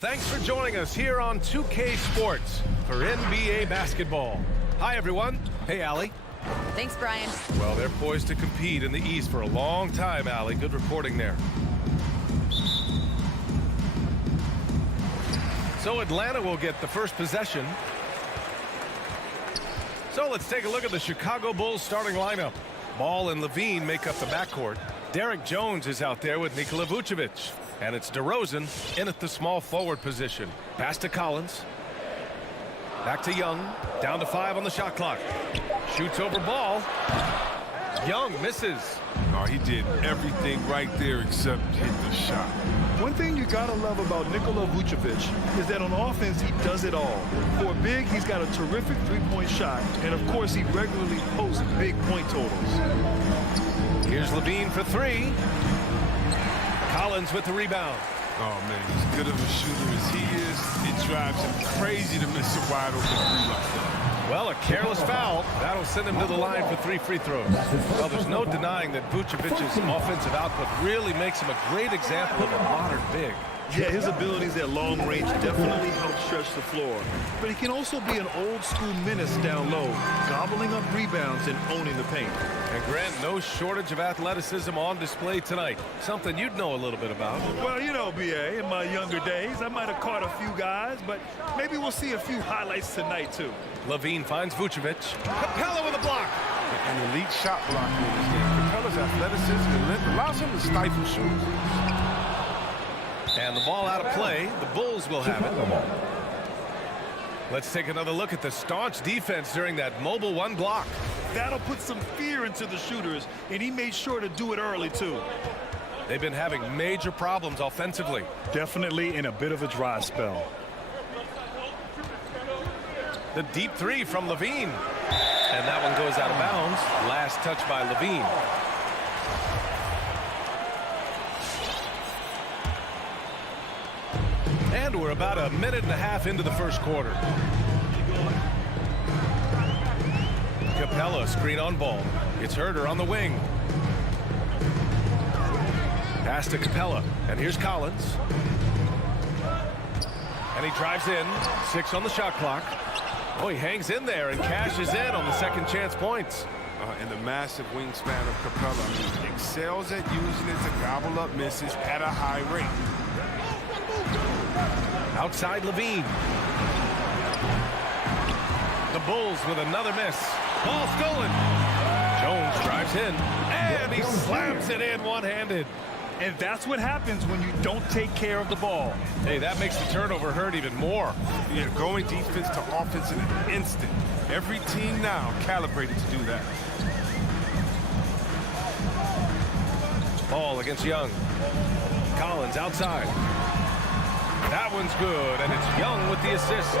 Thanks for joining us here on 2K Sports for NBA basketball. Hi, everyone. Hey, Allie. Thanks, Brian. Well, they're poised to compete in the East for a long time, Allie. Good reporting there. So Atlanta will get the first possession. So let's take a look at the Chicago Bulls starting lineup. Ball and Levine make up the backcourt. Derek Jones is out there with Nikola Vucevic. And it's DeRozan in at the small forward position. Pass to Collins. Back to Young. Down to 5 on the shot clock. Shoots over ball. Young misses. Oh, he did everything right there except hit the shot. One thing you gotta love about Nikola Vucevic is that on offense, he does it all. For a big, he's got a terrific three-point shot, and of course, he regularly posts big point totals. Here's Levine for 3. Collins with the rebound. Oh, man, as good of a shooter as he is, it drives him crazy to miss a wide open three like that. Well, a careless foul. That'll send him to the line for 3 free throws. Well, there's no denying that Vucevic's offensive output really makes him a great example of a modern big. Yeah, his abilities at long range definitely help stretch the floor. But he can also be an old-school menace down low, gobbling up rebounds and owning the paint. And Grant, no shortage of athleticism on display tonight. Something you'd know a little bit about. Well, you know, B.A., in my younger days, I might have caught a few guys, but maybe we'll see a few highlights tonight, too. Levine finds Vucevic. Capella with a block. An elite shot blocker in this game. Capella's athleticism and length allows him to stifle shooters. And the ball out of play. The Bulls will have it. Let's take another look at the staunch defense during that mobile one block. That'll put some fear into the shooters, and he made sure to do it early, too. They've been having major problems offensively. Definitely in a bit of a dry spell. The deep 3 from Levine. And that one goes out of bounds. Last touch by Levine. And we're about a minute and a half into the first quarter. Capella screen on ball. It's Herder on the wing. Pass to Capella. And here's Collins. And he drives in. 6 on the shot clock. Oh, he hangs in there and cashes in on the second chance points. And the massive wingspan of Capella. He excels at using it to gobble up misses at a high rate. Outside Levine. The Bulls with another miss. Ball stolen. Jones drives in. And he slams it in one-handed. And that's what happens when you don't take care of the ball. Hey, that makes the turnover hurt even more. Yeah, going defense to offense in an instant. Every team now calibrated to do that. Ball against Young. Collins outside. That one's good, and it's Young with the assist.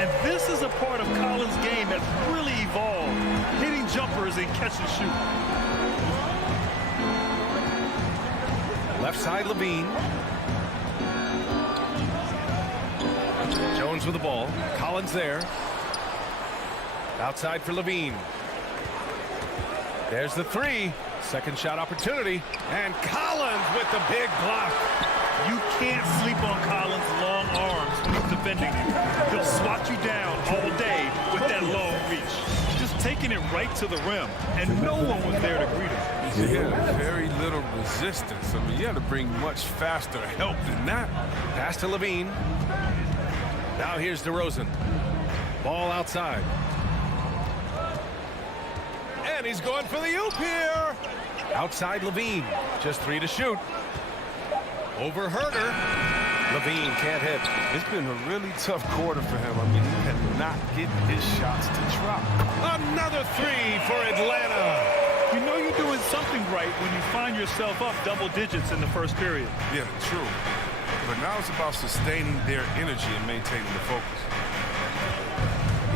And this is a part of Collins' game that's really evolved, hitting jumpers and catch and shoot. Left side, Levine. Jones with the ball. Collins there. Outside for Levine. There's the 3. Second shot opportunity. And Collins with the big block. You can't sleep on Collins' long arms when he's defending you. He'll swat you down all day with that long reach. Just taking it right to the rim, and no one was there to greet him. Yeah, very little resistance. I mean, you had to bring much faster help than that. Pass to Levine. Now here's DeRozan. Ball outside. And he's going for the oop here. Outside Levine. Just 3 to shoot. Over Herder. Levine can't hit. It's been a really tough quarter for him. I mean, he cannot get his shots to drop. Another 3 for Atlanta. You know you're doing something right when you find yourself up double digits in the first period. Yeah, true. But now it's about sustaining their energy and maintaining the focus.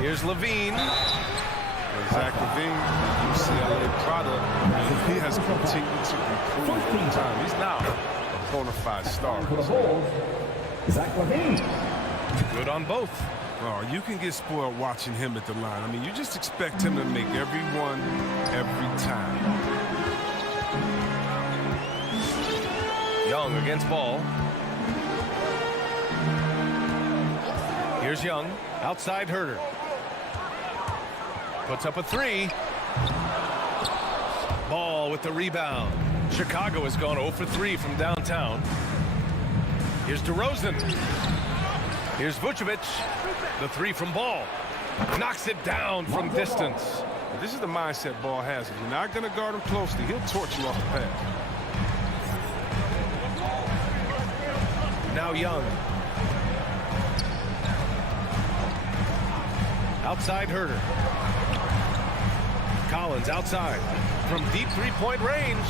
Here's Levine. Zach Levine, CLA product, he has continued to improve over time. He's now a bona fide star. Zach Levine. Good on both. Oh, you can get spoiled watching him at the line. I mean, you just expect him to make every one, every time. Young against ball. Here's Young. Outside Herder. Puts up a three. Ball with the rebound. Chicago has gone 0 for 3 from downtown. Here's DeRozan. Here's Vucevic. The three from Ball. Knocks it down from distance. This is the mindset Ball has. If you're not going to guard him closely, he'll torch you off the pass. Now Young. Outside Herder. Collins outside from deep three-point range.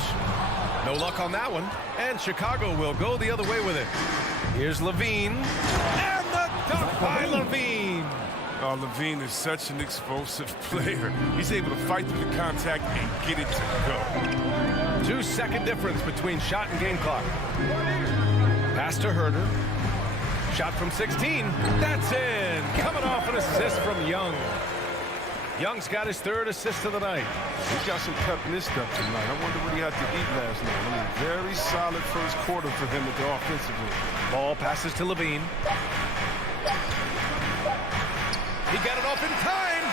No luck on that one. And Chicago will go the other way with it. Here's Levine. And the dunk by Levine. Oh, Levine is such an explosive player. He's able to fight through the contact and get it to go. 2-second difference between shot and game clock. Pass to Herder. Shot from 16. That's in. Coming off an assist from Young. Young's got his third assist of the night. He's got some pep in his step tonight. I wonder what he had to eat last night. I mean, very solid first quarter for him at the offensive end. Ball passes to Levine. He got it off in time.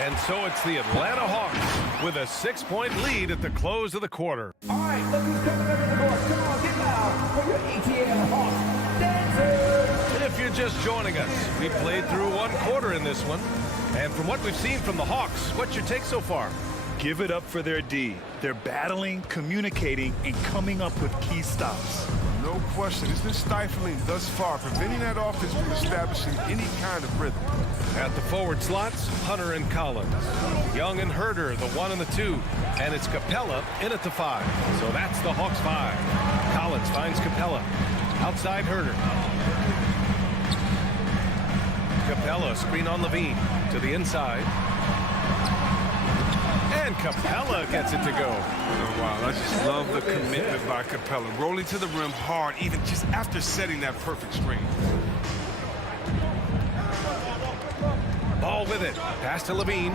And so it's the Atlanta Hawks with a 6-point lead at the close of the quarter. All right, look who's coming over the board. Come on, get loud for your ATL Hawks dancers. And if you're just joining us, we played through one quarter in this one. And from what we've seen from the Hawks, what's your take so far? Give it up for their D. They're battling, communicating, and coming up with key stops. No question. It's been stifling thus far, preventing that offense from establishing any kind of rhythm. At the forward slots, Hunter and Collins. Young and Herder, the 1 and the 2. And it's Capella in at the 5. So that's the Hawks 5. Collins finds Capella. Outside Herder. Capella, screen on Levine. To the inside. And Capella gets it to go. Oh, wow, I just love the commitment by Capella. Rolling to the rim hard, even just after setting that perfect screen. Ball with it. Pass to Levine.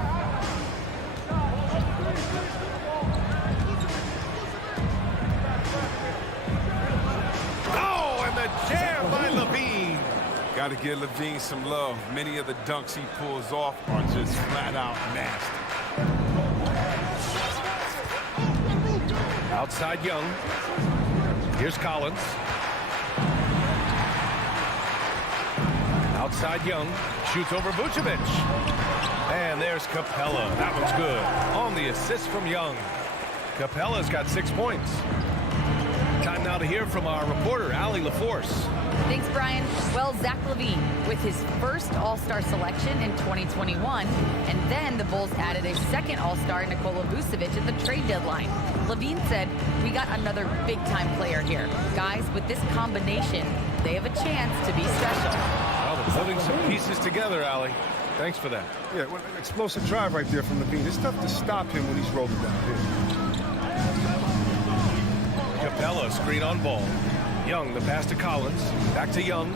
Oh, and the jam by Levine. Got to give Levine some love. Many of the dunks he pulls off are just flat out nasty. Outside Young. Here's Collins. Outside Young. Shoots over Vucevic. And there's Capella. That one's good. On the assist from Young. Capella's got 6 points. Time now to hear from our reporter, Allie LaForce. Thanks, Brian. Well, Zach LaVine with his first All-Star selection in 2021, and then the Bulls added a second All-Star, Nikola Vucevic, at the trade deadline. LaVine said, "We got another big-time player here. Guys, with this combination, they have a chance to be special." Well, they're putting some pieces together, Allie. Thanks for that. Yeah, well, an explosive drive right there from Levine. It's tough to stop him when he's rolling downhill. Capella, screen on Ball. Young, the pass to Collins. Back to Young.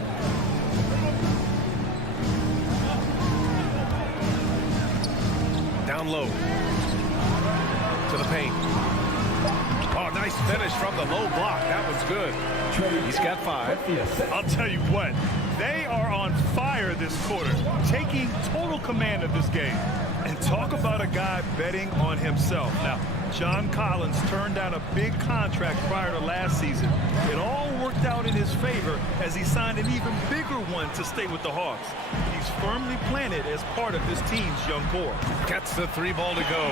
Down low. To the paint. Oh, nice finish from the low block. That was good. He's got 5. I'll tell you what, they are on fire this quarter, taking total command of this game. And talk about a guy betting on himself. Now, John Collins turned down a big contract prior to last season. It all worked out in his favor as he signed an even bigger one to stay with the Hawks. He's firmly planted as part of this team's young core. Gets the 3 ball to go.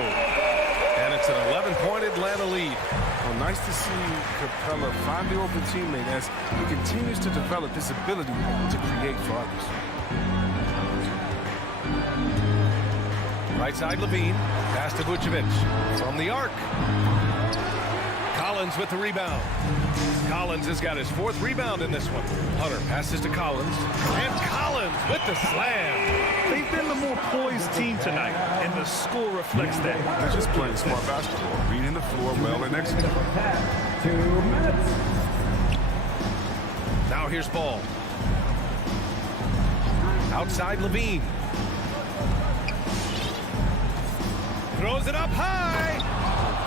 And it's an 11-point Atlanta lead. Well, nice to see Capella find the open teammate as he continues to develop this ability to create for others. Right side Levine. Pass to Vucevic. From the arc. Collins with the rebound. Collins has got his 4th rebound in this one. Hunter passes to Collins. And Collins with the slam. They've been the more poised team tonight, and the score reflects that. They're just playing smart basketball, reading the floor well and executing. 2 minutes. Now here's Ball. Outside Levine. Throws it up high.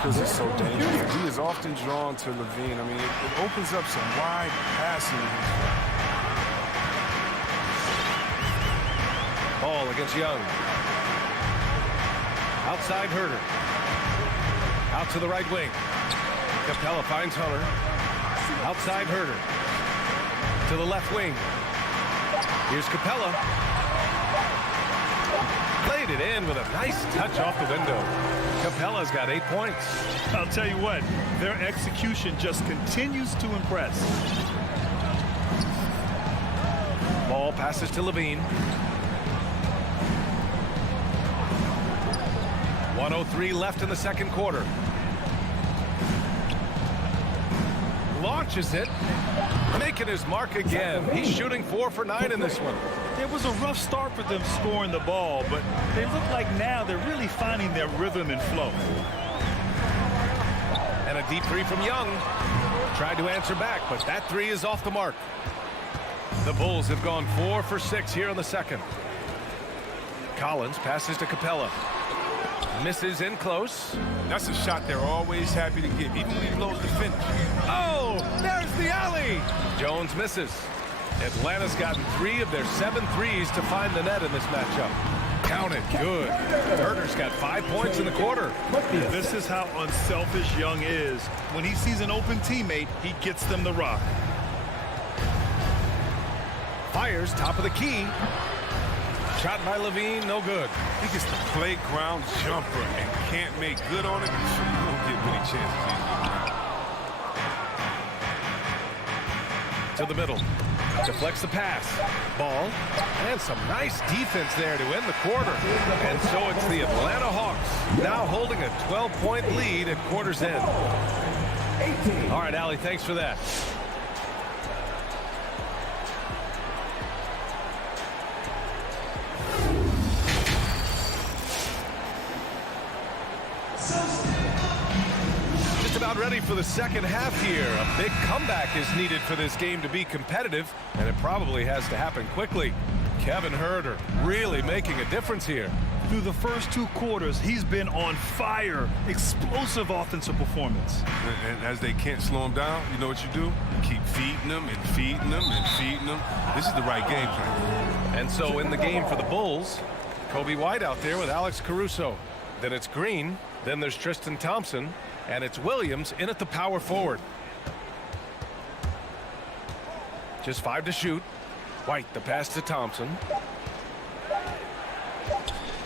Because he's so dangerous. He is often drawn to Levine. I mean, it opens up some wide passing. Ball against Young. Outside Herder. Out to the right wing. Capella finds Hunter. Outside Herder. To the left wing. Here's Capella. Played it in with a nice touch off the window. Capella's got 8 points. I'll tell you what, their execution just continues to impress. Ball passes to Levine. 1:03 left in the second quarter. Launches it. Making his mark again. He's shooting 4 for 9 in this one. It was a rough start for them scoring the ball, but they look like now they're really finding their rhythm and flow. And a deep three from Young. Tried to answer back, but that three is off the mark. The Bulls have gone 4 for 6 here in the second. Collins passes to Capella. Misses in close. That's a shot they're always happy to get, even when he blows the finish. Oh, there's the alley. Jones misses. Atlanta's gotten 3 of their 7 threes to find the net in this matchup. Counted good. Herder's got 5 points in the quarter. This is how unselfish Young is. When he sees an open teammate, he gets them the rock. Fires top of the key. Shot by Levine, no good. He gets the playground jumper and can't make good on it. You don't get many chances. To the middle. Deflects the pass. Ball. And some nice defense there to end the quarter. And so it's the Atlanta Hawks now holding a 12-point lead at quarter's end. All right, Allie, thanks for that. About ready for the second half here. A big comeback is needed for this game to be competitive, and it probably has to happen quickly. Kevin Herder really making a difference here. Through the first 2 quarters, he's been on fire. Explosive offensive performance. And as they can't slow him down, you know what you do? You keep feeding them and feeding them and feeding them. This is the right game plan. And so in the game for the Bulls, Kobe White out there with Alex Caruso. Then it's Green. Then there's Tristan Thompson. And it's Williams in at the power forward. Just 5 to shoot. White, the pass to Thompson.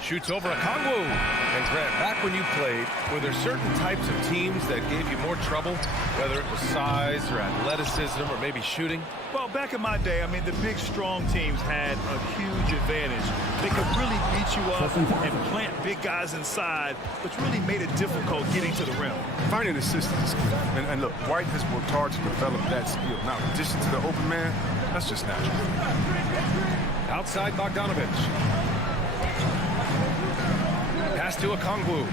Shoots over a Kongwu. And Grant, back when you played, were there certain types of teams that gave you more trouble? Whether it was size or athleticism or maybe shooting? Well, back in my day, I mean, the big, strong teams had a huge advantage. They could really beat you up and plant big guys inside, which really made it difficult getting to the rim. Finding assistance is key. And look, White has worked hard to develop that skill. Now, in addition to the open man, that's just natural. Outside Bogdanovich. Pass to Okongwu.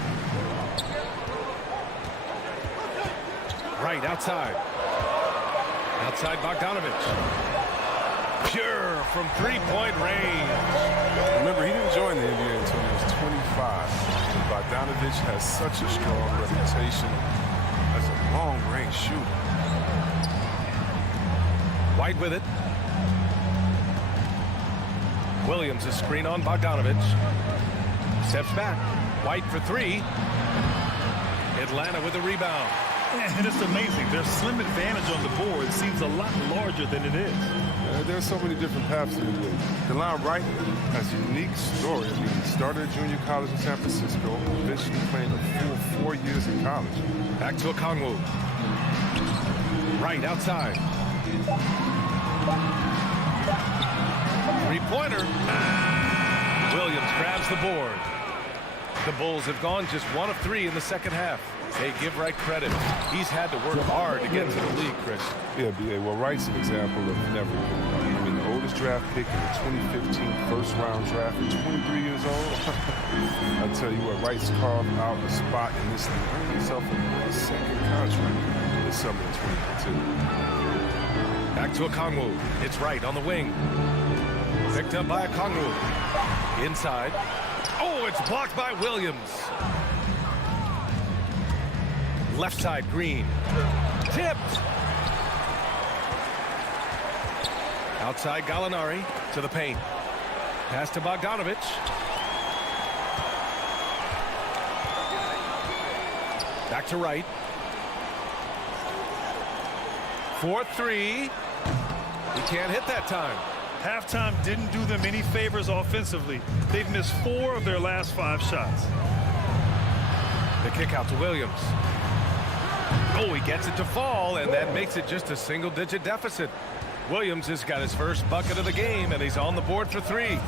Right outside. Outside Bogdanovich. Pure from 3-point range. Remember, he didn't join the NBA until he was 25. Bogdanovich has such a strong reputation as a long-range shooter. White with it. Williams a screen on Bogdanovich. Steps back. White for 3. Atlanta with a rebound. And it's amazing. Their slim advantage on the board seems a lot larger than it is. There's so many different paths to the league. DeLon Wright has a unique story. I mean, he started at junior college in San Francisco, eventually playing a full 4 years in college. Back to Okongwu. Right outside. 3-pointer. Williams grabs the board. The Bulls have gone just 1 of 3 in the second half. They give Wright credit. He's had to work hard to get to the league, Chris. Yeah, B.A. Well, Wright's an example of never giving up. I mean, the oldest draft pick in the 2015 first-round draft at 23 years old. I tell you what, Wright's carved out a spot in this league, earning himself a second contract this summer in 2022. Back to Okongwu. It's Wright on the wing. Picked up by Okongwu. Inside. Oh, it's blocked by Williams. Left side, Green. Tipped. Outside, Gallinari to the paint. Pass to Bogdanovich. Back to Wright. 4-3. He can't hit that time. Halftime didn't do them any favors offensively. They've missed 4 of their last 5 shots. The kick out to Williams. Oh, he gets it to fall, and that makes it just a single-digit deficit. Williams has got his first bucket of the game, and he's on the board for 3.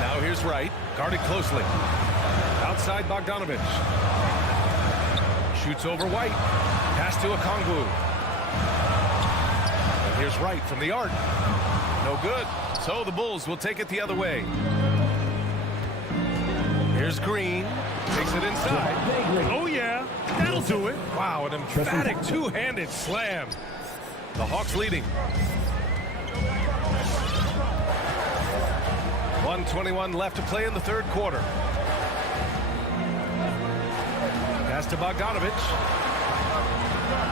Now here's Wright, guarded closely. Outside Bogdanovich. Shoots over White. Pass to Okongwu. And here's Wright from the arc. No good. So the Bulls will take it the other way. Here's Green. Takes it inside. Oh, yeah. That'll do it. Wow, an emphatic two-handed slam. The Hawks leading. 1:21 left to play in the third quarter. Pass to Bogdanovich.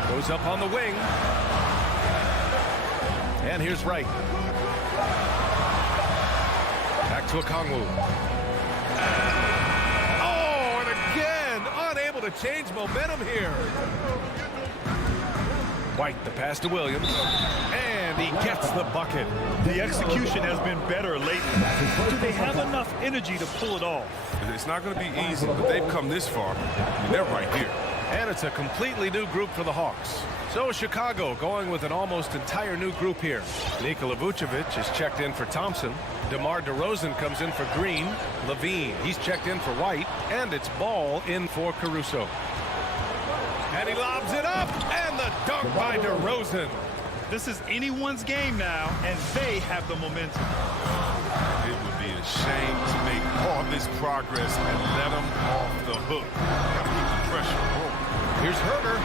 Goes up on the wing. And here's Wright. Back to Okongwu. Oh, and again, unable to change momentum here. White, the pass to Williams. And he gets the bucket. The execution has been better lately. Do they have enough energy to pull it off? It's not going to be easy, but they've come this far. And they're right here. And it's a completely new group for the Hawks. So Chicago going with an almost entire new group here. Nikola Vucevic is checked in for Thompson. DeMar DeRozan comes in for Green. Levine, he's checked in for White. And it's Ball in for Caruso. And he lobs it up. And the dunk by DeRozan. This is anyone's game now, and they have the momentum. It would be a shame to make all this progress and let them off the hook. Gotta keep the pressure rolling. Here's Herter.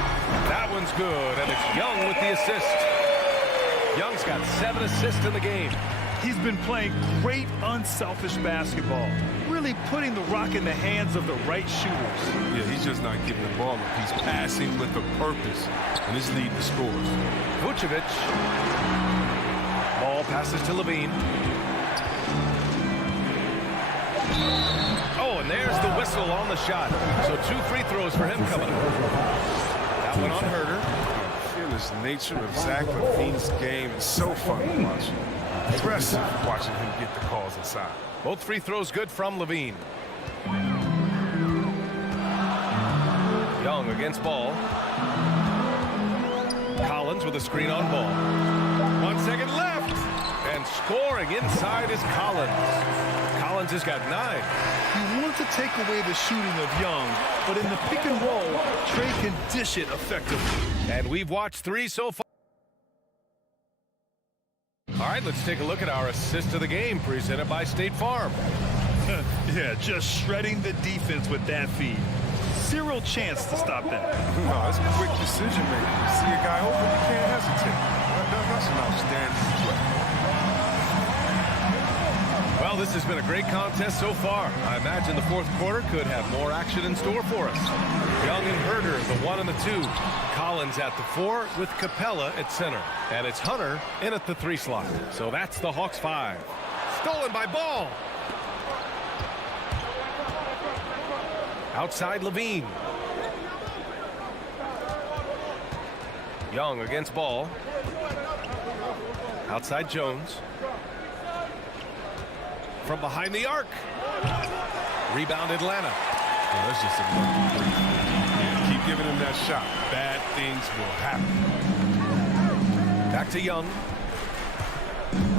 That one's good, and it's Young with the assist. Young's got 7 assists in the game. He's been playing great, unselfish basketball, really putting the rock in the hands of the right shooters. Yeah, he's just not giving the ball up. He's passing with a purpose, and it's leading to scores. Vucevic. Ball passes to Levine. Oh, and there's the whistle on the shot. So 2 free throws for him coming up. That one on Herter. The fearless nature of Zach LaVine's game is so fun to watch. Impressive watching him get the calls inside. Both free throws good from Levine. Young against Ball. Collins with a screen on Ball. 1 second left. And scoring inside is Collins. Collins has got 9. You want to take away the shooting of Young, but in the pick and roll, Trey can dish it effectively. And we've watched 3 so far. All right, let's take a look at our assist of the game presented by State Farm. Yeah, just shredding the defense with that feed. Zero chance to stop that. No, it's a quick decision making. You see a guy open, you can't hesitate. That's an outstanding play. Well, this has been a great contest so far. I imagine the fourth quarter could have more action in store for us. Young and Herter, the 1 and the 2. Collins at the 4 with Capella at center. And it's Hunter in at the 3 slot. So that's the Hawks 5. Stolen by Ball. Outside Levine. Young against Ball. Outside Jones. From behind the arc. Rebound Atlanta. Yeah, that's just a lucky break. Yeah, keep giving him that shot. Bad things will happen. Back to Young.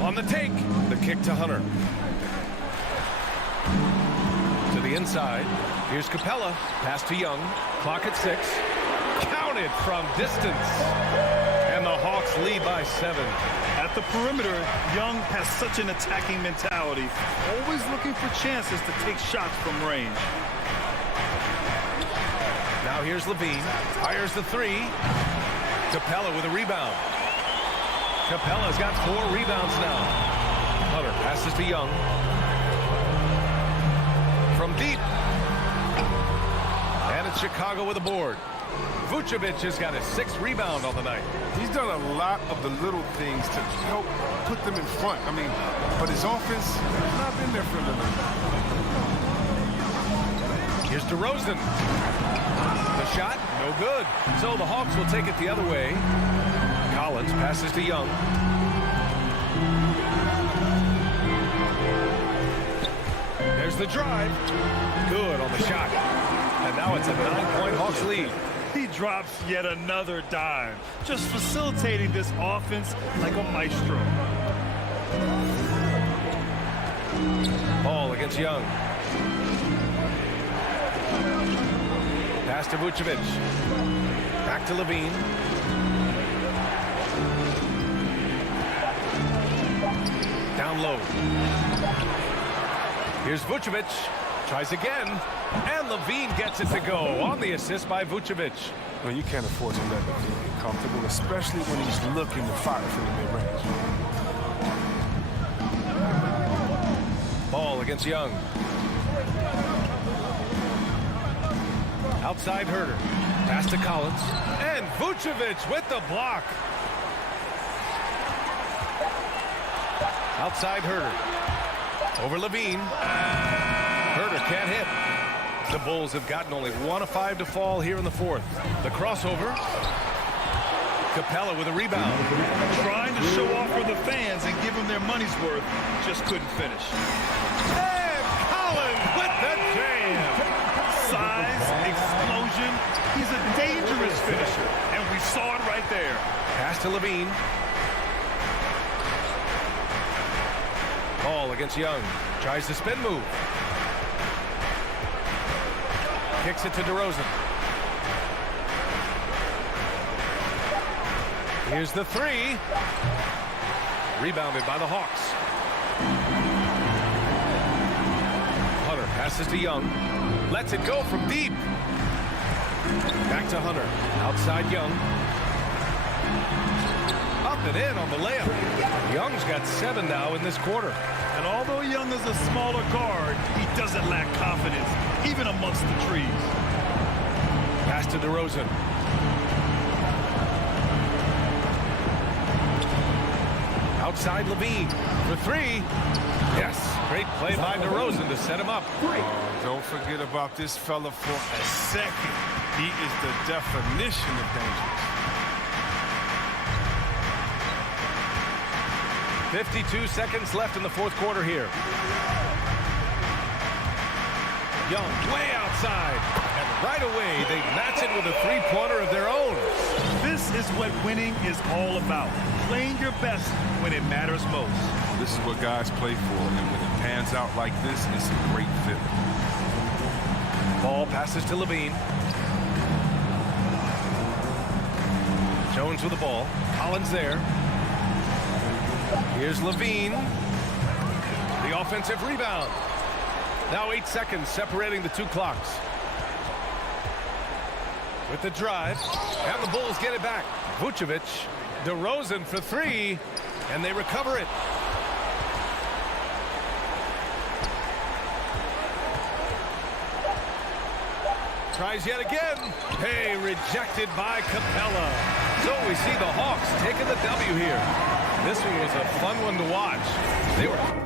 On the take. The kick to Hunter. To the inside. Here's Capella. Pass to Young. Clock at 6. Counted from distance. And the Hawks lead by 7. At the perimeter, Young has such an attacking mentality, always looking for chances to take shots from range. Now here's Levine. Fires the 3. Capella with a rebound. Capella's got 4 rebounds now. Hunter passes to Young. From deep. And it's Chicago with a board. Vucevic has got his 6th rebound on the night. He's done a lot of the little things to help put them in front. I mean, but his offense has not been there for him. Here's DeRozan. The shot, no good. So the Hawks will take it the other way. Collins passes to Young. There's the drive. Good on the shot. And now it's a 9-point Hawks lead. He drops yet another dime, just facilitating this offense like a maestro. Ball against Young. Pass to Vucevic. Back to Levine. Down low. Here's Vucevic. Tries again. And Levine gets it to go on the assist by Vucevic. Well, you can't afford to let Levine get comfortable, especially when he's looking to fire from the mid-range. Ball against Young. Outside Herter. Pass to Collins. And Vucevic with the block. Outside Herter. Over Levine. Herter can't hit. The Bulls have gotten only 1 of 5 to fall here in the 4th. The crossover. Capella with a rebound. Trying to show off for the fans and give them their money's worth, just couldn't finish. And Collins with the jam. Size, explosion, he's a dangerous finisher, and we saw it right there. Pass to Levine. Ball against Young. Tries the spin move. Kicks it to DeRozan. Here's the 3. Rebounded by the Hawks. Hunter passes to Young. Lets it go from deep. Back to Hunter. Outside Young. Up and in on the layup. Young's got 7 now in this quarter. And although Young is a smaller guard, he doesn't lack confidence, even amongst the trees. Pass to DeRozan. Outside Levine for 3. Yes, great play by DeRozan to set him up. Don't forget about this fella for a second. He is the definition of dangerous. 52 seconds left in the 4th quarter here. Young way outside. And right away, they match it with a 3-pointer of their own. This is what winning is all about. Playing your best when it matters most. This is what guys play for, and when it pans out like this, it's a great fit. Ball passes to Levine. Jones with the ball. Collins there. Here's Levine. The offensive rebound. Now 8 seconds separating the 2 clocks. With the drive. And the Bulls get it back. Vucevic. DeRozan for 3. And they recover it. Tries yet again. Hey, rejected by Capella. So we see the Hawks taking the W here. This one was a fun one to watch. They were...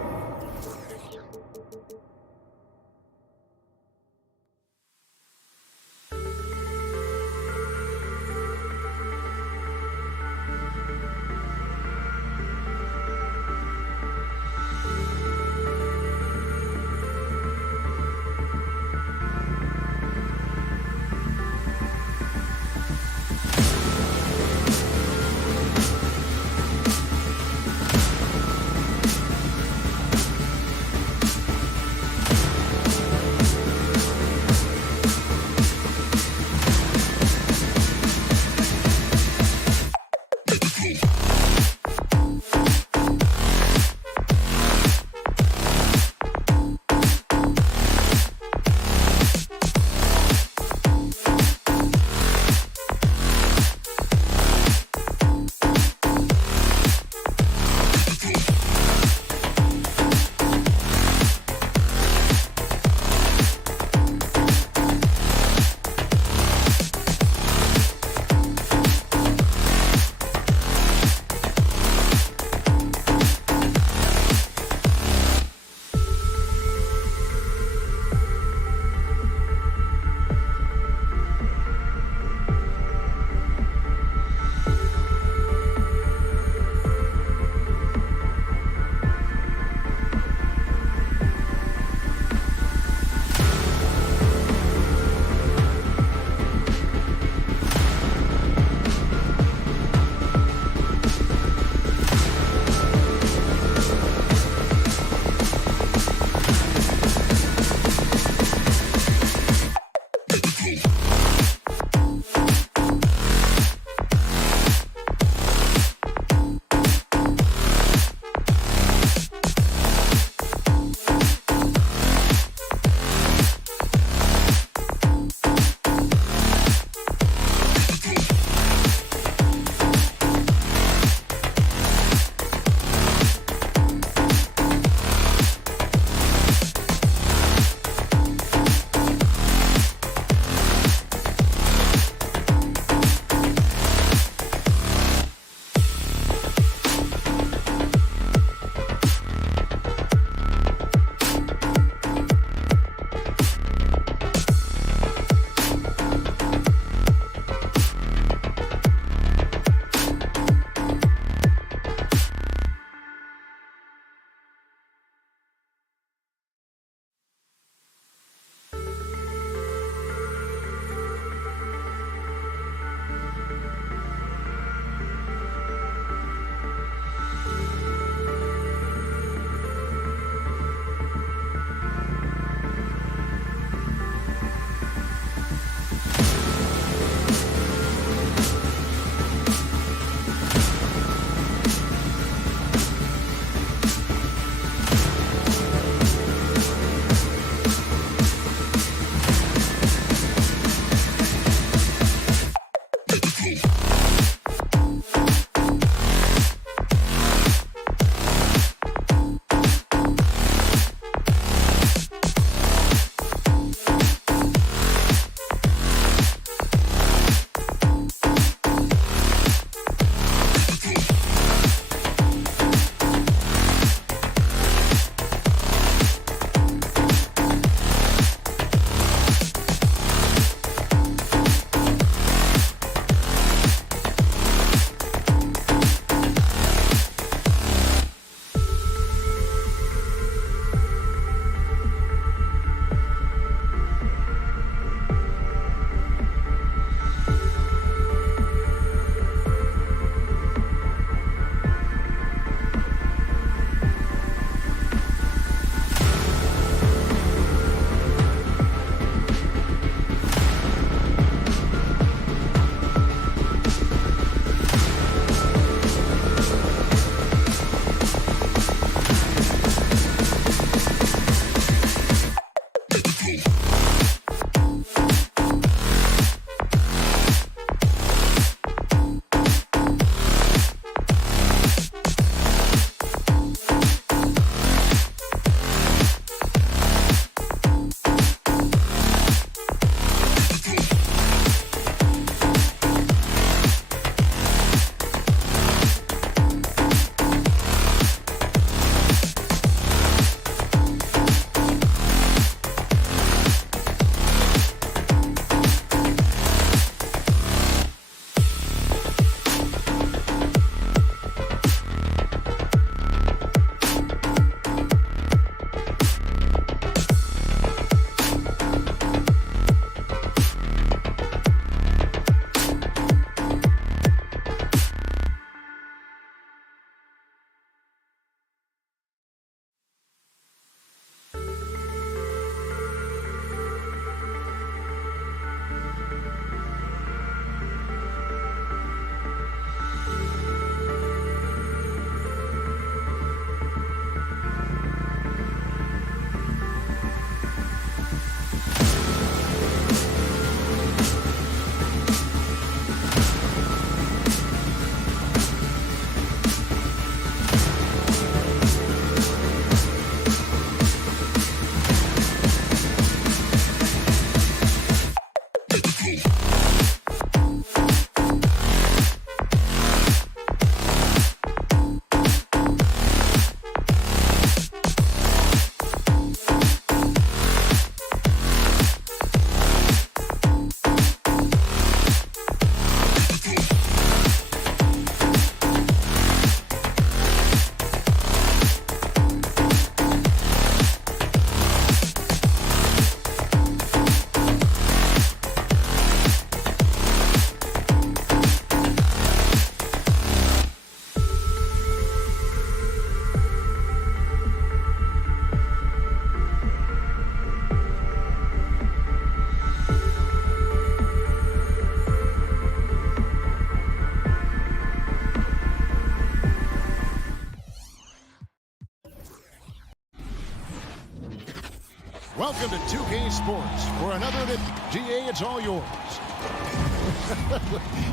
Welcome to 2K Sports for another edition. GA, it's all yours.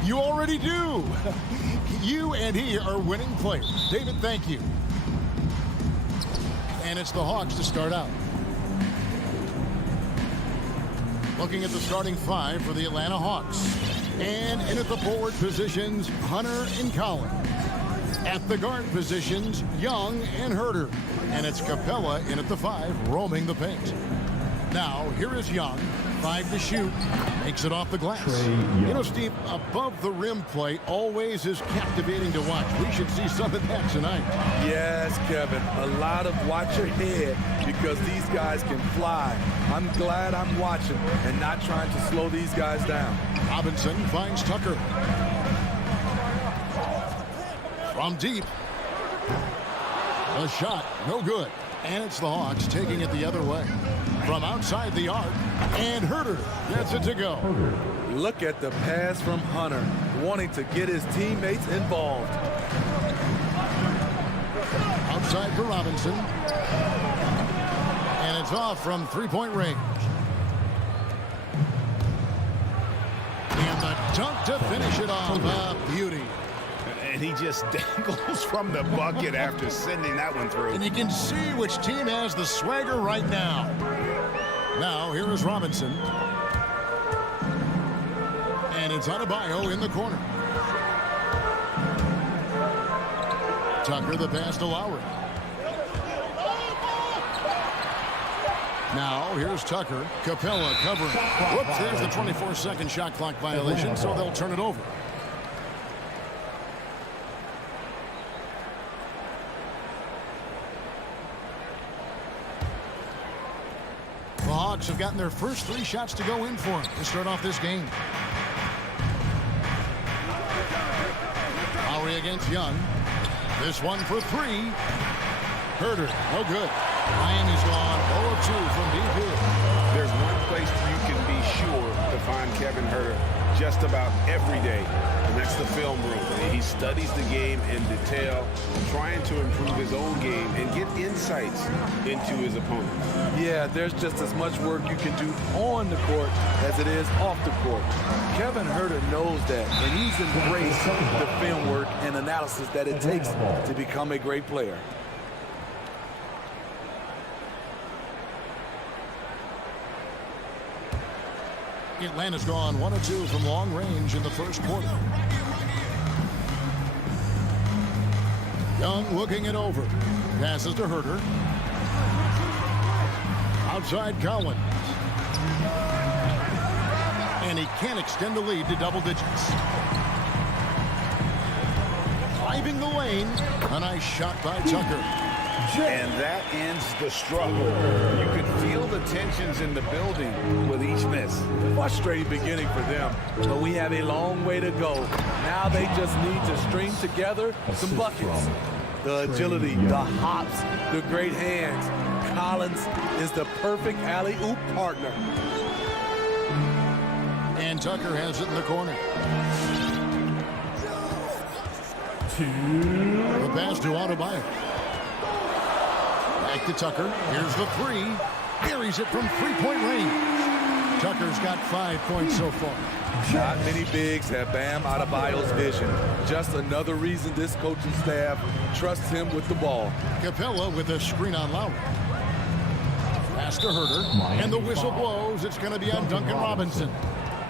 You already do. You and he are winning players. David, thank you. And it's the Hawks to start out. Looking at the starting five for the Atlanta Hawks. And in at the forward positions, Hunter and Collins. At the guard positions, Young and Herter. And it's Capella in at the 5, roaming the paint. Now, here is Young. 5 to shoot. Makes it off the glass. You know, Steve, above the rim play always is captivating to watch. We should see some of that tonight. Yes, Kevin. A lot of watch your head because these guys can fly. I'm glad I'm watching and not trying to slow these guys down. Robinson finds Tucker. From deep. A shot, no good. And it's the Hawks taking it the other way. From outside the arc, and Herter gets it to go. Look at the pass from Hunter, wanting to get his teammates involved. Outside for Robinson. And it's off from three-point range. And the dunk to finish it off. Beauty. And he just dangles from the bucket after sending that one through. And you can see which team has the swagger right now. Now, here is Robinson. And it's Adebayo in the corner. Tucker the pass to Lowry. Now, here's Tucker. Capella covering. Whoops, there's the 24-second shot clock violation, so they'll turn it over. The Hawks have gotten their first 3 shots to go in for them to start off this game. Lowry against Young. This one for 3. Herter, no good. Miami's gone 0 of 2 from deep here. There's one place you can be sure to find Kevin Herter just about every day, and that's the film room. He studies the game in detail, trying to improve his own game and get insights into his opponents. Yeah, there's just as much work you can do on the court as it is off the court. Kevin Herter knows that, and he's embraced the film work and analysis that it takes to become a great player. Atlanta's gone 1 of 2 from long range in the first quarter. Young looking it over. Passes to Herter. Outside Collins. And he can't extend the lead to double digits. Driving the lane. A nice shot by Tucker. And that ends the struggle. You could feel the tensions in the building with each miss. Frustrating beginning for them, but we have a long way to go. Now they just need to string together some buckets. The agility, the hops, the great hands. Collins is the perfect alley-oop partner. And Tucker has it in the corner. The pass to Adebayo. Back to Tucker. Here's the 3. Carries it from three-point range. Tucker's got 5 points so far. Not many bigs have Bam Adebayo's vision. Just another reason this coaching staff trusts him with the ball. Capella with a screen on Lowry. Pass to Herter. And the whistle blows. It's going to be on Duncan Robinson.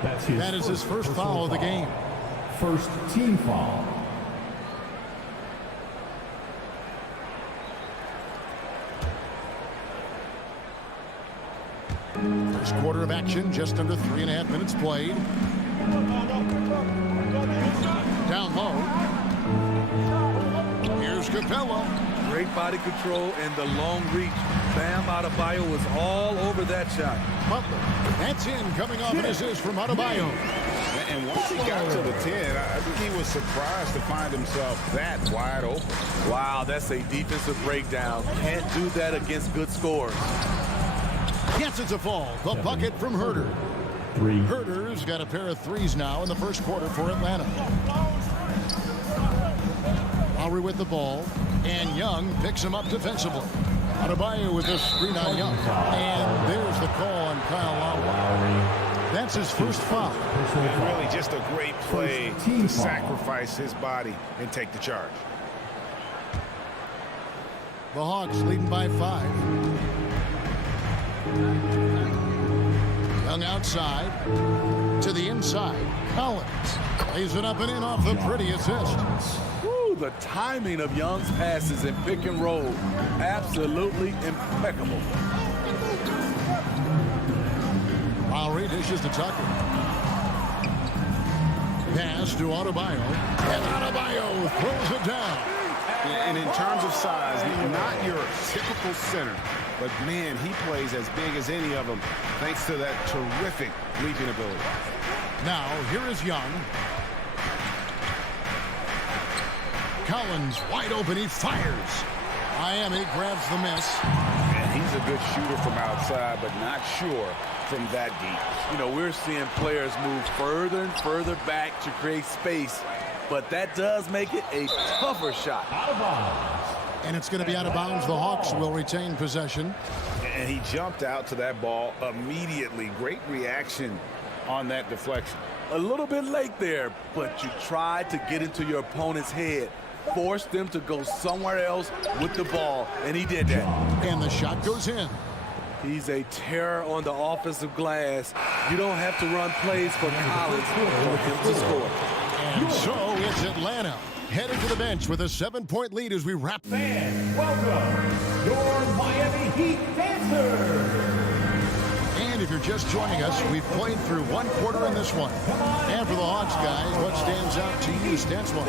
That is his first foul of the game. First team foul. First quarter of action, just under 3.5 minutes played. Down low. Here's Capella. Great body control and the long reach. Bam Adebayo was all over that shot. Butler. That's in, coming off an assist from Adebayo. And once he got to the 10, I think he was surprised to find himself that wide open. Wow, that's a defensive breakdown. Can't do that against good scores. Gets it to fall. The bucket from Herter. Herter's got a pair of threes now in the first quarter for Atlanta. Lowry with the ball. And Young picks him up defensively. Adebayo with a screen on Young. And there's the call on Kyle Lowry. That's his first foul. And really just a great play to sacrifice his body and take the charge. The Hawks leading by 5. Young outside to the inside. Collins lays it up and in off the pretty assist. Woo, the timing of Young's passes in pick and roll, absolutely impeccable. Lowry dishes to Tucker. Pass to Adebayo. And Adebayo throws it down. And in terms of size, not your typical center, but man, he plays as big as any of them thanks to that terrific leaping ability. Now, here is Young. Collins wide open. He fires. Miami grabs the miss. And he's a good shooter from outside, but not sure from that deep. You know, we're seeing players move further and further back to create space, but that does make it a tougher shot. And it's going to be out of bounds. The Hawks will retain possession. And he jumped out to that ball immediately. Great reaction on that deflection. A little bit late there, but you tried to get into your opponent's head, force them to go somewhere else with the ball, and he did that. And the shot goes in. He's a terror on the offensive glass. You don't have to run plays for Collins for him to score. And so it's Atlanta headed to the bench with a 7-point lead as we wrap. Fans, welcome your Miami Heat dancers. And if you're just joining us, we've played through one quarter in this one. And for the Hawks guys, what stands out to you stats-wise?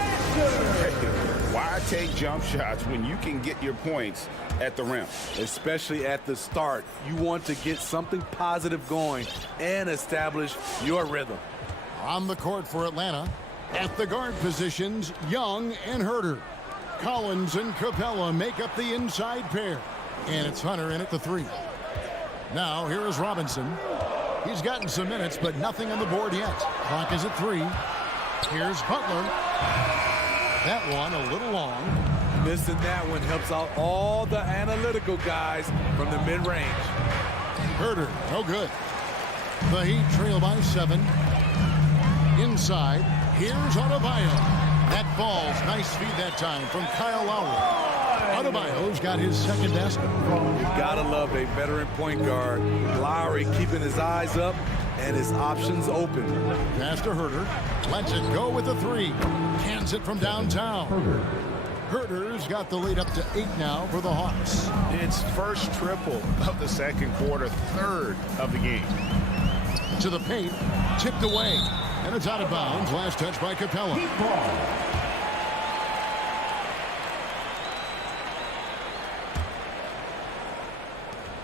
Why take jump shots when you can get your points at the rim? Especially at the start. You want to get something positive going and establish your rhythm. On the court for Atlanta, at the guard positions, Young and Herter. Collins and Capella make up the inside pair. And it's Hunter in at the 3. Now, here is Robinson. He's gotten some minutes, but nothing on the board yet. Clock is at 3. Here's Butler. That one a little long. Missing that one helps out all the analytical guys from the mid-range. Herter, no good. The Heat trail by 7. Inside, here's Adebayo. That ball's nice feed that time from Kyle Lowry. Adebayo's got his second basket. You gotta love a veteran point guard. Lowry keeping his eyes up and his options open. Pass to Herter. Lets it go with the 3. Cans it from downtown. Herter's got the lead up to 8 now for the Hawks. It's first triple of the second quarter, third of the game. To the paint, tipped away. And it's out of bounds. Last touch by Capella.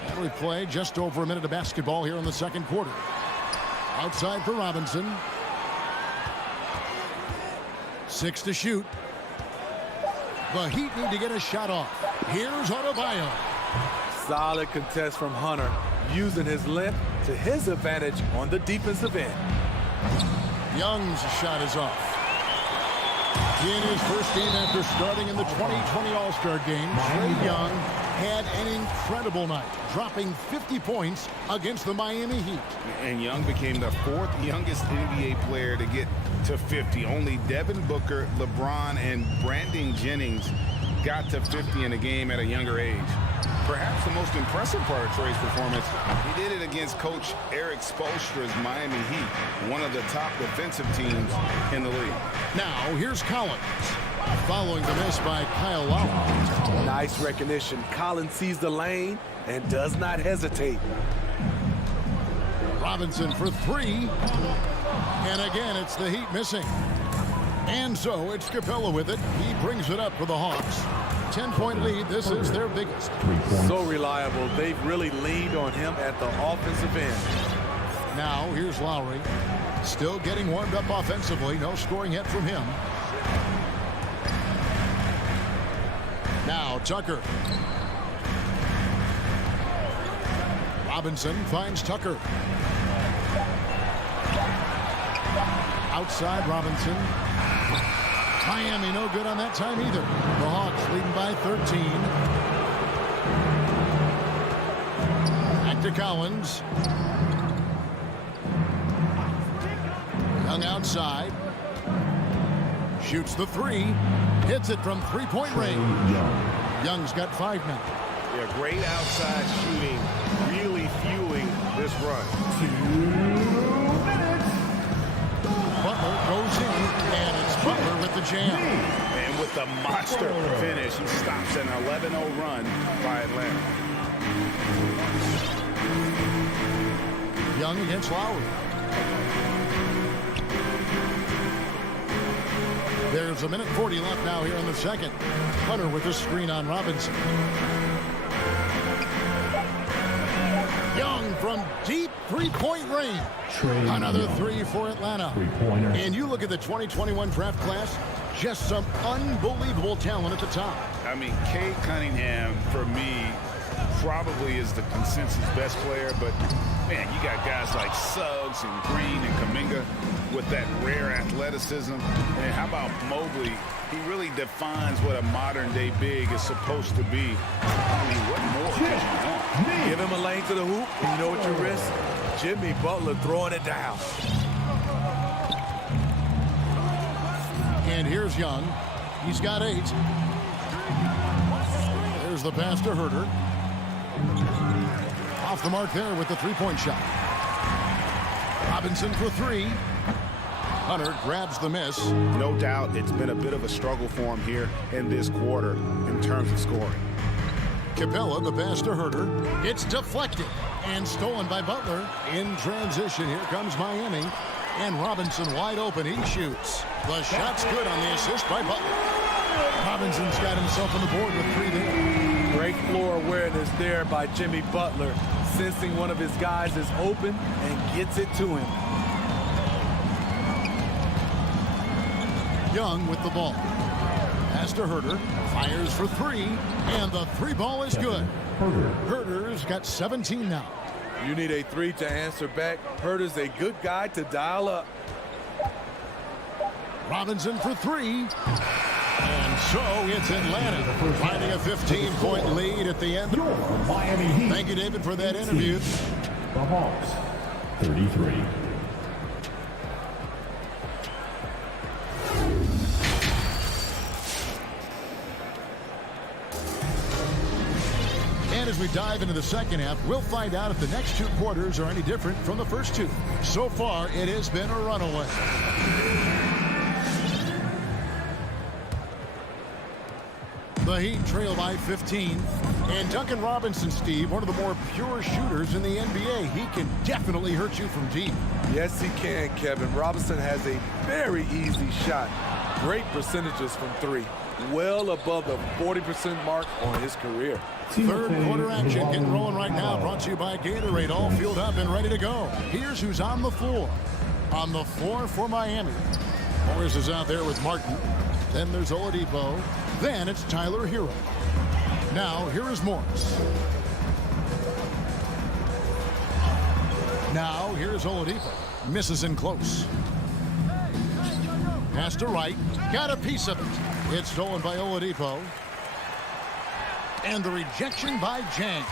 And we play just over a minute of basketball here in the second quarter. Outside for Robinson. 6 to shoot. The Heat need to get a shot off. Here's Adebayo. Solid contest from Hunter, using his length to his advantage on the defensive end. Young's shot is off. In his first game after starting in the 2020 All-Star Game, Trae Young had an incredible night, dropping 50 points against the Miami Heat. And Young became the 4th youngest NBA player to get to 50. Only Devin Booker, LeBron, and Brandon Jennings got to 50 in a game at a younger age. Perhaps the most impressive part of Trae's performance, he did it against Coach Eric Spoelstra's Miami Heat, one of the top defensive teams in the league. Now, here's Collins, following the miss by Kyle Lowry. Nice recognition. Collins sees the lane and does not hesitate. Robinson for 3. And again, it's the Heat missing. And so it's Capella with it. He brings it up for the Hawks. 10-point lead. This is their biggest. So reliable. They've really leaned on him at the offensive end. Now, here's Lowry. Still getting warmed up offensively. No scoring yet from him. Now, Tucker. Robinson finds Tucker. Outside Robinson. Miami no good on that time either. The Hawks leading by 13. to Collins. Young outside. Shoots the three. Hits it from three-point range. Young's got 5 now. Yeah, great outside shooting, really fueling this run. 2 minutes. Butler goes in, and it's Butler with the jam. And with the monster finish, he stops an 11-0 run by Atlanta. Young against Lowry. There's 1:40 left now here in the second. Hunter with a screen on Robinson. Young from deep three-point range. Another three for Atlanta. And you look at the 2021 draft class, just some unbelievable talent at the top. I mean, Cade Cunningham, for me, probably is the consensus best player, but man, you got guys like Suggs and Green and Kuminga with that rare athleticism. And how about Mobley? He really defines what a modern-day big is supposed to be. I mean, what more can you want? Give him a lane to the hoop, and you know what you risk? Jimmy Butler throwing it down. And here's Young. He's got 8. There's the pass to Herter. Off the mark there with the three-point shot. Robinson for 3. Hunter grabs the miss. No doubt it's been a bit of a struggle for him here in this quarter in terms of scoring. Capella, the pass to Herter. It's deflected and stolen by Butler. In transition, here comes Miami. And Robinson wide open. He shoots. The shot's good on the assist by Butler. Robinson's got himself on the board with 3 there. Great floor awareness there by Jimmy Butler, sensing one of his guys is open and gets it to him. Young with the ball. Pass to Herter. Fires for 3. And the 3 ball is good. Herter's got 17 now. You need a 3 to answer back. Herter's a good guy to dial up. Robinson for 3. And so it's Atlanta finding a 15-point lead at the end. Your Miami Heat. Thank you, David, for that interview. The Hawks, 33. And as we dive into the second half, we'll find out if the next 2 quarters are any different from the first 2. So far, it has been a runaway. The Heat trail by 15. And Duncan Robinson, Steve, one of the more pure shooters in the NBA. He can definitely hurt you from deep. Yes, he can, Kevin. Robinson has a very easy shot. Great percentages from 3. Well above the 40% mark on his career. Third quarter action getting rolling right now. Brought to you by Gatorade. All filled up and ready to go. Here's who's on the floor. On the floor for Miami. Morris is out there with Martin. Then there's Oladipo. Then it's Tyler Hero. Now here is Morris. Now here's Oladipo. Misses in close. Pass to Wright. Got a piece of it. It's stolen by Oladipo. And the rejection by Jang.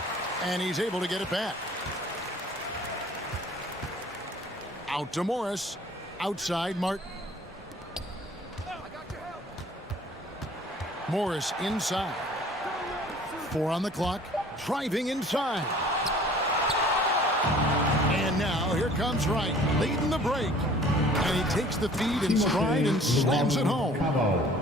And he's able to get it back. Out to Morris. Outside Martin. Morris inside. 4 on the clock. Driving inside. And now here comes Wright. Leading the break. And he takes the feed in stride and slams it home.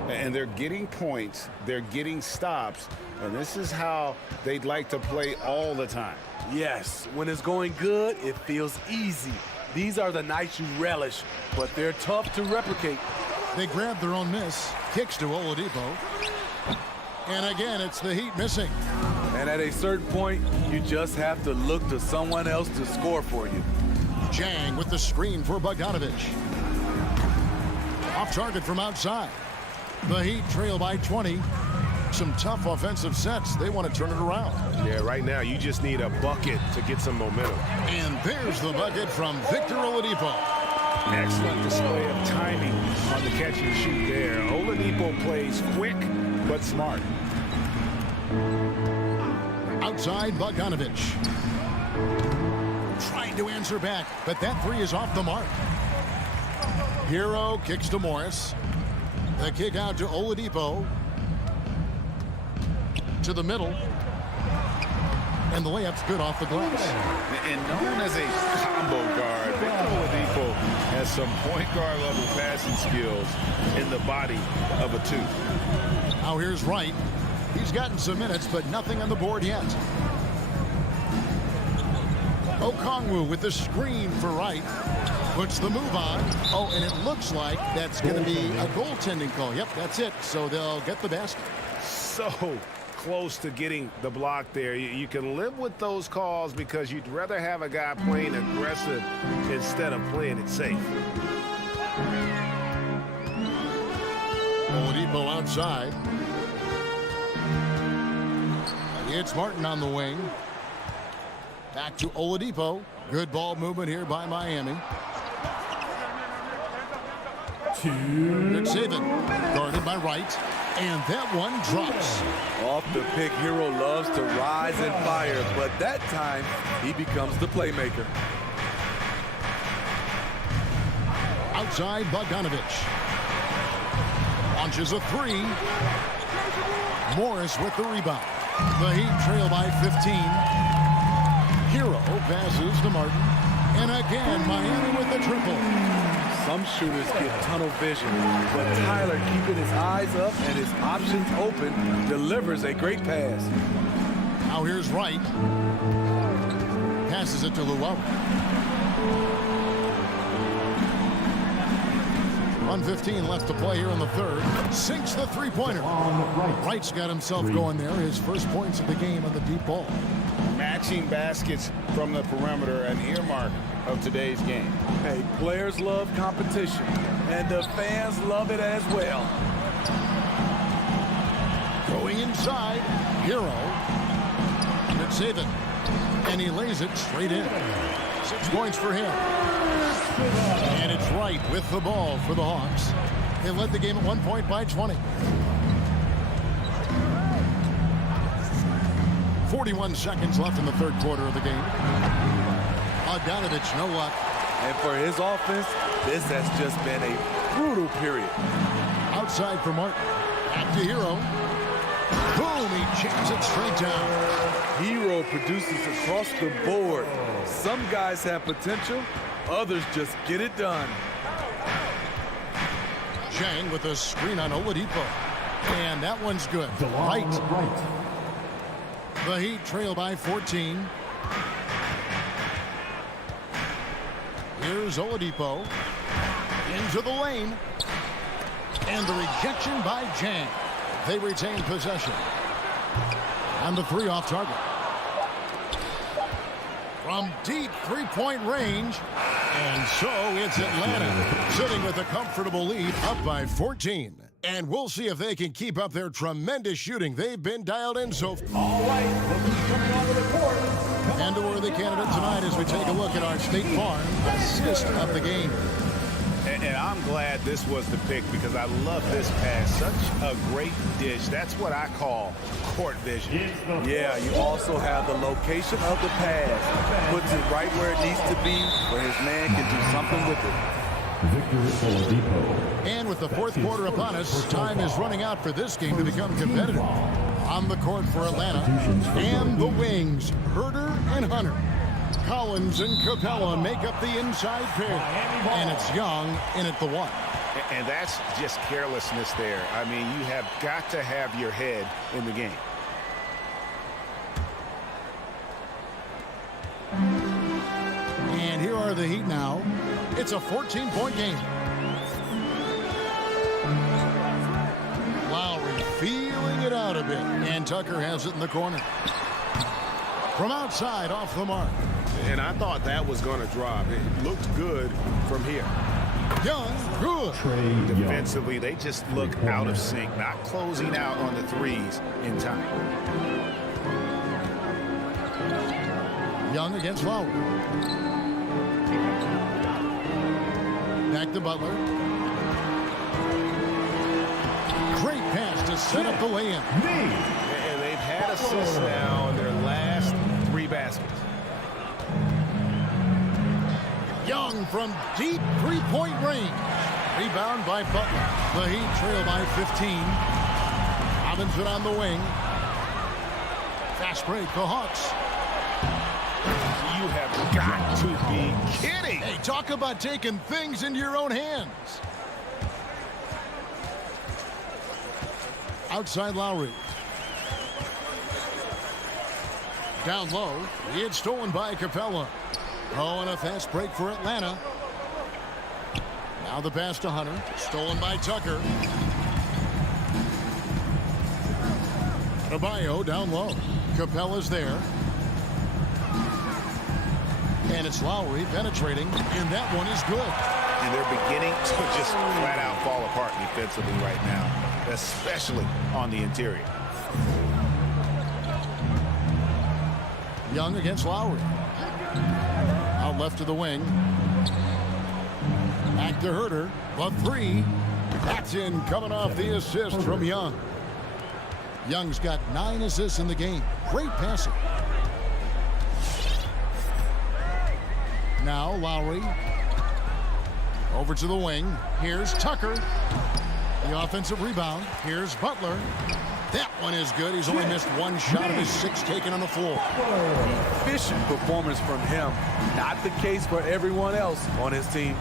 And they're getting points. They're getting stops. And this is how they'd like to play all the time. Yes, when it's going good, it feels easy. These are the nights you relish, but they're tough to replicate. They grab their own miss. Kicks to Oladipo. And again, it's the Heat missing. And at a certain point, you just have to look to someone else to score for you. Jang with the screen for Bogdanovich. Off target from outside. The Heat trail by 20. Some tough offensive sets. They want to turn it around. Yeah, right now you just need a bucket to get some momentum. And there's the bucket from Victor Oladipo. Excellent display of timing on the catch and shoot there. Oladipo plays quick but smart. Outside Bogdanovich. Trying to answer back, but that three is off the mark. Hero kicks to Morris. The kick out to Oladipo. To the middle. And the layup's good off the glass. And known as a combo guard, Victor Oladipo has some point guard level passing skills in the body of a two. Now here's Wright. He's gotten some minutes, but nothing on the board yet. Okongwu with the screen for Wright. Puts the move on. Oh, and it looks like that's going to be a goaltending call. Yep, that's it. So they'll get the basket. So close to getting the block there. You can live with those calls because you'd rather have a guy playing aggressive instead of playing it safe. Oladipo outside. It's Martin on the wing. Back to Oladipo. Good ball movement here by Miami. Good saving. Guarded by Wright. And that one drops. Off the pick, Hero loves to rise and fire, but that time he becomes the playmaker. Outside Bogdanovich. Launches a three. Morris with the rebound. The Heat trail by 15. Hero passes to Martin. And again, Miami with the triple. Some shooters get tunnel vision, but Tyler, keeping his eyes up and his options open, delivers a great pass. Now here's Wright. Passes it to Lowry. 1:15 left to play here in the third. Sinks the three-pointer. Wright's got himself going there. His first points of the game on the deep ball. Matching baskets from the perimeter, an earmark of today's game. Hey, players love competition, and the fans love it as well. Going inside, Hero. Good save it. And he lays it straight in. 6 points for him. And it's Wright with the ball for the Hawks. They led the game at 1 point by 20. 41 seconds left in the third quarter of the game. Bogdanovich, no luck. And for his offense, this has just been a brutal period. Outside for Martin. Back to Hero. Boom, he jams it straight down. Hero produces across the board. Some guys have potential, others just get it done. Chang with a screen on Oladipo. And that one's good. Right. The Heat trail by 14. Here's Oladipo. Into the lane. And the rejection by Chang. They retain possession. And the three off target. From deep three-point range. And so it's Atlanta sitting with a comfortable lead, up by 14. And we'll see if they can keep up their tremendous shooting. They've been dialed in so far. All right, looking coming onto the court. And a worthy candidate tonight as we take a look at our State Farm assist of the game. And I'm glad this was the pick because I love this pass. Such a great dish. That's what I call court vision. Yeah, you also have the location of the pass. Puts it right where it needs to be, where his man can do something with it. Victor Oladipo. And with the fourth quarter upon us, time is running out for this game to become competitive. On the court for Atlanta, and the wings, Herder and Hunter. Collins and Capella make up the inside pair. And it's Young in at the one. And that's just carelessness there. I mean, you have got to have your head in the game. And here are the Heat now. It's a 14-point game. Lowry feeling it out a bit. And Tucker has it in the corner. From outside, off the mark. And I thought that was going to drop. It looked good from here. Young, good. Defensively, they just look out of sync, not closing out on the threes in time. Young against Lowry. Back to Butler. Great pass to set up the lay-in. And they've had assists now in their last 3 baskets. Young from deep three-point range. Rebound by Butler. The Heat trail by 15. Robinson on the wing. Fast break, the Hawks. You have got to be kidding. Hey, talk about taking things into your own hands. Outside Lowry. Down low. It's stolen by Capella. Oh, and a fast break for Atlanta. Now the pass to Hunter. Stolen by Tucker. Adebayo down low. Capella's there. And it's Lowry penetrating, and that one is good. And they're beginning to just flat out fall apart defensively right now, especially on the interior. Young against Lowry. Out left to the wing. Back to Herter. But three. That's in, coming off the assist from Young. Young's got 9 assists in the game. Great passing. Now Lowry. Over to the wing. Here's Tucker. The offensive rebound. Here's Butler. That one is good. He's only missed 1 shot of his 6 taken on the floor. Efficient performance from him. Not the case for everyone else on his team.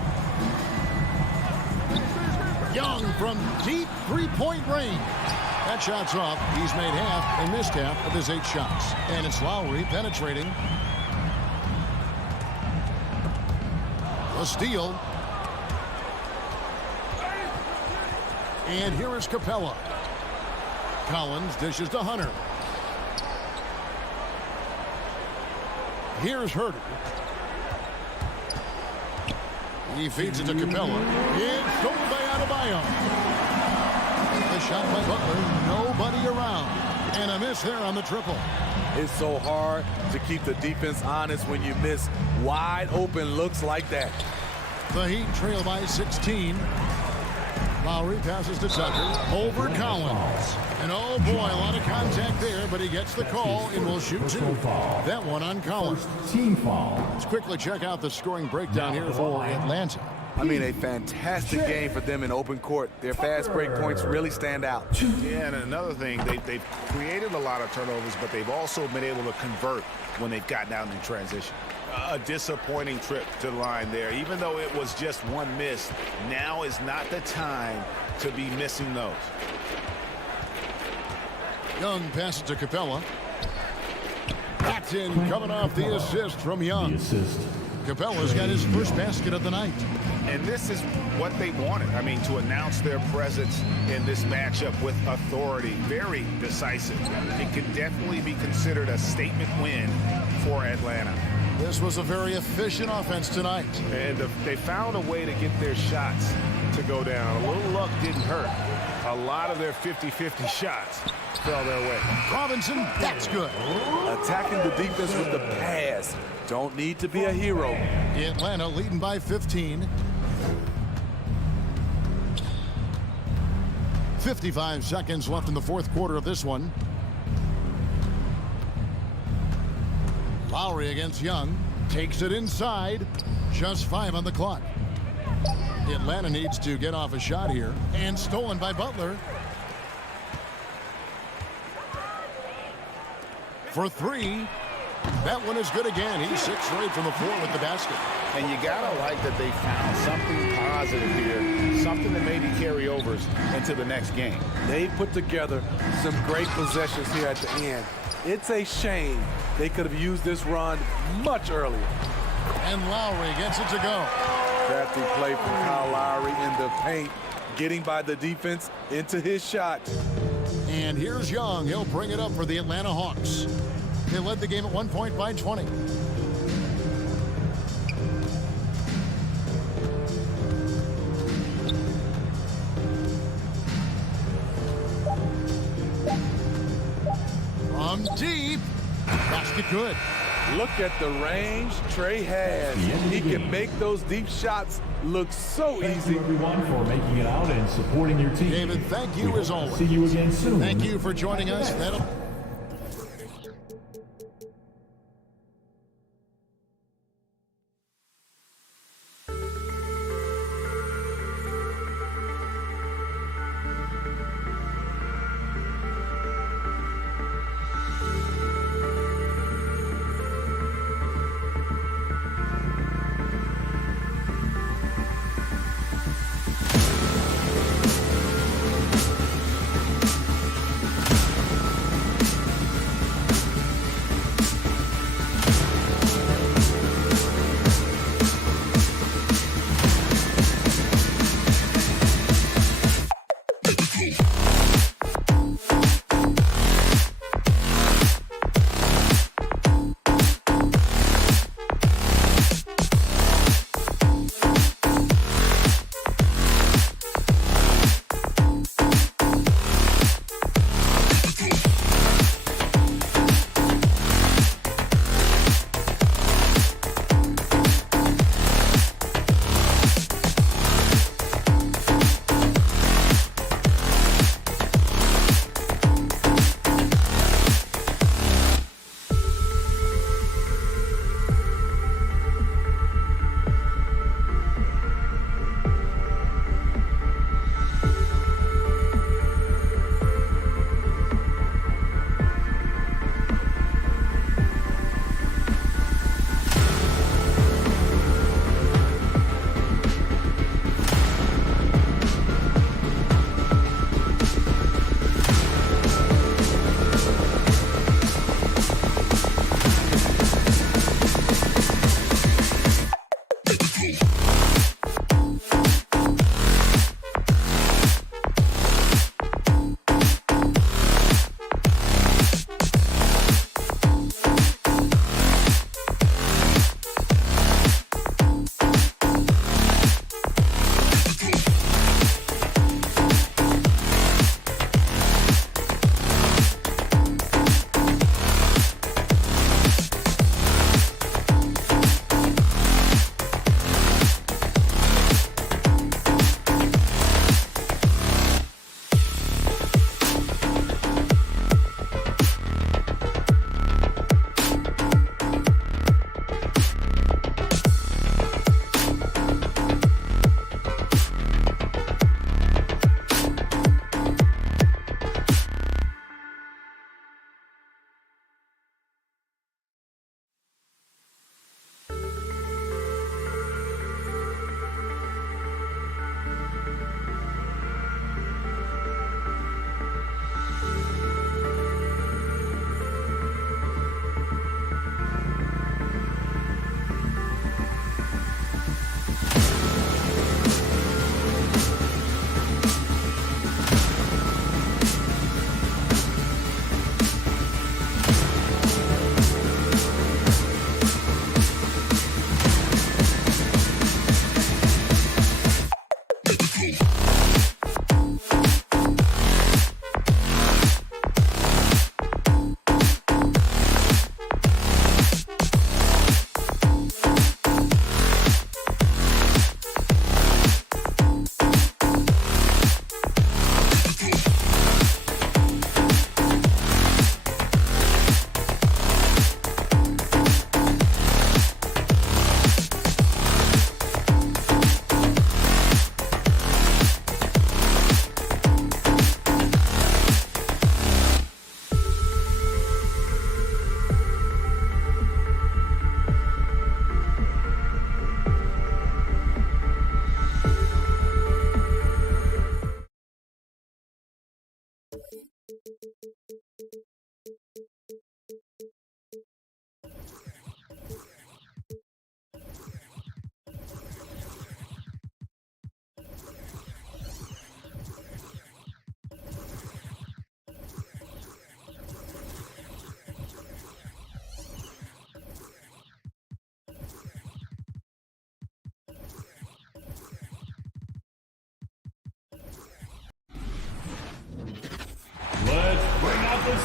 Young from deep three-point range. That shot's off. He's made half and missed half of his 8 shots. And it's Lowry penetrating. A steal. And here is Capella. Collins dishes to Hunter. Here's Herter. He feeds it to Capella. It's stolen by Adebayo. The shot by Butler. Nobody around. And a miss there on the triple. It's so hard to keep the defense honest when you miss wide open looks like that. The Heat trail by 16. Lowry passes to Tucker. Over Collins. And oh boy, a lot of contact there, but he gets the call and will shoot 2. That one on Collins. Team foul. Let's quickly check out the scoring breakdown here for Atlanta. I mean, a fantastic game for them in open court. Their fast break points really stand out. Yeah, and another thing, they've created a lot of turnovers, but they've also been able to convert when they've gotten out in transition. A disappointing trip to the line there. Even though it was just 1 miss, now is not the time to be missing those. Young passes to Capella. That's in, coming off the assist from Young. Capella's got his first basket of the night. And this is what they wanted. I mean, to announce their presence in this matchup with authority. Very decisive. It could definitely be considered a statement win for Atlanta. This was a very efficient offense tonight. And they found a way to get their shots to go down. A little luck didn't hurt. A lot of their 50-50 shots fell their way. Robinson, that's good. Attacking the defense with the pass. Don't need to be a hero. Atlanta leading by 15. 55 seconds left in the 4th quarter of this one. Lowry against Young. Takes it inside. Just 5 on the clock. Atlanta needs to get off a shot here. And stolen by Butler. For 3. That one is good again. He's 6 straight from the floor with the basket. And you gotta like that they found something positive here. Something that maybe carry overs into the next game. They put together some great possessions here at the end. It's a shame they could have used this run much earlier. And Lowry gets it to go. Crafty play from Kyle Lowry in the paint, getting by the defense into his shot. And here's Young. He'll bring it up for the Atlanta Hawks. They led the game at 1 point by 20. From deep. Basket good. Look at the range Trey has. He can make those deep shots look so Thank easy. you everyone for making it out and supporting your team. David, thank you as always. See you again soon. Thank you for joining us.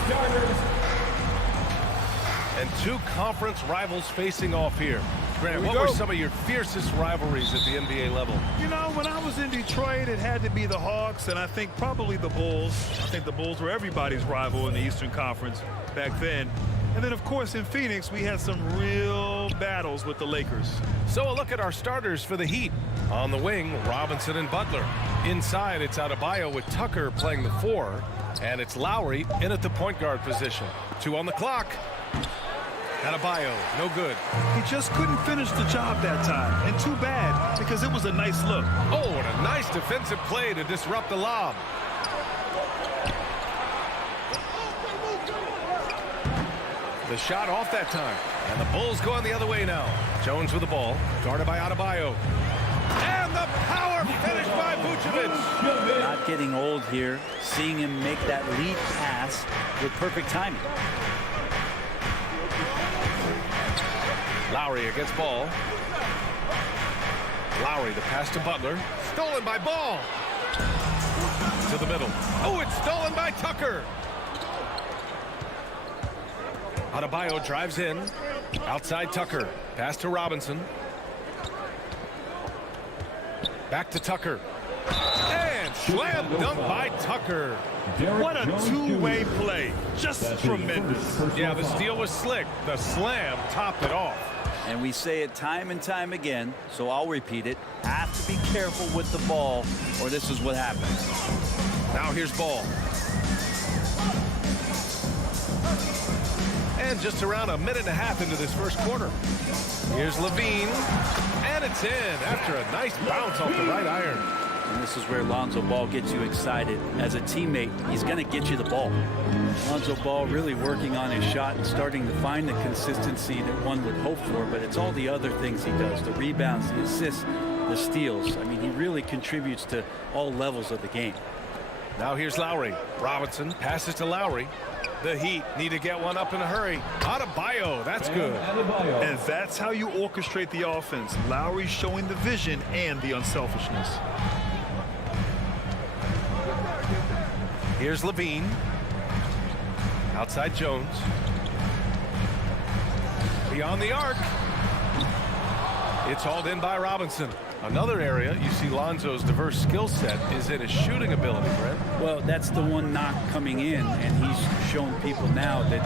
starters. And two conference rivals facing off here. Grant, what were some of your fiercest rivalries at the NBA level? You know, when I was in Detroit, it had to be the Hawks, and I think probably the Bulls. I think the Bulls were everybody's rival in the Eastern Conference back then. And then, of course, in Phoenix, we had some real battles with the Lakers. So a look at our starters for the Heat. On the wing, Robinson and Butler. Inside, it's Adebayo with Tucker playing the 4. And it's Lowry in at the point guard position. 2 on the clock. Adebayo, no good. He just couldn't finish the job that time. And too bad, because it was a nice look. Oh, and a nice defensive play to disrupt the lob. The shot off that time. And the Bulls going the other way now. Jones with the ball, guarded by Adebayo. And the power finish by Vucevic. Vucevic. Not getting old here. Seeing him make that lead pass with perfect timing. Lowry against Ball. Lowry, the pass to Butler. Stolen by Ball. To the middle. Oh, it's stolen by Tucker. Adebayo drives in. Outside Tucker. Pass to Robinson. Back to Tucker. And slam dunk by Tucker. What a two-way play. Just tremendous. Yeah, the steal was slick. The slam topped it off. And we say it time and time again, so I'll repeat it. Have to be careful with the ball, or this is what happens. Now here's Ball. And just around a minute and a half into this first quarter. Here's Levine. And it's in after a nice bounce off the right iron. And this is where Lonzo Ball gets you excited. As a teammate, he's going to get you the ball. Lonzo Ball really working on his shot and starting to find the consistency that one would hope for, but it's all the other things he does, the rebounds, the assists, the steals. I mean, he really contributes to all levels of the game. Now here's Lowry. Robinson passes to Lowry. The Heat need to get one up in a hurry. Adebayo, that's good. And that's how you orchestrate the offense. Lowry showing the vision and the unselfishness. Here's Levine. Outside Jones. Beyond the arc. It's hauled in by Robinson. Another area you see Lonzo's diverse skill set is in his shooting ability, Brent. Well, that's the one knock coming in, and he's shown people now that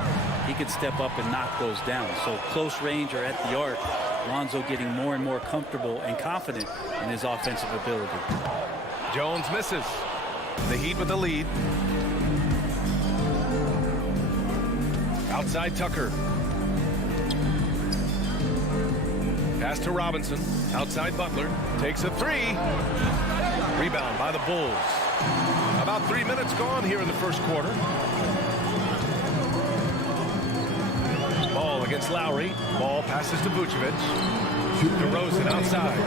he could step up and knock those down. So close range or at the arc, Lonzo getting more and more comfortable and confident in his offensive ability. Jones misses. The Heat with the lead. Outside Tucker. Pass to Robinson. Outside Butler. Takes a three. Rebound by the Bulls. About 3 minutes gone here in the first quarter. Ball against Lowry. Ball passes to Vucevic. DeRozan outside.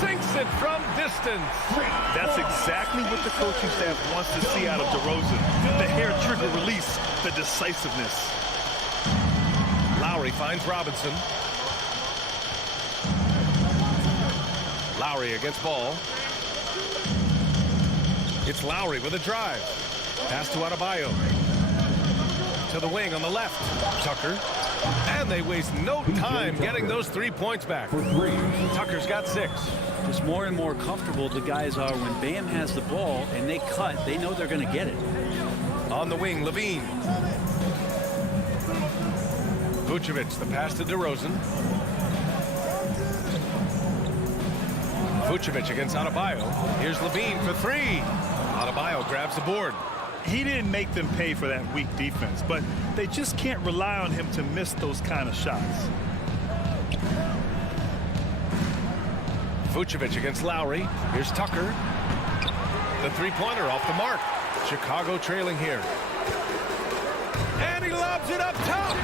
Sinks it from distance. That's exactly what the coaching staff wants to see out of DeRozan. The hair trigger release, the decisiveness. Lowry finds Robinson. Lowry against Ball. It's Lowry with a drive. Pass to Adebayo. To the wing on the left. Tucker. And they waste no time getting those 3 points back. Tucker's got 6. Just more and more comfortable the guys are when Bam has the ball and they cut. They know they're going to get it. On the wing, Levine. Vucevic, the pass to DeRozan. Vucevic against Adebayo. Here's Levine for 3. Adebayo grabs the board. He didn't make them pay for that weak defense, but they just can't rely on him to miss those kind of shots. Vucevic against Lowry. Here's Tucker. The three-pointer off the mark. Chicago trailing here. And he lobs it up top.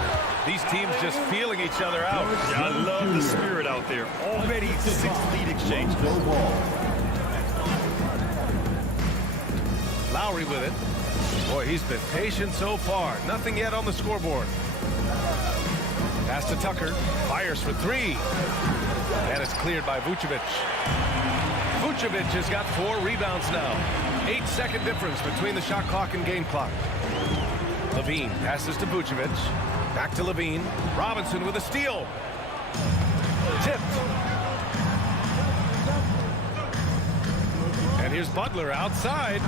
These teams just feeling each other out. Yeah, I love the spirit out there. Already 6 lead exchanges. Lowry with it. Boy, he's been patient so far. Nothing yet on the scoreboard. Pass to Tucker. Fires for 3. And it's cleared by Vucevic. Vucevic has got 4 rebounds now. 8-second difference between the shot clock and game clock. Levine passes to Vucevic. Back to Levine. Robinson with a steal. Tipped. And here's Butler outside.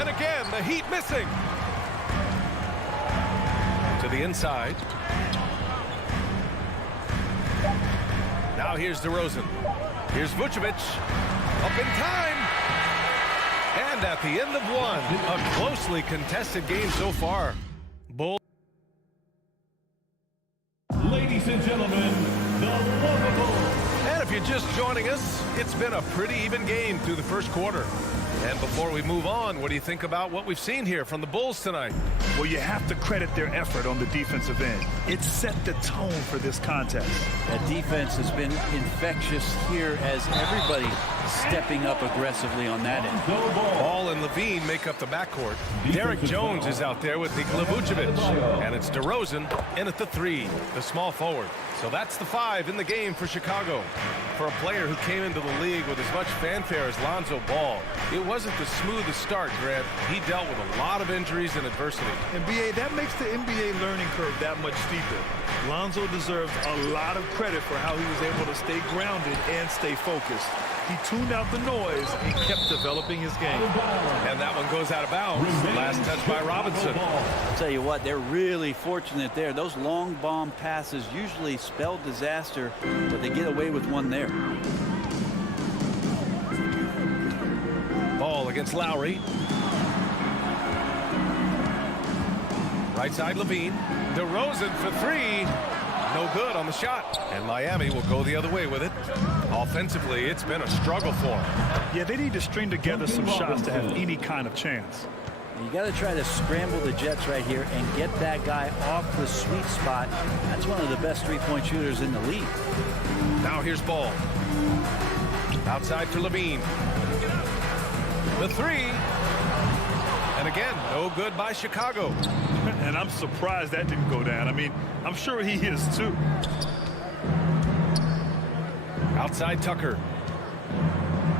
And again, the Heat missing. To the inside. Now here's DeRozan. Here's Vucevic. Up in time. And at the end of one, a closely contested game so far. Bulls. Ladies and gentlemen, the lovable. And if you're just joining us, it's been a pretty even game through the first quarter. And before we move on, what do you think about what we've seen here from the Bulls tonight? Well, you have to credit their effort on the defensive end. It set the tone for this contest. That defense has been infectious here as everybody stepping up aggressively on that end. Ball and Levine make up the backcourt. Derek Jones is out there with Nikola Vucevic. And it's DeRozan in at the 3, the small forward. So that's the 5 in the game for Chicago. For a player who came into the league with as much fanfare as Lonzo Ball, it wasn't the smoothest start, Grant. He dealt with a lot of injuries and adversity. And BA, that makes the NBA learning curve that much steeper. Lonzo deserves a lot of credit for how he was able to stay grounded and stay focused. He tuned out the noise and kept developing his game. And that one goes out of bounds. Last touch by Robinson. I'll tell you what, they're really fortunate there. Those long bomb passes usually spell disaster, but they get away with one there. Ball against Lowry. Right side Levine. DeRozan for 3. No good on the shot. And Miami will go the other way with it. Offensively, it's been a struggle for them. Yeah, they need to string together some shots to have any kind of chance. You got to try to scramble the Jets right here and get that guy off the sweet spot. That's one of the best three-point shooters in the league. Now here's Ball. Outside for Levine. The 3. And again, no good by Chicago. And I'm surprised that didn't go down. I mean, I'm sure he is too. Outside Tucker.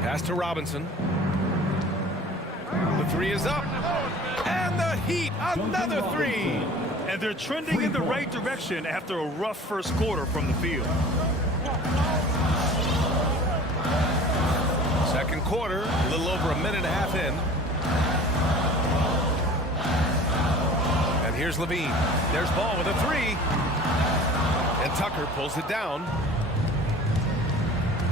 Pass to Robinson. The 3 is up. And the Heat, another 3. And they're trending in the right direction after a rough first quarter from the field. Second quarter, a little over a minute and a half in. And here's Levine. There's Ball with a 3. And Tucker pulls it down.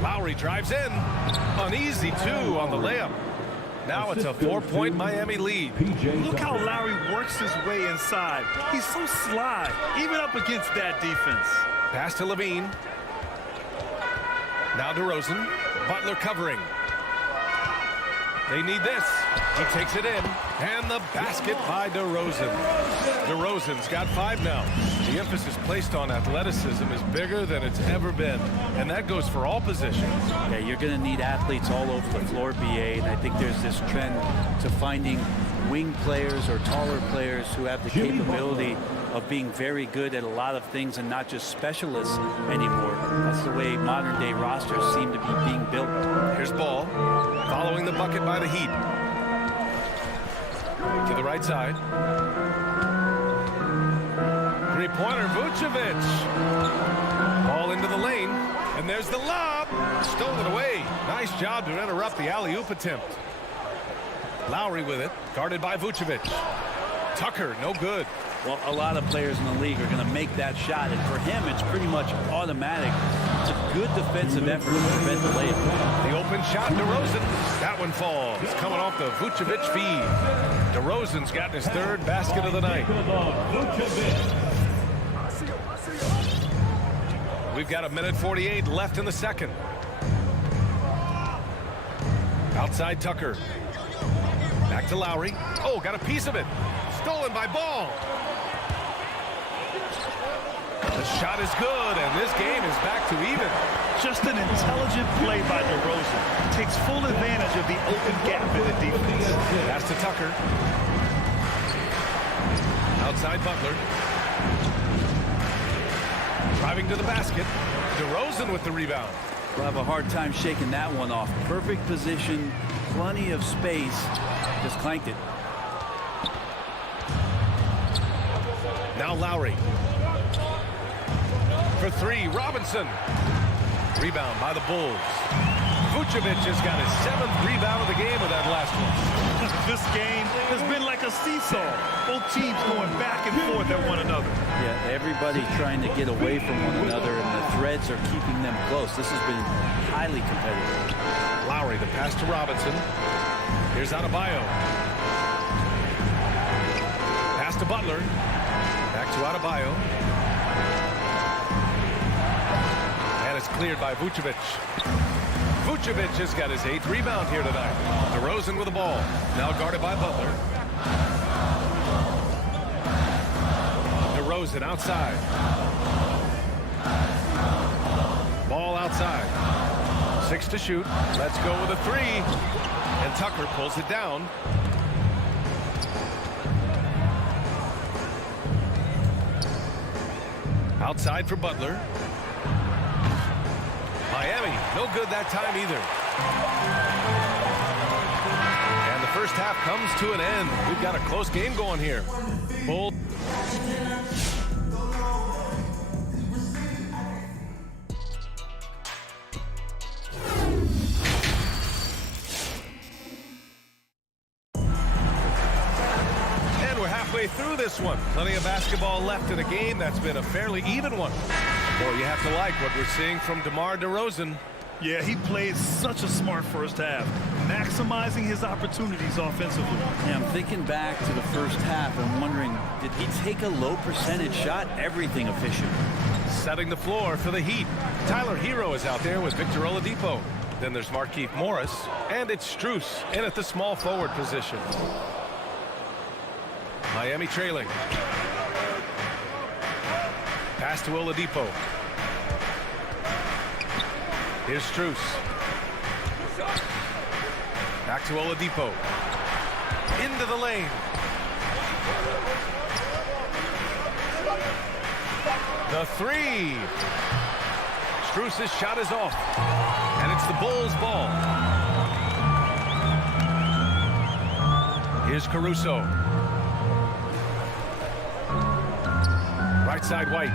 Lowry drives in. An easy 2 on the layup. Now it's a 4-point Miami lead. Look how Lowry works his way inside. He's so sly, even up against that defense. Pass to Levine. Now DeRozan. Butler covering. They need this. He takes it in. And the basket by DeRozan. DeRozan's got 5 now. The emphasis placed on athleticism is bigger than it's ever been. And that goes for all positions. Yeah, you're going to need athletes all over the floor, BA. And I think there's this trend to finding wing players or taller players who have the capability of being very good at a lot of things and not just specialists anymore. That's the way modern day rosters seem to be being built. Here's Ball following the bucket by the Heat. To the right side. Three-pointer, Vucevic. Ball into the lane. And there's the lob. Stolen away. Nice job to interrupt the alley-oop attempt. Lowry with it. Guarded by Vucevic. Tucker, no good. Well, a lot of players in the league are going to make that shot, and for him, it's pretty much automatic. It's a good defensive effort to prevent the layup. The open shot, DeRozan. That one falls. Coming off the Vucevic feed. DeRozan's gotten his 3rd basket of the night. We've got a minute 48 left in the second. Outside Tucker. Back to Lowry. Oh, got a piece of it. Stolen by Ball. The shot is good, and this game is back to even. Just an intelligent play by DeRozan. Takes full advantage of the open gap in the defense. Pass to Tucker. Outside Butler. Driving to the basket. DeRozan with the rebound. We'll have a hard time shaking that one off. Perfect position, plenty of space. Just clanked it. Now Lowry. For 3, Robinson. Rebound by the Bulls. Vucevic has got his 7th rebound of the game with that last one. This game has been like a seesaw. Both teams going back and forth at one another. Yeah, everybody trying to get away from one another, and the threads are keeping them close. This has been highly competitive. Lowry, the pass to Robinson. Here's Adebayo. Pass to Butler. Back to Adebayo. And it's cleared by Vucevic. Vucevic has got his 8th rebound here tonight. DeRozan with the ball. Now guarded by Butler. DeRozan outside. Ball outside. 6 to shoot. Let's go with a 3. And Tucker pulls it down. Outside for Butler. Miami, no good that time either. And the first half comes to an end. We've got a close game going here. Bull. Through this one. Plenty of basketball left in a game that's been a fairly even one. Boy, you have to like what we're seeing from DeMar DeRozan. Yeah, he played such a smart first half, maximizing his opportunities offensively. Yeah, I'm thinking back to the first half and wondering, did he take a low percentage shot? Everything efficient. Setting the floor for the Heat. Tyler Hero is out there with Victor Oladipo. Then there's Markieff Morris. And it's Strus in at the small forward position. Miami trailing. Pass to Oladipo. Here's Strus. Back to Oladipo. Into the lane. The 3. Strus's shot is off. And it's the Bulls' ball. Here's Caruso. Right side White.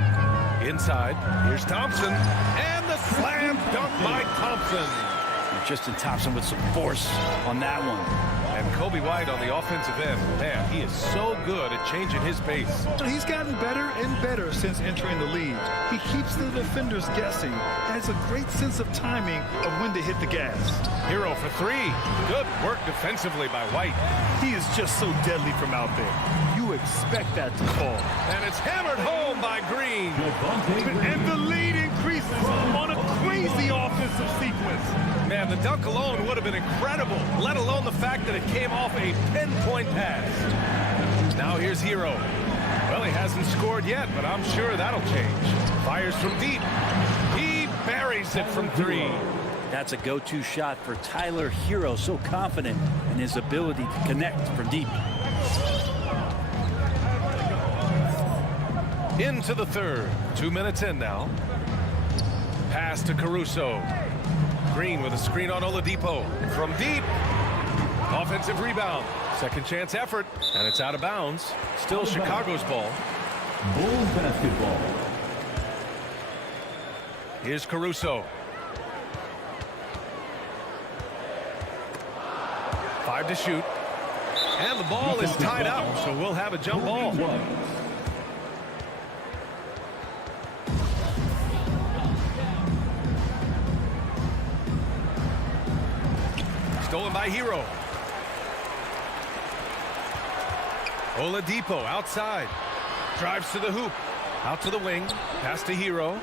Inside. Here's Thompson. And the slam dunk by Thompson. Justin Thompson with some force on that one. And Kobe White on the offensive end. Man, he is so good at changing his pace. He's gotten better and better since entering the league. He keeps the defenders guessing. Has a great sense of timing of when to hit the gas. Hero for 3. Good work defensively by White. He is just so deadly from out there. You expect that to fall. And it's hammered home by Green. And the lead increases on a crazy offensive sequence. Man, the dunk alone would have been incredible, let alone the fact that it came off a pinpoint pass. Now here's Hero. Well, he hasn't scored yet, but I'm sure that'll change. Fires from deep. He buries it from 3. That's a go-to shot for Tyler Hero, so confident in his ability to connect from deep. Into the third. 2 minutes in now. Pass to Caruso. Green with a screen on Oladipo. From deep. Offensive rebound. Second chance effort. And it's out of bounds. Still Chicago's ball. Bulls basketball. Here's Caruso. 5 to shoot. And the ball is tied up, so we'll have a jump ball. Stolen by Hero. Oladipo outside. Drives to the hoop. Out to the wing. Pass to Hero.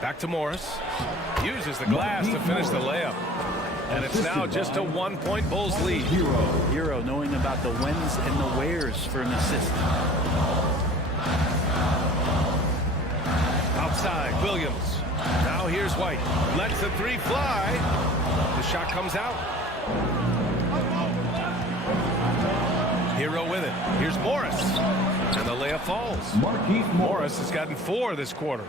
Back to Morris. Uses the glass to finish the layup. And it's now just a 1-point Bulls lead. Hero knowing about the whens and the wheres for an assist. Outside, Williams. Now here's White. Lets the 3 fly. The shot comes out. Hero with it. Here's Morris. And the layup falls. Morris has gotten 4 this quarter.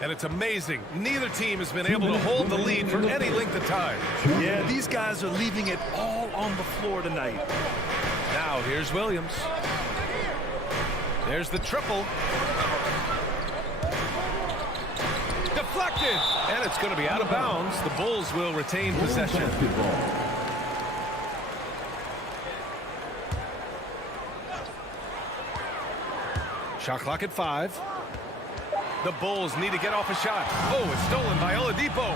And it's amazing. Neither team has been able to hold the lead for any length of time. Yeah, these guys are leaving it all on the floor tonight. Now here's Williams. There's the triple. Deflected. And it's going to be out of bounds. The Bulls will retain possession. Shot clock at 5. The Bulls need to get off a shot. Oh, it's stolen by Oladipo.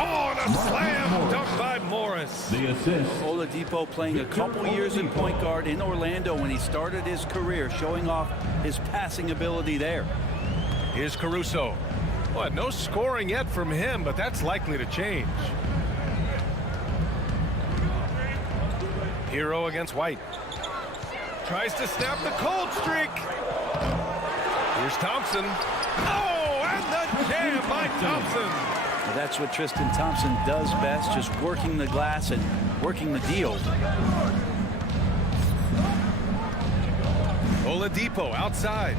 Oh, and What a slam dunk by Morris. The assist. Oladipo playing a couple years in point guard in Orlando when he started his career, showing off his passing ability there. Here's Caruso. Well, no scoring yet from him, but that's likely to change. Hero against White. Tries to snap the cold streak. Here's Thompson. Oh, and the jam by Thompson. Well, that's what Tristan Thompson does best, just working the glass and working the deal. Oladipo outside.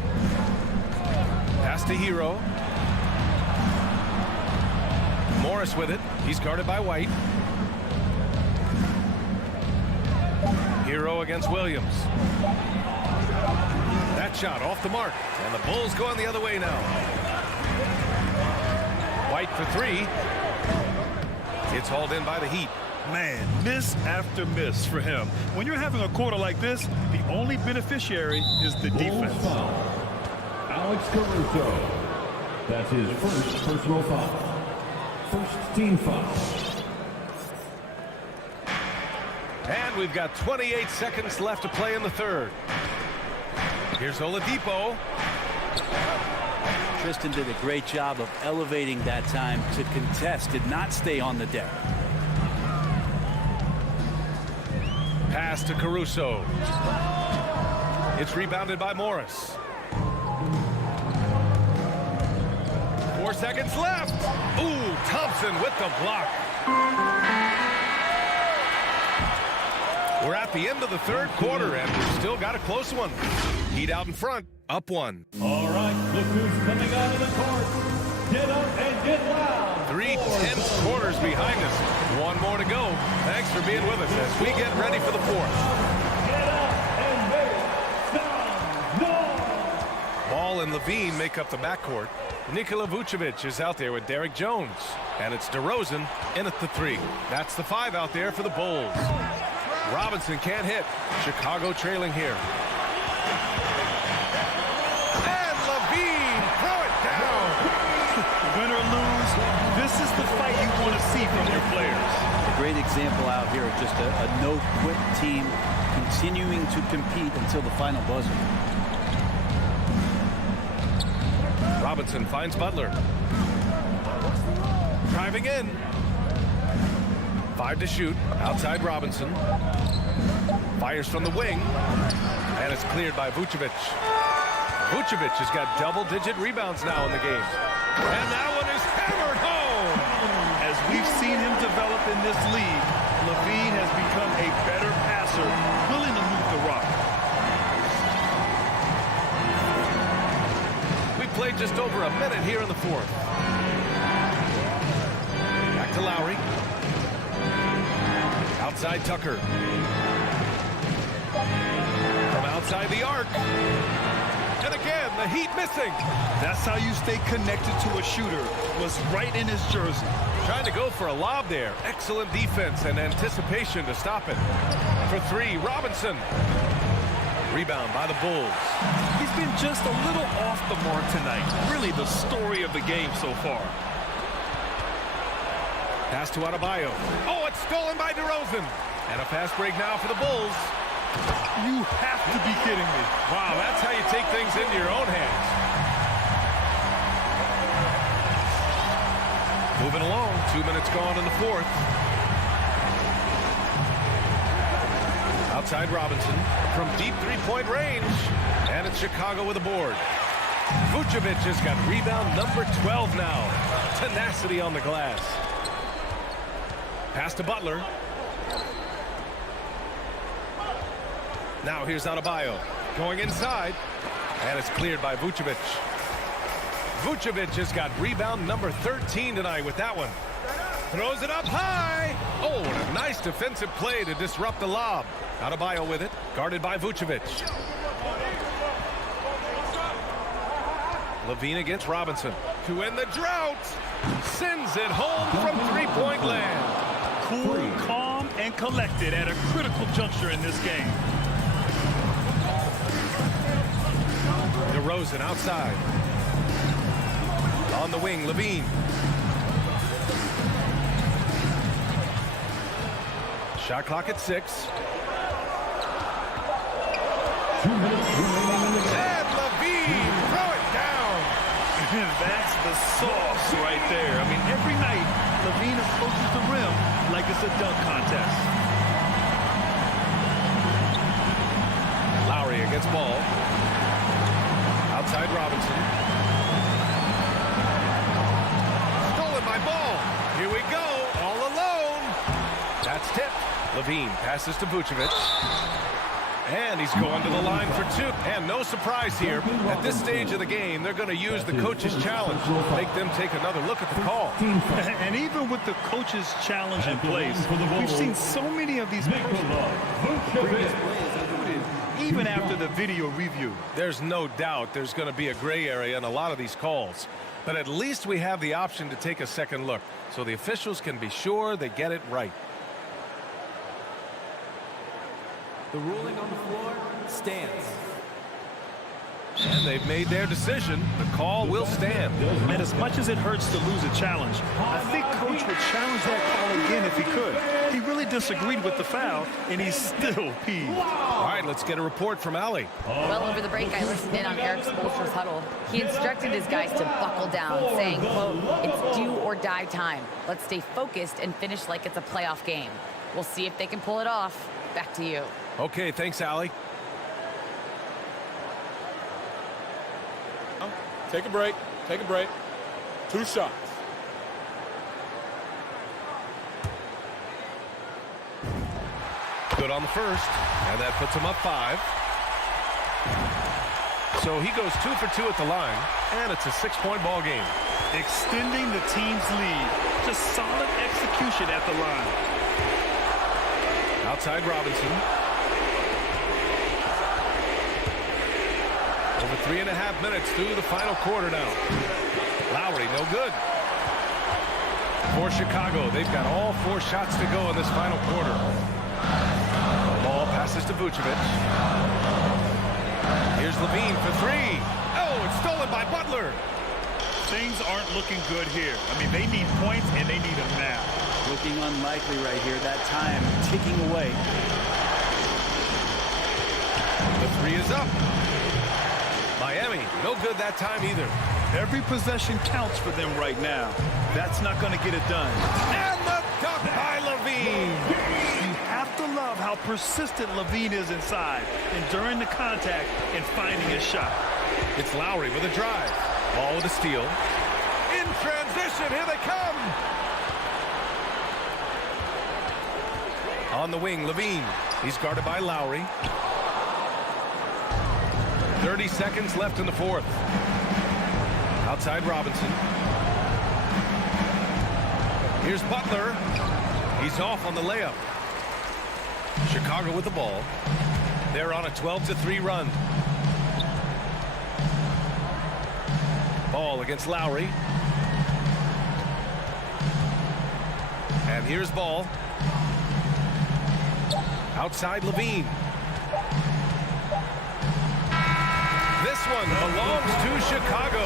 Pass to Hero. Morris with it. He's guarded by White. Hero against Williams. That shot off the mark. And the Bulls going the other way now. White for three. It's hauled in by the Heat. Man, miss after miss for him. When you're having a quarter like this, the only beneficiary is the defense. Bulls foul. Alex Caruso. That's his first personal foul. First team foul. And we've got 28 seconds left to play in the third. Here's Oladipo. Tristan did a great job of elevating that time to contest, did not stay on the deck. Pass to Caruso. It's rebounded by Morris. 4 seconds left. Ooh, Thompson with the block. We're at the end of the third quarter, and we've still got a close one. Heat out in front, up one. All right, look who's coming out of the court. Get up and get loud. 3 tense quarters behind us. One more to go. Thanks for being with us as we get ready for the fourth. Get up and make some noise. Ball and Levine make up the backcourt. Nikola Vucevic is out there with Derek Jones. And it's DeRozan in at the three. That's the 5 out there for the Bulls. Robinson can't hit. Chicago trailing here. And Levine, throw it down. Win or lose, this is the fight you want to see from your players. A great example out here of just a no-quit team continuing to compete until the final buzzer. Robinson finds Butler. Driving in. 5 to shoot. Outside Robinson. Fires from the wing. And it's cleared by Vucevic. Vucevic has got double-digit rebounds now in the game. And that one is hammered home. As we've seen him develop in this league, Levine has become a better passer, willing to move the rock. We played just over a minute here in the fourth. Back to Lowry. Outside Tucker. From outside the arc. And again, the Heat missing. That's how you stay connected to a shooter. Was right in his jersey. Trying to go for a lob there. Excellent defense and anticipation to stop it. For 3, Robinson. Rebound by the Bulls. He's been just a little off the mark tonight. Really the story of the game so far. Pass to Adebayo. Oh, it's stolen by DeRozan. And a fast break now for the Bulls. You have to be kidding me. Wow, that's how you take things into your own hands. Moving along, 2 minutes gone in the fourth. Outside Robinson from deep three-point range. And it's Chicago with a board. Vucevic has got rebound number 12 now. Tenacity on the glass. Pass to Butler. Now here's Adebayo going inside. And it's cleared by Vucevic. Vucevic has got rebound number 13 tonight with that one. Throws it up high. Oh, and a nice defensive play to disrupt the lob. Adebayo with it, guarded by Vucevic. Levine against Robinson. To end the drought. Sends it home from three-point land. Cool, calm, and collected at a critical juncture in this game. DeRozan outside. On the wing, Levine. Shot clock at 6. 2 minutes remaining in the game. And Levine, throw it down. That's the sauce right there. I mean, every night, Levine approaches the rim like it's a dunk contest. Lowry against Ball. Outside Robinson. Stolen by Ball. Here we go, all alone. That's tipped. Levine passes to Vucevic. And he's going to the line for 2. And no surprise here. At this stage of the game, they're going to use the coach's challenge. Make them take another look at the call. And even with the coach's challenge in place, we've seen so many of these even after the video review. There's no doubt there's going to be a gray area in a lot of these calls. But at least we have the option to take a second look, so the officials can be sure they get it right. The ruling on the floor stands. And they've made their decision. The call will stand. And as much as it hurts to lose a challenge, I think Coach would challenge that call again if he could. He really disagreed with the foul, and he's still peeved. All right, let's get a report from Allie. Well, over the break, I listened in on Eric Spoelstra's huddle. He instructed his guys to buckle down, saying, quote, "It's do or die time. Let's stay focused and finish like it's a playoff game. We'll see if they can pull it off." Back to you. Okay, thanks, Allie. Take a break. Take a break. 2 shots. Good on the first, and that puts him up 5. So he goes 2 for 2 at the line, and it's a 6-point ball game. Extending the team's lead. Just solid execution at the line. Outside Robinson. Over 3.5 minutes through the final quarter now. Lowry, no good. For Chicago, they've got all 4 shots to go in this final quarter. Ball passes to Vucevic. Here's Levine for 3. Oh, it's stolen by Butler. Things aren't looking good here. I mean, they need points, and they need them now. Looking unlikely right here. That time ticking away. The 3 is up. Miami, no good that time either. Every possession counts for them right now. That's not going to get it done. And the dunk by Levine. You have to love how persistent Levine is inside, enduring the contact and finding his shot. It's Lowry with a drive. Ball with a steal. In transition, here they come. On the wing, Levine. He's guarded by Lowry. 30 seconds left in the 4th. Outside Robinson. Here's Butler. He's off on the layup. Chicago with the ball. They're on a 12-3 run. Ball against Lowry. And here's Ball. Outside Levine. This one belongs to Chicago.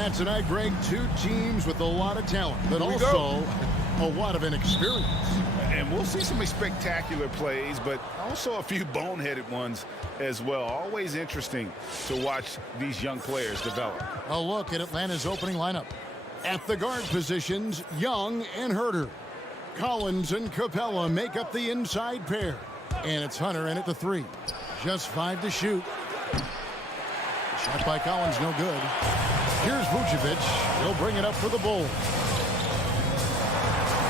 Yeah, tonight, Greg, two teams with a lot of talent, but also a lot of inexperience. And we'll see some spectacular plays, but also a few boneheaded ones as well. Always interesting to watch these young players develop. A look at Atlanta's opening lineup. At the guard positions, Young and Herter. Collins and Capella make up the inside pair. And it's Hunter in at the 3. Just 5 to shoot. Shot by Collins, no good. Here's Vucevic. He'll bring it up for the Bulls.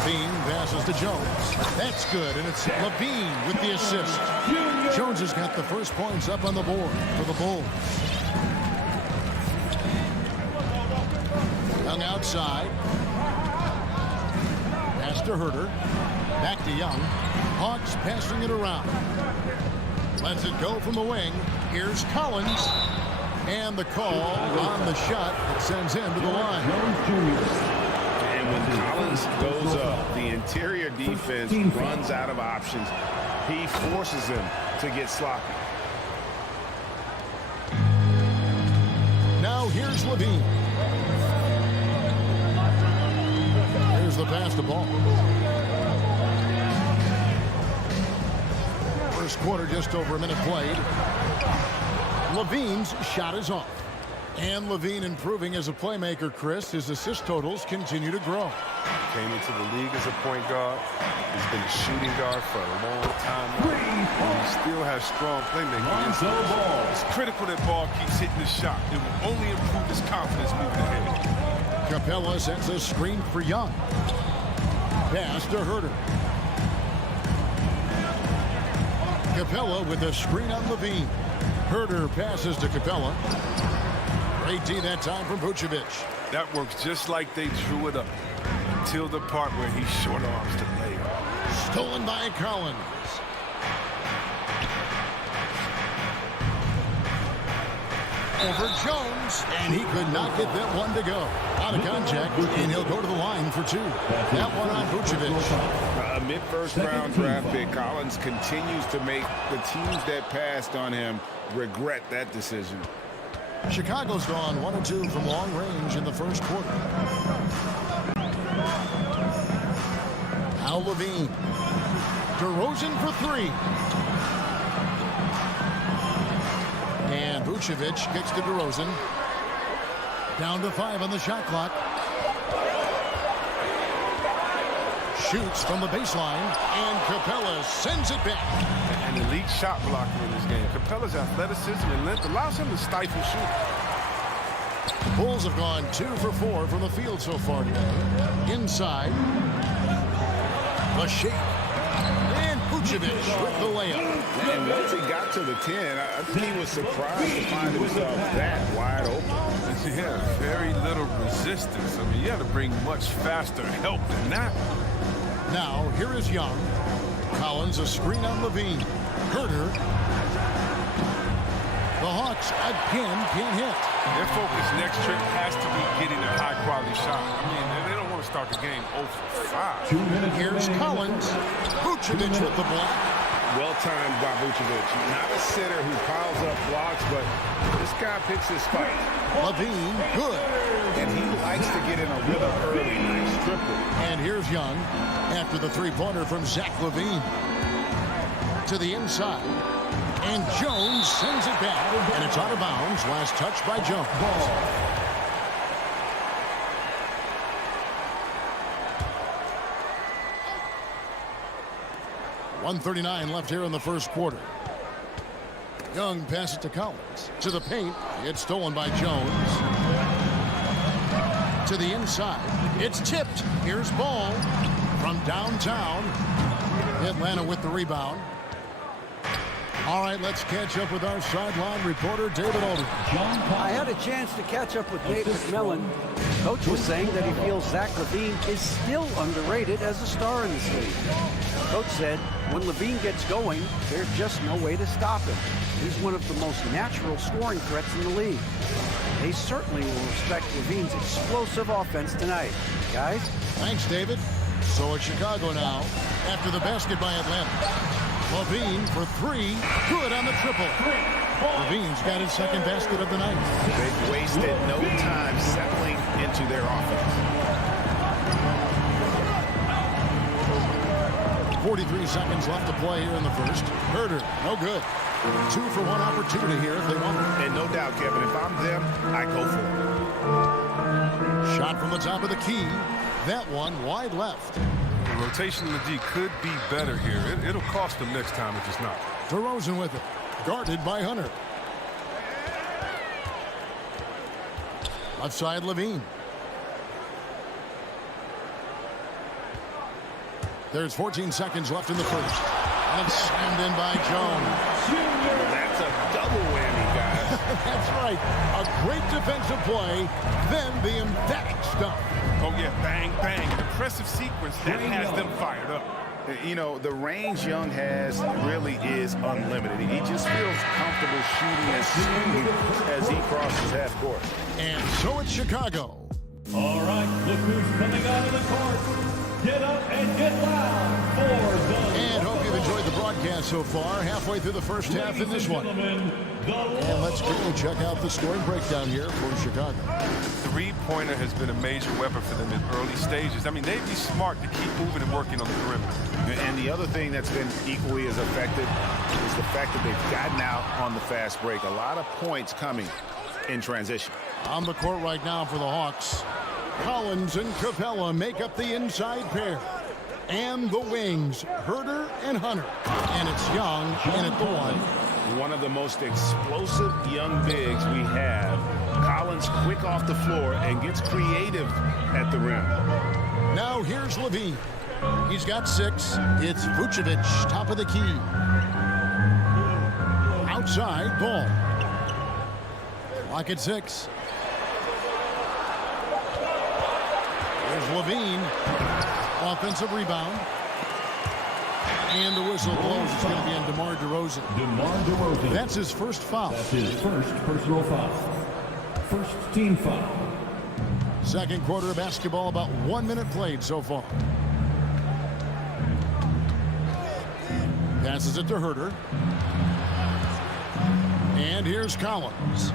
Bean passes to Jones. That's good, and it's Levine with the assist. Jones has got the first points up on the board for the Bulls. Young outside. Pass to Herter. Back to Young. Hawks passing it around. Lets it go from the wing. Here's Collins. And the call on the shot that sends him to the line. And when Collins goes up, the interior defense runs out of options. He forces him to get sloppy. Now here's Levine. Here's the pass to Ball. First quarter, just over a minute played. Levine's shot is off. And Levine improving as a playmaker, Chris. His assist totals continue to grow. Came into the league as a point guard. He's been a shooting guard for a long time now. And he still has strong playmaking instincts. It's critical that Ball keeps hitting the shot. It will only improve his confidence moving ahead. Capella sets a screen for Young. Pass to Herter. Capella with a screen on Levine. Herter passes to Capella. Great D that time from Vucevic. That works just like they drew it up until the part where he short arms the layup. Stolen by Collins. Over Jones, and he could not get that one to go. Out of contact, and he'll go to the line for 2. That one on Vucevic. A mid-first round draft pick. Collins continues to make the teams that passed on him regret that decision. Chicago's gone 1 of 2 from long range in the first quarter. Now Levine. DeRozan for 3. And Vucevic kicks to DeRozan. Down to 5 on the shot clock. Shoots from the baseline, and Capella sends it back. An elite shot blocker in this game. Capella's athleticism and length allows him to stifle shooting. Bulls have gone 2 for 4 from the field so far today. Inside. The shake. And Vucevic with the layup. And once he got to the 10, I think he was surprised to find himself that wide open. He had very little resistance. I mean, you had to bring much faster help than that. Now, here is Young. Collins, a screen on Levine. Herter. The Hawks again can't hit. Their focus next trip has to be getting a high-quality shot. I mean, they don't want to start the game 0 for 5. 2 minutes. Here's Collins. Vucevic with the block. Well-timed by Vucevic. Not a sitter who piles up blocks, but this guy picks his fight. Levine, good. And he likes to get in a rhythm early. Nice triple. And here's Young after the three-pointer from Zach Levine. To the inside. And Jones sends it back. And it's out of bounds. Last touch by Jones. 1:39 left here in the first quarter. Young passes to Collins. To the paint. It's stolen by Jones. To the inside. It's tipped. Here's Ball from downtown. Atlanta with the rebound. All right, let's catch up with our sideline reporter, David Aldridge. I had a chance to catch up with Nate McMillan. Coach was saying that he feels Zach Levine is still underrated as a star in this league. Coach said when Levine gets going, there's just no way to stop him. He's one of the most natural scoring threats in the league. They certainly will respect Levine's explosive offense tonight. Guys? Thanks, David. So it's Chicago now after the basket by Atlanta. Levine for 3. Good on the triple. Levine's got his second basket of the night. They've wasted no time settling to their offense. 43 seconds left to play here in the first. Herder, no good. 2-for-1 opportunity here if they want it. And no doubt, Kevin, if I'm them, I go for it. Shot from the top of the key. That one wide left. The rotation in the D could be better here. It'll cost them next time if it's not. DeRozan with it. Guarded by Hunter. Left side, Levine. There's 14 seconds left in the first. And slammed in by Jones. That's a double whammy, guys. That's right. A great defensive play, then the emphatic stuff. Oh, yeah, bang, bang. An impressive sequence that has them fired up. You know, the range Young has really is unlimited. He just feels comfortable shooting as soon as he crosses half court. And so it's Chicago. All right, look who's coming out of the court. Get up and get loud for the... And hope you've enjoyed the broadcast so far. Halfway through the first half in this one. And let's quickly check out the scoring breakdown here for Chicago. Three-pointer has been a major weapon for them in early stages. I mean, they'd be smart to keep moving and working on the perimeter. And the other thing that's been equally as effective is the fact that they've gotten out on the fast break. A lot of points coming in transition. On the court right now for the Hawks. Collins and Capella make up the inside pair. And the wings, Herder and Hunter. And it's Young in at the one. One of the most explosive young bigs we have. Collins quick off the floor and gets creative at the rim. Now here's Levine. He's got 6. It's Vucevic, top of the key. Outside, ball. Lock at 6. There's Levine. Offensive rebound. And the whistle blows. It's going to be on DeMar DeRozan. DeMar DeRozan. That's his first foul. That's his first personal foul. First team foul. Second quarter of basketball, about 1 minute played so far. Passes it to Herder. And here's Collins.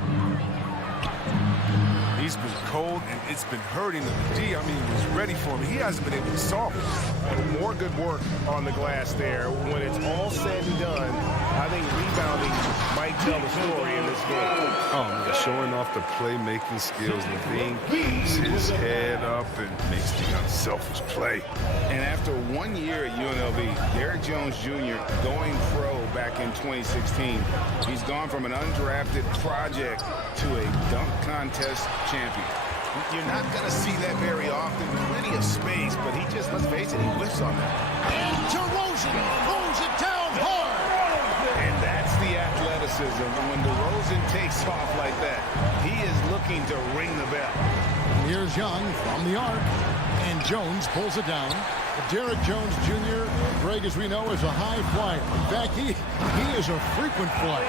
He's been cold, and it's been hurting him. The D, I mean, he was ready for him. He hasn't been able to solve it. More good work on the glass there. When it's all said and done, I think rebounding might tell the story in this game. Oh, man, showing off the playmaking skills. Levine keeps his head up and makes the unselfish play. And after 1 year at UNLV, Derrick Jones Jr. going pro back in 2016, he's gone from an undrafted project to a dunk contest champion. You're not going to see that very often. Plenty of space, but he just, let's face it, he whiffs on that. And DeRozan throws it down hard. And that's the athleticism. When DeRozan takes off like that, he is looking to ring the bell. Here's Young from the arc. And Jones pulls it down. Derrick Jones Jr., Greg, as we know, is a high flyer. In fact, he is a frequent flyer.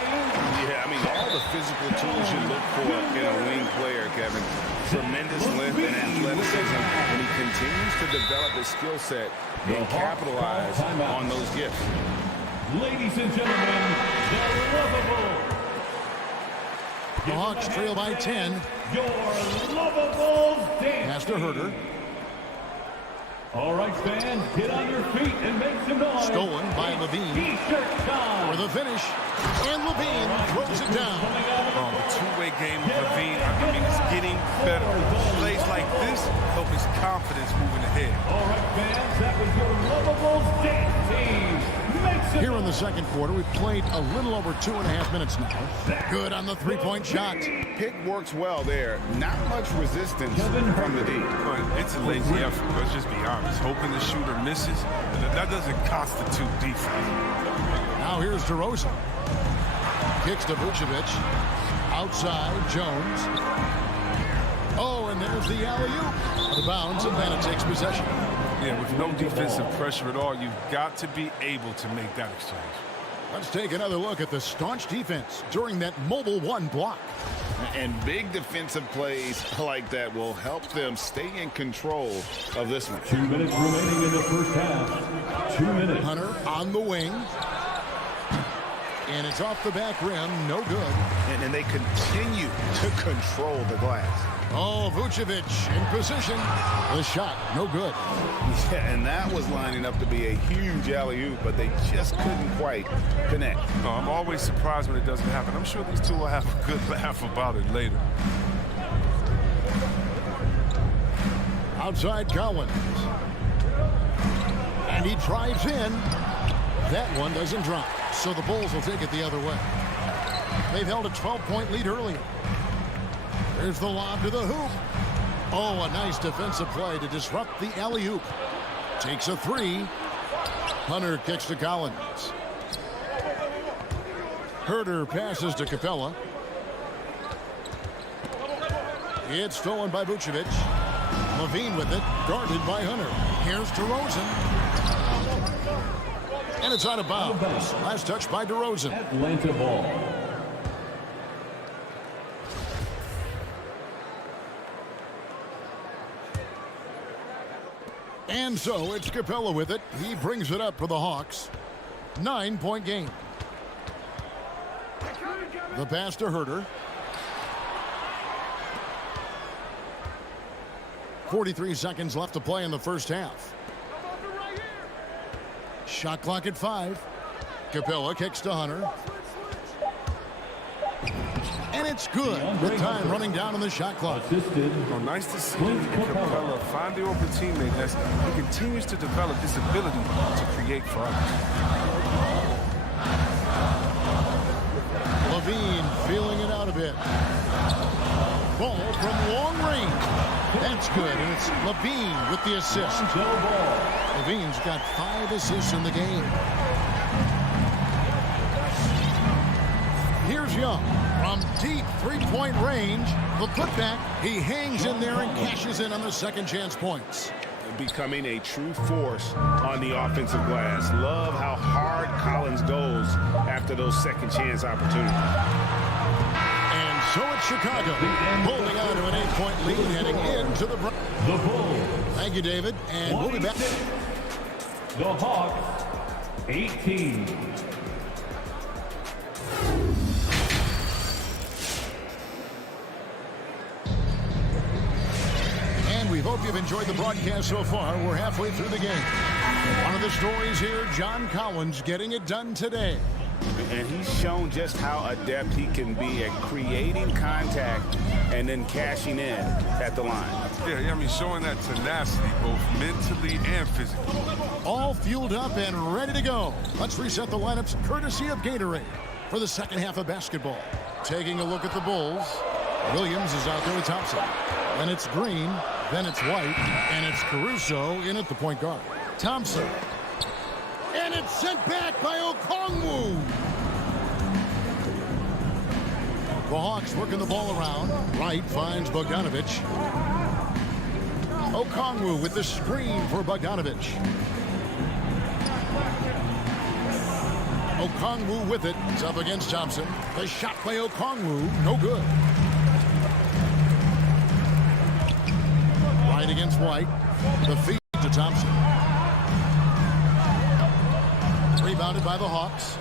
Yeah, I mean, all the physical tools you look for in a wing player, Kevin. Tremendous length and athleticism, and he continues to develop his skill set and capitalize on those gifts. Ladies and gentlemen, the lovable. The Hawks trail by 10. Your lovable dance. Pass to Herder. All right, fans, get on your feet and make some noise. Stolen by Levine. T-shirt time. For the finish. And Levine throws it down. Oh, the two-way game with Levine, I mean, it's getting better. Plays like this help his confidence moving ahead. All right, fans, that was your lovable dance team. Here in the second quarter, we've played a little over 2.5 minutes now. Good on the three-point shot. Pick works well there. Not much resistance from the D. But it's a lazy effort, let's just be honest. Hoping the shooter misses, that doesn't constitute defense. Now here's DeRozan. Kicks to Vucevic. Outside, Jones. Oh, and there's the alley-oop. Out of bounds, Atlanta takes possession. Yeah, with no defensive pressure at all, you've got to be able to make that exchange. Let's take another look at the staunch defense during that mobile one block. And big defensive plays like that will help them stay in control of this one. 2 minutes remaining in the first half. 2 minutes. Hunter on the wing. And it's off the back rim. No good. And they continue to control the glass. Oh, Vucevic in position. The shot, no good. Yeah, and that was lining up to be a huge alley-oop, but they just couldn't quite connect. No, I'm always surprised when it doesn't happen. I'm sure these two will have a good laugh about it later. Outside Collins. And he drives in. That one doesn't drop. So the Bulls will take it the other way. They've held a 12-point lead earlier. There's the lob to the hoop. Oh, a nice defensive play to disrupt the alley-oop. Takes a three. Hunter kicks to Collins. Herter passes to Capella. It's stolen by Vucevic. Levine with it, guarded by Hunter. Here's DeRozan. And it's out of bounds. Last touch by DeRozan. Atlanta ball. And so it's Capella with it. He brings it up for the Hawks. 9-point game. The pass to Herter. 43 seconds left to play in the first half. Shot clock at 5. Capella kicks to Hunter. And it's good. With time running down on the shot clock. Oh, nice to see Capella find the open teammate as he continues to develop this ability to create for others. Levine feeling it out a bit. Ball from long range. That's good, and it's Levine with the assist. Levine's got 5 assists in the game. Here's Young from deep three-point range. The putback, he hangs in there and cashes in on the second chance points. Becoming a true force on the offensive glass. Love how hard Collins goes after those second chance opportunities. And so it's Chicago holding on to an 8-point lead heading into the Bulls. Thank you, David, and we'll be back. The Hawks, 18. And we hope you've enjoyed the broadcast so far. We're halfway through the game. One of the stories here, John Collins getting it done today. And he's shown just how adept he can be at creating contact and then cashing in at the line. Yeah, I mean, showing that tenacity both mentally and physically. All fueled up and ready to go. Let's reset the lineups courtesy of Gatorade for the second half of basketball. Taking a look at the Bulls. Williams is out there with Thompson. Then it's Green. Then it's White. And it's Caruso in at the point guard. Thompson. And it's sent back by Okongwu. The Hawks working the ball around. Wright finds Bogdanovic. Okongwu with the screen for Bogdanovic. Okongwu with it. It's up against Thompson. The shot by Okongwu. No good. Wright against White. The feed to Thompson. Rebounded by the Hawks.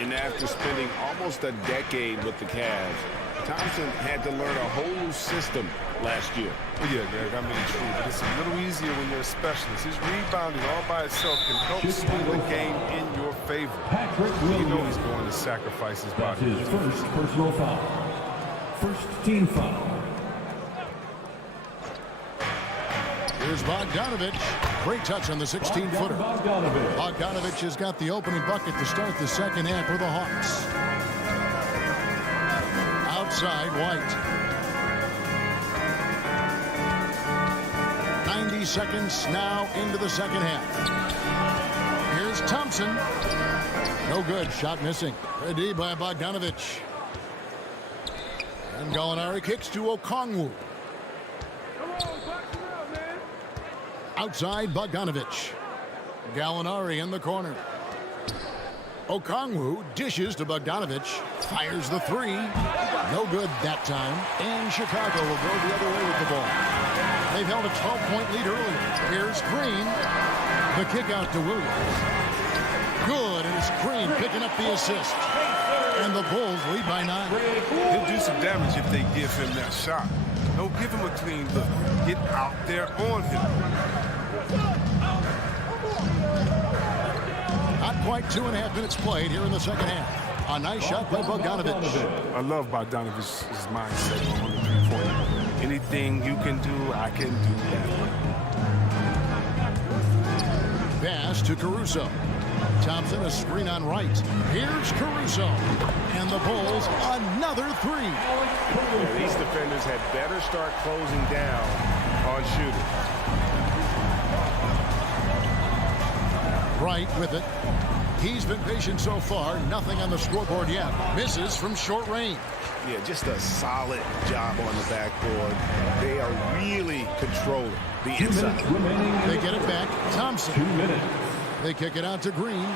And after spending almost a decade with the Cavs, Thompson had to learn a whole new system last year. Well, yeah, Greg, I mean, true, but it's a little easier when you're a specialist. His rebounding all by itself can help swing the game in your favor. You know he's going to sacrifice his body. That's his first personal foul. First team foul. Here's Bogdanovic. Great touch on the 16-footer. Bogdanovic has got the opening bucket to start the second half for the Hawks. Outside, White. 90 seconds now into the second half. Here's Thompson. No good. Shot missing. Ready by Bogdanovic. And Gallinari kicks to Okongwu. Outside, Bogdanovic. Gallinari in the corner. Okongwu dishes to Bogdanovic. Fires the three. No good that time. And Chicago will go the other way with the ball. They've held a 12-point lead earlier. Here's Green. The kick out to Williams. Good, and it's Green picking up the assist. And the Bulls lead by 9. He'll do some damage if they give him that shot. Don't give him a clean look. Get out there on him. Not quite 2.5 minutes played here in the second half. A nice shot by Bogdanovich. I love Bogdanovich's mindset on the three-pointer. Anything you can do, I can do that. Pass to Caruso. Thompson, a screen on right. Here's Caruso. And the Bulls, another 3. Yeah, these defenders had better start closing down on shooting. Right with it. He's been patient so far. Nothing on the scoreboard yet. Misses from short range. Yeah, just a solid job on the backboard. They are really controlling the inside. They get it back. Thompson. 2 minutes. They kick it out to Green.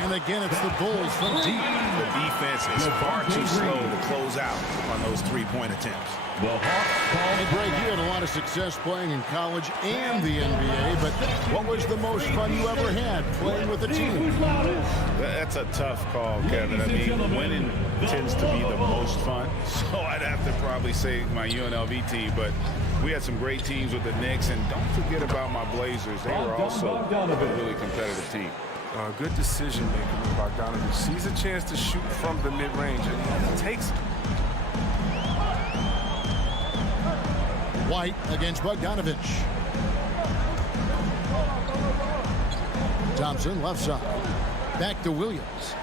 And again, it's the Bulls from deep. The defense is far too slow to close out on those three-point attempts. The Hawks call. Hey, Greg, you had a lot of success playing in college and the NBA, but what was the most fun you ever had playing with a team? That's a tough call, Kevin. I mean, winning tends to be the most fun. So I'd have to probably say my UNLV team, but we had some great teams with the Knicks, and don't forget about my Blazers. They were also a really competitive team. Good decision making with Bogdanovich. Sees a chance to shoot from the mid-range, and he takes it. White against Bogdanovich. Thompson left side. Back to Williams.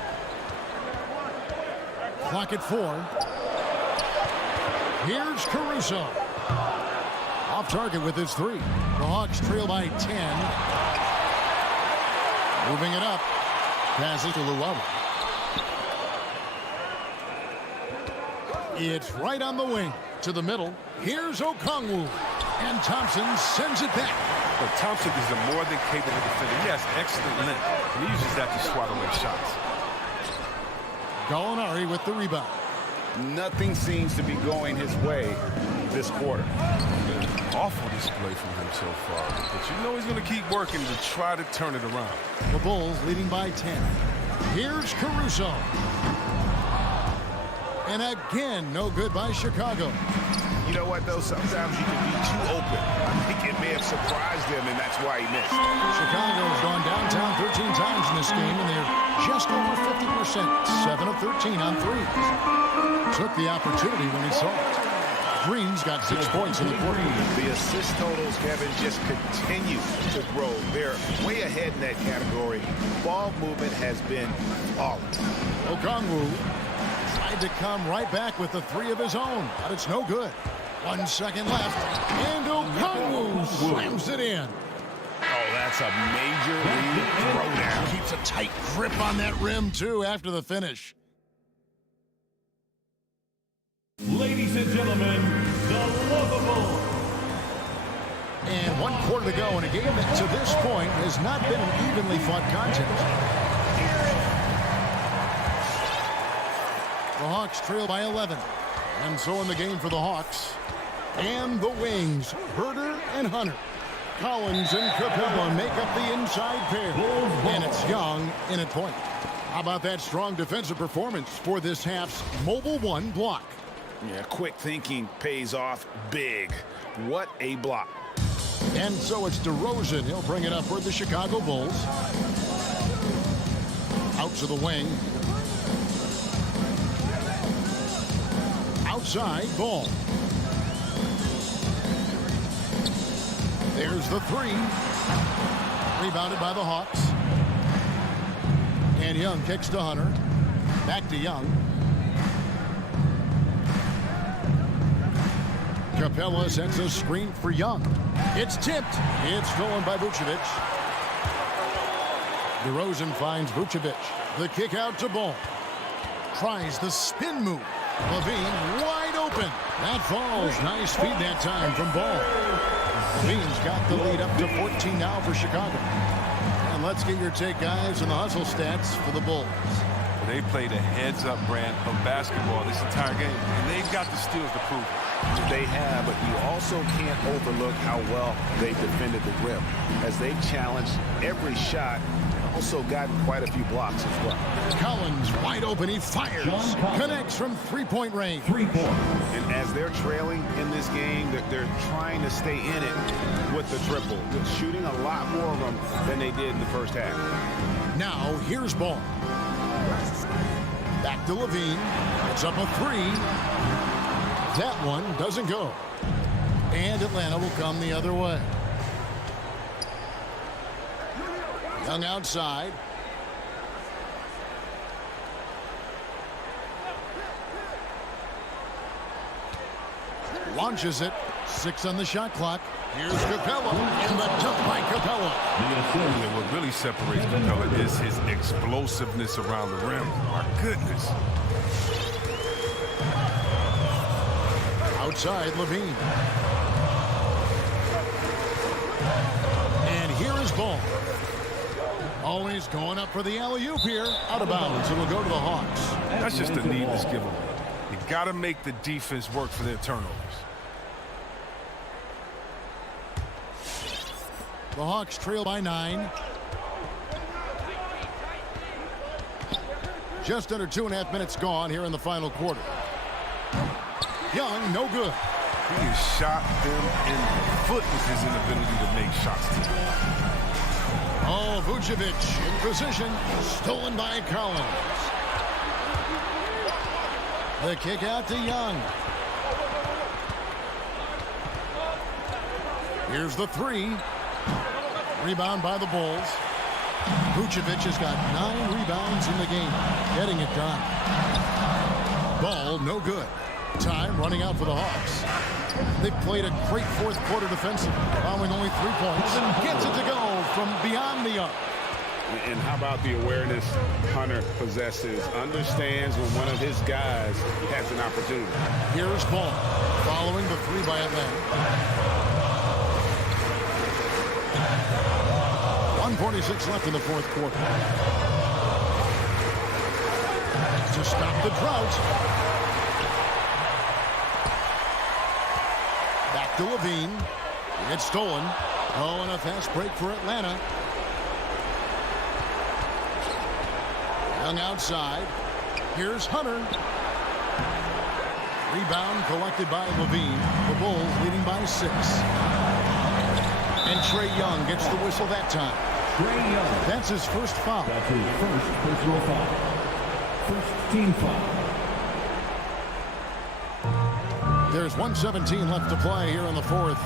Clock at 4. Here's Caruso. Off target with his 3. The Hawks trail by 10. Moving it up. Passes to Lowry. It's right on the wing. To the middle. Here's Okongwu. And Thompson sends it back. But Thompson is a more than capable defender. He has excellent length, and he uses that to swat away shots. Gallinari with the rebound. Nothing seems to be going his way this quarter. Awful display from him so far. But you know he's going to keep working to try to turn it around. The Bulls leading by 10. Here's Caruso. And again, no good by Chicago. You know what, though? Sometimes you can be too open. I think it may have surprised them, and that's why he missed. Chicago's gone downtown 13 times in this game, and they're just over 50%. 7 of 13 on threes. Took the opportunity when he saw it. Green's got 6 points in the quarter. The assist totals, Kevin, just continue to grow. They're way ahead in that category. Ball movement has been flawless. Okongwu tried to come right back with the 3 of his own, but it's no good. 1 second left, and Okongwu slams it in. Oh, that's a major league throwdown. Keeps a tight grip on that rim, too, after the finish. Ladies and gentlemen, the lovable. And 1 quarter to go in a game that to this point has not been an evenly fought contest. The Hawks trail by 11. And so in the game for the Hawks. And the wings, Herter and Hunter. Collins and Capella make up the inside pair. And it's Young in at point. How about that strong defensive performance for this half's Mobile One block? Yeah, quick thinking pays off big. What a block. And so it's DeRozan. He'll bring it up for the Chicago Bulls. Out to the wing. Outside ball. There's the 3. Rebounded by the Hawks. And Young kicks to Hunter. Back to Young. Capella sends a screen for Young. It's tipped. It's stolen by Vucevic. DeRozan finds Vucevic. The kick out to Ball. Tries the spin move. Levine wide open. That falls. Nice feed that time from Ball. Levine's got the lead up to 14 now for Chicago. And let's get your take, guys, on the hustle stats for the Bulls. They played a heads-up brand of basketball this entire game, and they've got the steals to prove it. They have, but you also can't overlook how well they defended the rim as they challenged every shot also gotten quite a few blocks as well. Collins wide open. He fires. Connects from three-point range. 3 points. And as they're trailing in this game, they're trying to stay in it with the triple, shooting a lot more of them than they did in the first half. Now here's Ball. Back to Levine. It's up a 3. That one doesn't go. And Atlanta will come the other way. Young outside. Launches it. 6 on the shot clock. Here's Capella. And the dunk by Capella. And what really separates Capella is his explosiveness around the rim. My goodness. Outside Levine. And here is Ball. Always going up for the alley-oop here. Out of bounds. It'll go to the Hawks. That's just a needless giveaway. You got to make the defense work for their turnovers. The Hawks trail by 9. Just under 2.5 minutes gone here in the final quarter. Young, no good. He has shot them in the foot with his inability to make shots. Oh, Vucevic in position. Stolen by Collins. The kick out to Young. Here's the 3. Rebound by the Bulls. Vucevic has got 9 rebounds in the game. Getting it done. Ball, no good. Time running out for the Hawks. They've played a great fourth quarter defensive, allowing only 3 points. Gets it to go from beyond the arc. And how about the awareness Hunter possesses? Understands when one of his guys has an opportunity. Here's Ball, following the 3 by Atlanta. 1:46 left in the fourth quarter. To stop the drought. Back to Levine. It's stolen. Oh, and a fast break for Atlanta. Young outside. Here's Hunter. Rebound collected by Levine. The Bulls leading by 6. And Trae Young gets the whistle that time. Trae Young. That's his first foul. That's his first personal foul. First team foul. There's 1:17 left to play here in the fourth.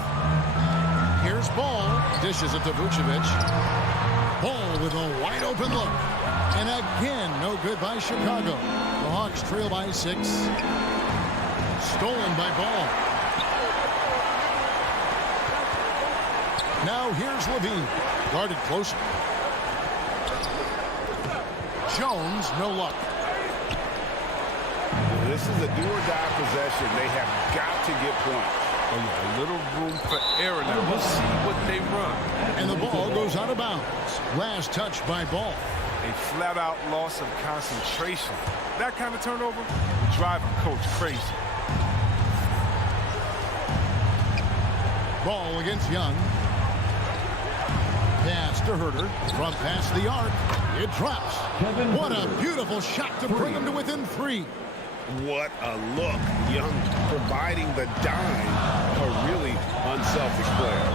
Here's Ball. Dishes it to Vucevic. Ball with a wide open look. And again, no good by Chicago. The Hawks trail by 6. Stolen by Ball. Now here's Levine. Guarded closer. Jones, no luck. This is a do-or-die possession. They have got to get points. Oh, yeah, a little room for error now. We'll see what they run. And the ball goes out of bounds. Last touch by Ball. A flat-out loss of concentration. That kind of turnover would drive a coach crazy. Ball against Young. Pass to Herter. From past the arc. It drops. What a beautiful shot to bring him to within 3. What a look. Young providing the dime. A really unselfish player.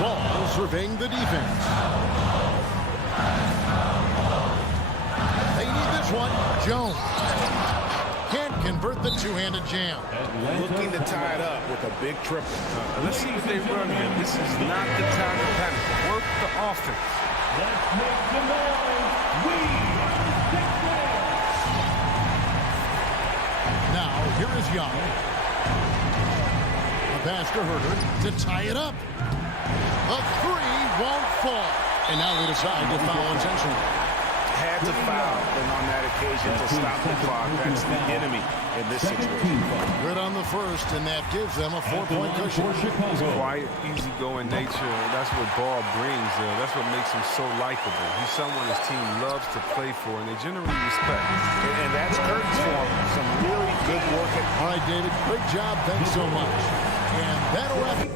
Ball surveying the defense. They need this one. Jones can't convert the two-handed jam. Looking to tie it up with a big triple. Let's see what they run here. This is not the time to panic. Work the offense. Let's make some noise. We Now, here is Young. A pass to Herter to tie it up. A 3 won't fall. And now they decide to foul intentionally. Had to foul, and on that occasion to stop the clock. That's the enemy in this situation. Good on the first, and that gives them a 4-point cushion. His quiet, easygoing nature, that's what Ball brings. That's what makes him so likable. He's someone his team loves to play for, and they generally respect. And that's Curtin's form. Some really good work. All right, David, great job. Thanks so much. And that'll wrap it.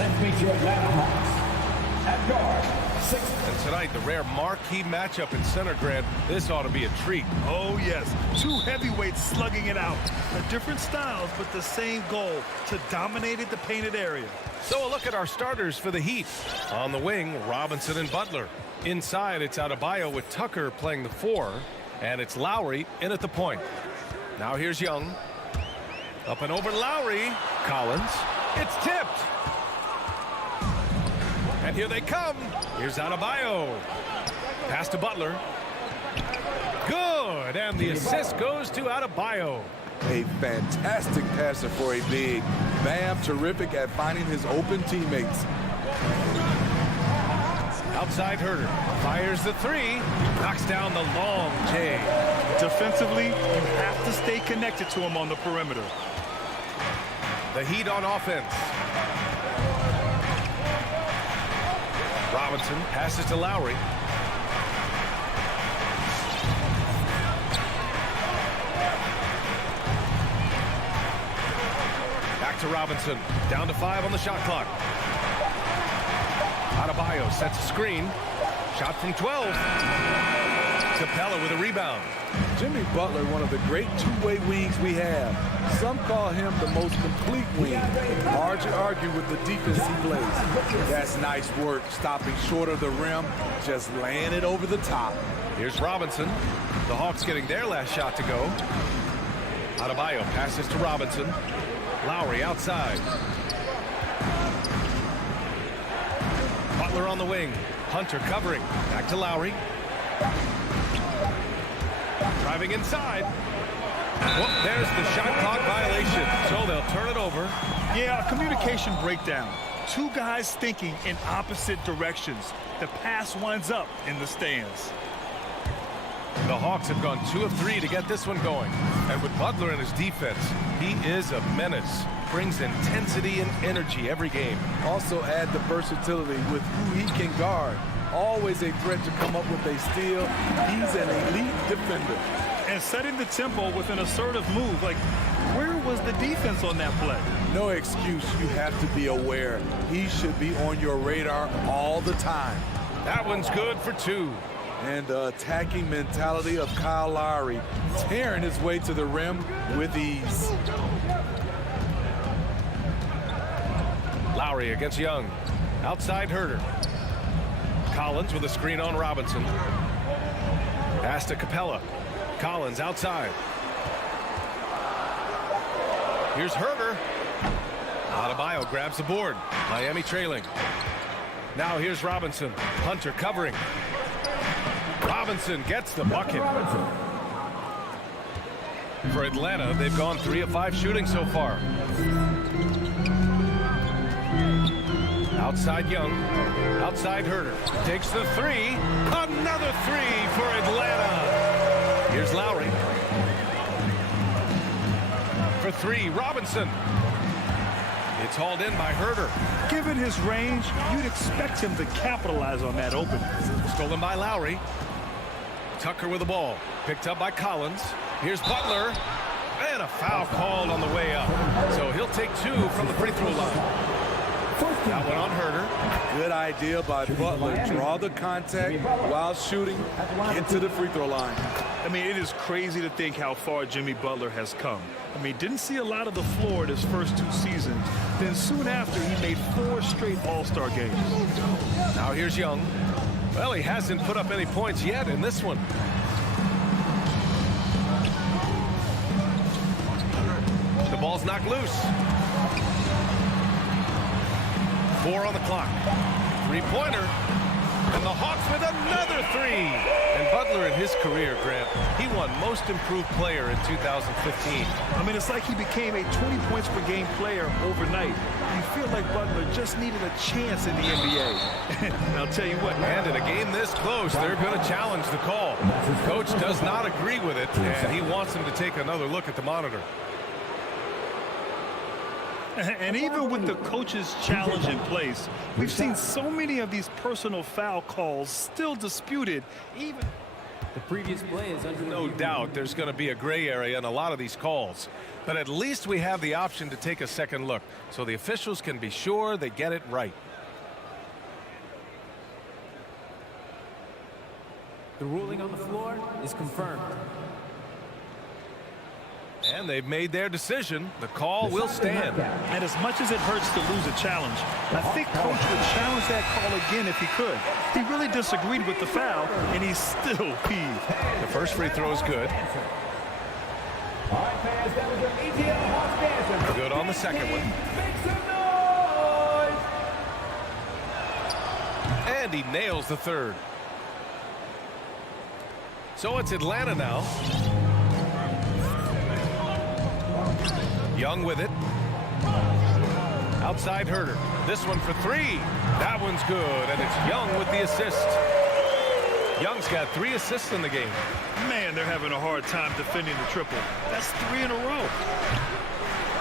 Let's meet your Atlanta Hawks. At guard, 6. And tonight, the rare marquee matchup in center, Grant. This ought to be a treat. Oh, yes. 2 heavyweights slugging it out. Different styles, but the same goal, to dominate the painted area. So a look at our starters for the Heat. On the wing, Robinson and Butler. Inside, it's Adebayo with Tucker playing the 4. And it's Lowry in at the point. Now here's Young. Up and over Lowry. Collins. It's tipped. And here they come. Here's Adebayo. Pass to Butler. Good. And the assist goes to Adebayo. A fantastic passer for a big. Bam, terrific at finding his open teammates. Outside Herter. Fires the 3. Knocks down the long J. Defensively, you have to stay connected to him on the perimeter. The Heat on offense. Robinson passes to Lowry. Back to Robinson. Down to 5 on the shot clock. Adebayo sets a screen. Shot from 12. Capella with a rebound. Jimmy Butler, one of the great two-way wings we have. Some call him the most complete wing. Hard to argue with the defense he plays. That's nice work, stopping short of the rim, just laying it over the top. Here's Robinson. The Hawks getting their last shot to go. Adebayo passes to Robinson. Lowry outside. Butler on the wing. Hunter covering. Back to Lowry. Driving inside. Well, there's the shot clock violation. So they'll turn it over. Yeah, communication breakdown. 2 guys thinking in opposite directions. The pass winds up in the stands. The Hawks have gone 2 of 3 to get this one going. And with Butler in his defense, he is a menace. Brings intensity and energy every game. Also add the versatility with who he can guard. Always a threat to come up with a steal. He's an elite defender. And setting the tempo with an assertive move. Like, where was the defense on that play? No excuse. You have to be aware. He should be on your radar all the time. That one's good for 2. And the attacking mentality of Kyle Lowry, tearing his way to the rim with ease. Lowry against Young. Outside Herter. Collins with a screen on Robinson. Pass to Capella. Collins outside. Here's Herter. Adebayo grabs the board. Miami trailing. Now here's Robinson. Hunter covering. Robinson gets the bucket. For Atlanta, they've gone 3 of 5 shooting so far. Outside Young. Outside Herter. Takes the 3. Another 3 for Atlanta. Here's Lowry. For 3, Robinson. It's hauled in by Herter. Given his range, you'd expect him to capitalize on that opening. Stolen by Lowry. Tucker with the ball. Picked up by Collins. Here's Butler. And a foul called on the way up. So he'll take 2 from the free throw line. That one on Herter. Good idea by Butler. Draw the contact while shooting. Get to the free throw line. I mean, it is crazy to think how far Jimmy Butler has come. I mean, didn't see a lot of the floor in his first 2 seasons. Then soon after, he made 4 straight All-Star games. Now here's Young. Well, he hasn't put up any points yet in this one. The ball's knocked loose. 4 on the clock. 3-pointer. And the Hawks with another 3. And Butler in his career, Grant, he won Most Improved Player in 2015. I mean, it's like he became a 20 points per game player overnight. You feel like Butler just needed a chance in the NBA. And I'll tell you what. And in a game this close, they're going to challenge the call. Coach does not agree with it, and he wants him to take another look at the monitor. And even with the coach's challenge in place, we've seen so many of these personal foul calls still disputed. The previous play is under No doubt there's going to be a gray area in a lot of these calls. But at least we have the option to take a second look, so the officials can be sure they get it right. The ruling on the floor is confirmed. And they've made their decision. The call will stand. And as much as it hurts to lose a challenge, I think Coach would challenge that call again if he could. He really disagreed with the foul, and he's still peeved. The first free throw is good. Good on the second one. And he nails the third. So it's Atlanta now. Young with it. Outside Herder. This one for three. That one's good, and it's Young with the assist. Young's got 3 assists in the game. Man, they're having a hard time defending the triple. That's 3 in a row.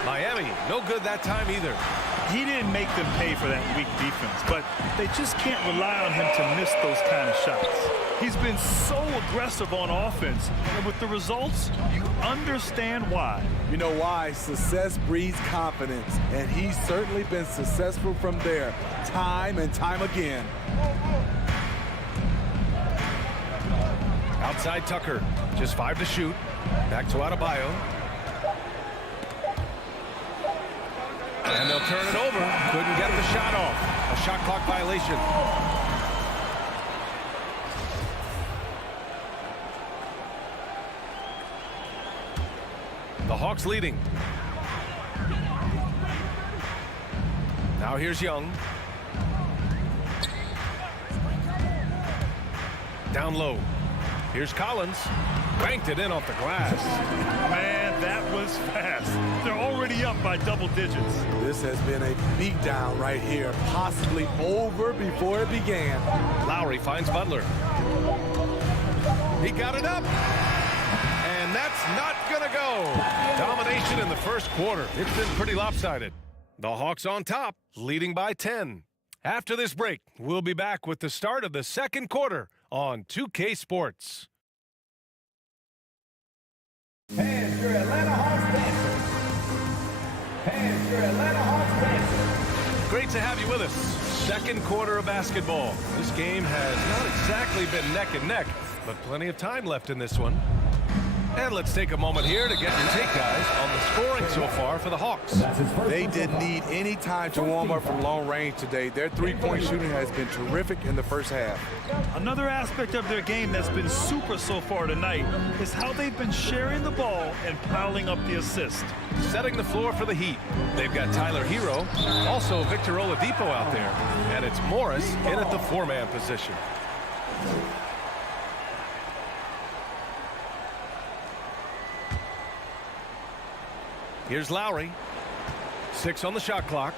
Miami, no good that time either. He didn't make them pay for that weak defense, but they just can't rely on him to miss those kind of shots. He's been so aggressive on offense, and with the results, you understand why. You know why? Success breeds confidence, and he's certainly been successful from there, time and time again. Outside Tucker, just 5 to shoot. Back to Adebayo. And they'll turn it over. Couldn't get the shot off. A shot clock violation. The Hawks leading. Now here's Young. Down low. Here's Collins. Banked it in off the glass. Man, that was fast. They're already up by double digits. This has been a beatdown right here, possibly over before it began. Lowry finds Butler. He got it up. And that's not going to go. Domination in the first quarter. It's been pretty lopsided. The Hawks on top, leading by 10. After this break, we'll be back with the start of the second quarter on 2K Sports. Here's your Atlanta Hawks Panthers. Here's your Atlanta Hawks Panthers. Great to have you with us. Second quarter of basketball. This game has not exactly been neck and neck, but plenty of time left in this one. And let's take a moment here to get your take, guys, on the scoring so far for the Hawks. They didn't need any time to warm up from long range today. Their three-point shooting has been terrific in the first half. Another aspect of their game that's been super so far tonight is how they've been sharing the ball and piling up the assist. Setting the floor for the Heat. They've got Tyler Hero, also Victor Oladipo out there, and it's Morris in at the 4-man position. Here's Lowry. 6 on the shot clock.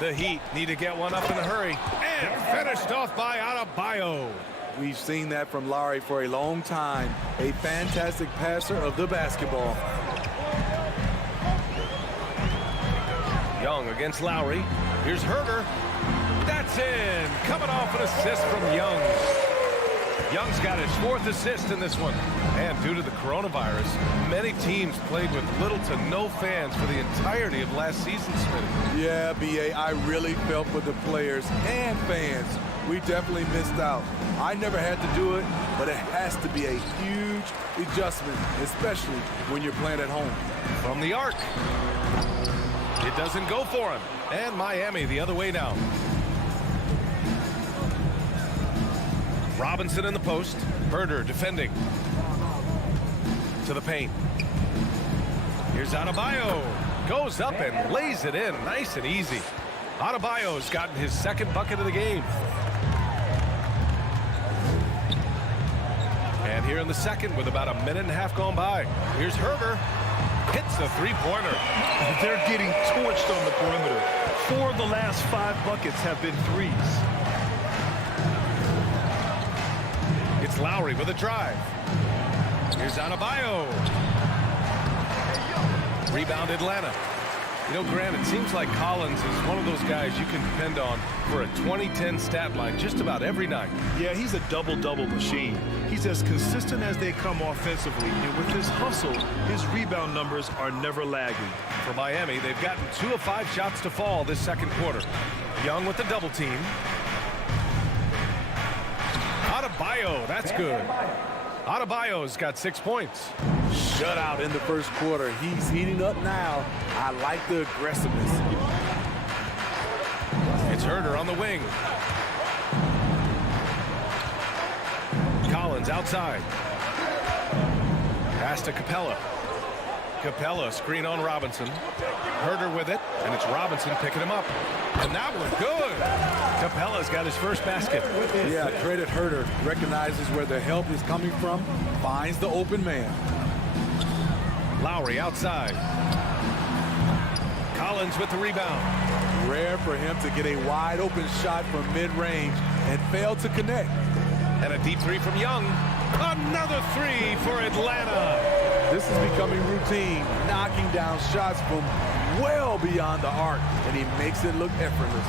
The Heat need to get one up in a hurry. And finished off by Adebayo. We've seen that from Lowry for a long time. A fantastic passer of the basketball. Young against Lowry. Here's Herder. That's in. Coming off an assist from Young. Young's got his 4th assist in this one. And due to the coronavirus, many teams played with little to no fans for the entirety of last season, Smitty. Yeah, B.A., I really felt for the players and fans. We definitely missed out. I never had to do it, but it has to be a huge adjustment, especially when you're playing at home. From the arc. It doesn't go for him. And Miami the other way now. Robinson in the post. Herder defending. To the paint. Here's Adebayo. Goes up and lays it in. Nice and easy. Adebayo's gotten his 2nd bucket of the game. And here in the second with about a minute and a half gone by. Here's Herder. Hits the 3-pointer. They're getting torched on the perimeter. 4 of the last 5 buckets have been threes. It's Lowry with a drive. Here's Adebayo. Rebound Atlanta. You know, Grant, it seems like Collins is one of those guys you can depend on for a 2010 stat line just about every night. Yeah, he's a double-double machine. He's as consistent as they come offensively, and with his hustle, his rebound numbers are never lagging. For Miami, they've gotten 2 of 5 shots to fall this second quarter. Young with the double team. Adebayo, that's good. Adebayo's got 6 points. Shutout in the first quarter. He's heating up now. I like the aggressiveness. It's Herder on the wing. Collins outside. Pass to Capella. Capella screen on Robinson. Herder with it, and it's Robinson picking him up. And that was good. Capella's got his first basket. Yeah, credit Herder. Recognizes where the help is coming from, finds the open man. Lowry outside. Collins with the rebound. Rare for him to get a wide open shot from mid-range and fail to connect. And a deep three from Young. Another three for Atlanta. This is becoming routine, knocking down shots from well beyond the arc, and he makes it look effortless.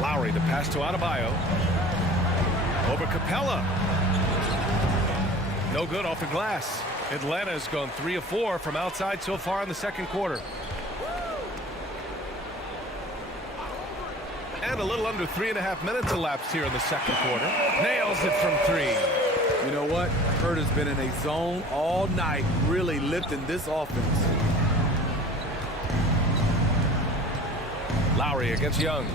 Lowry, the pass to Adebayo. Over Capella. No good off the glass. Atlanta has gone 3 of 4 from outside so far in the second quarter. And a little under 3.5 minutes elapsed here in the second quarter. Nails it from 3. You know what? Herder's been in a zone all night, really lifting this offense. Lowry against Young.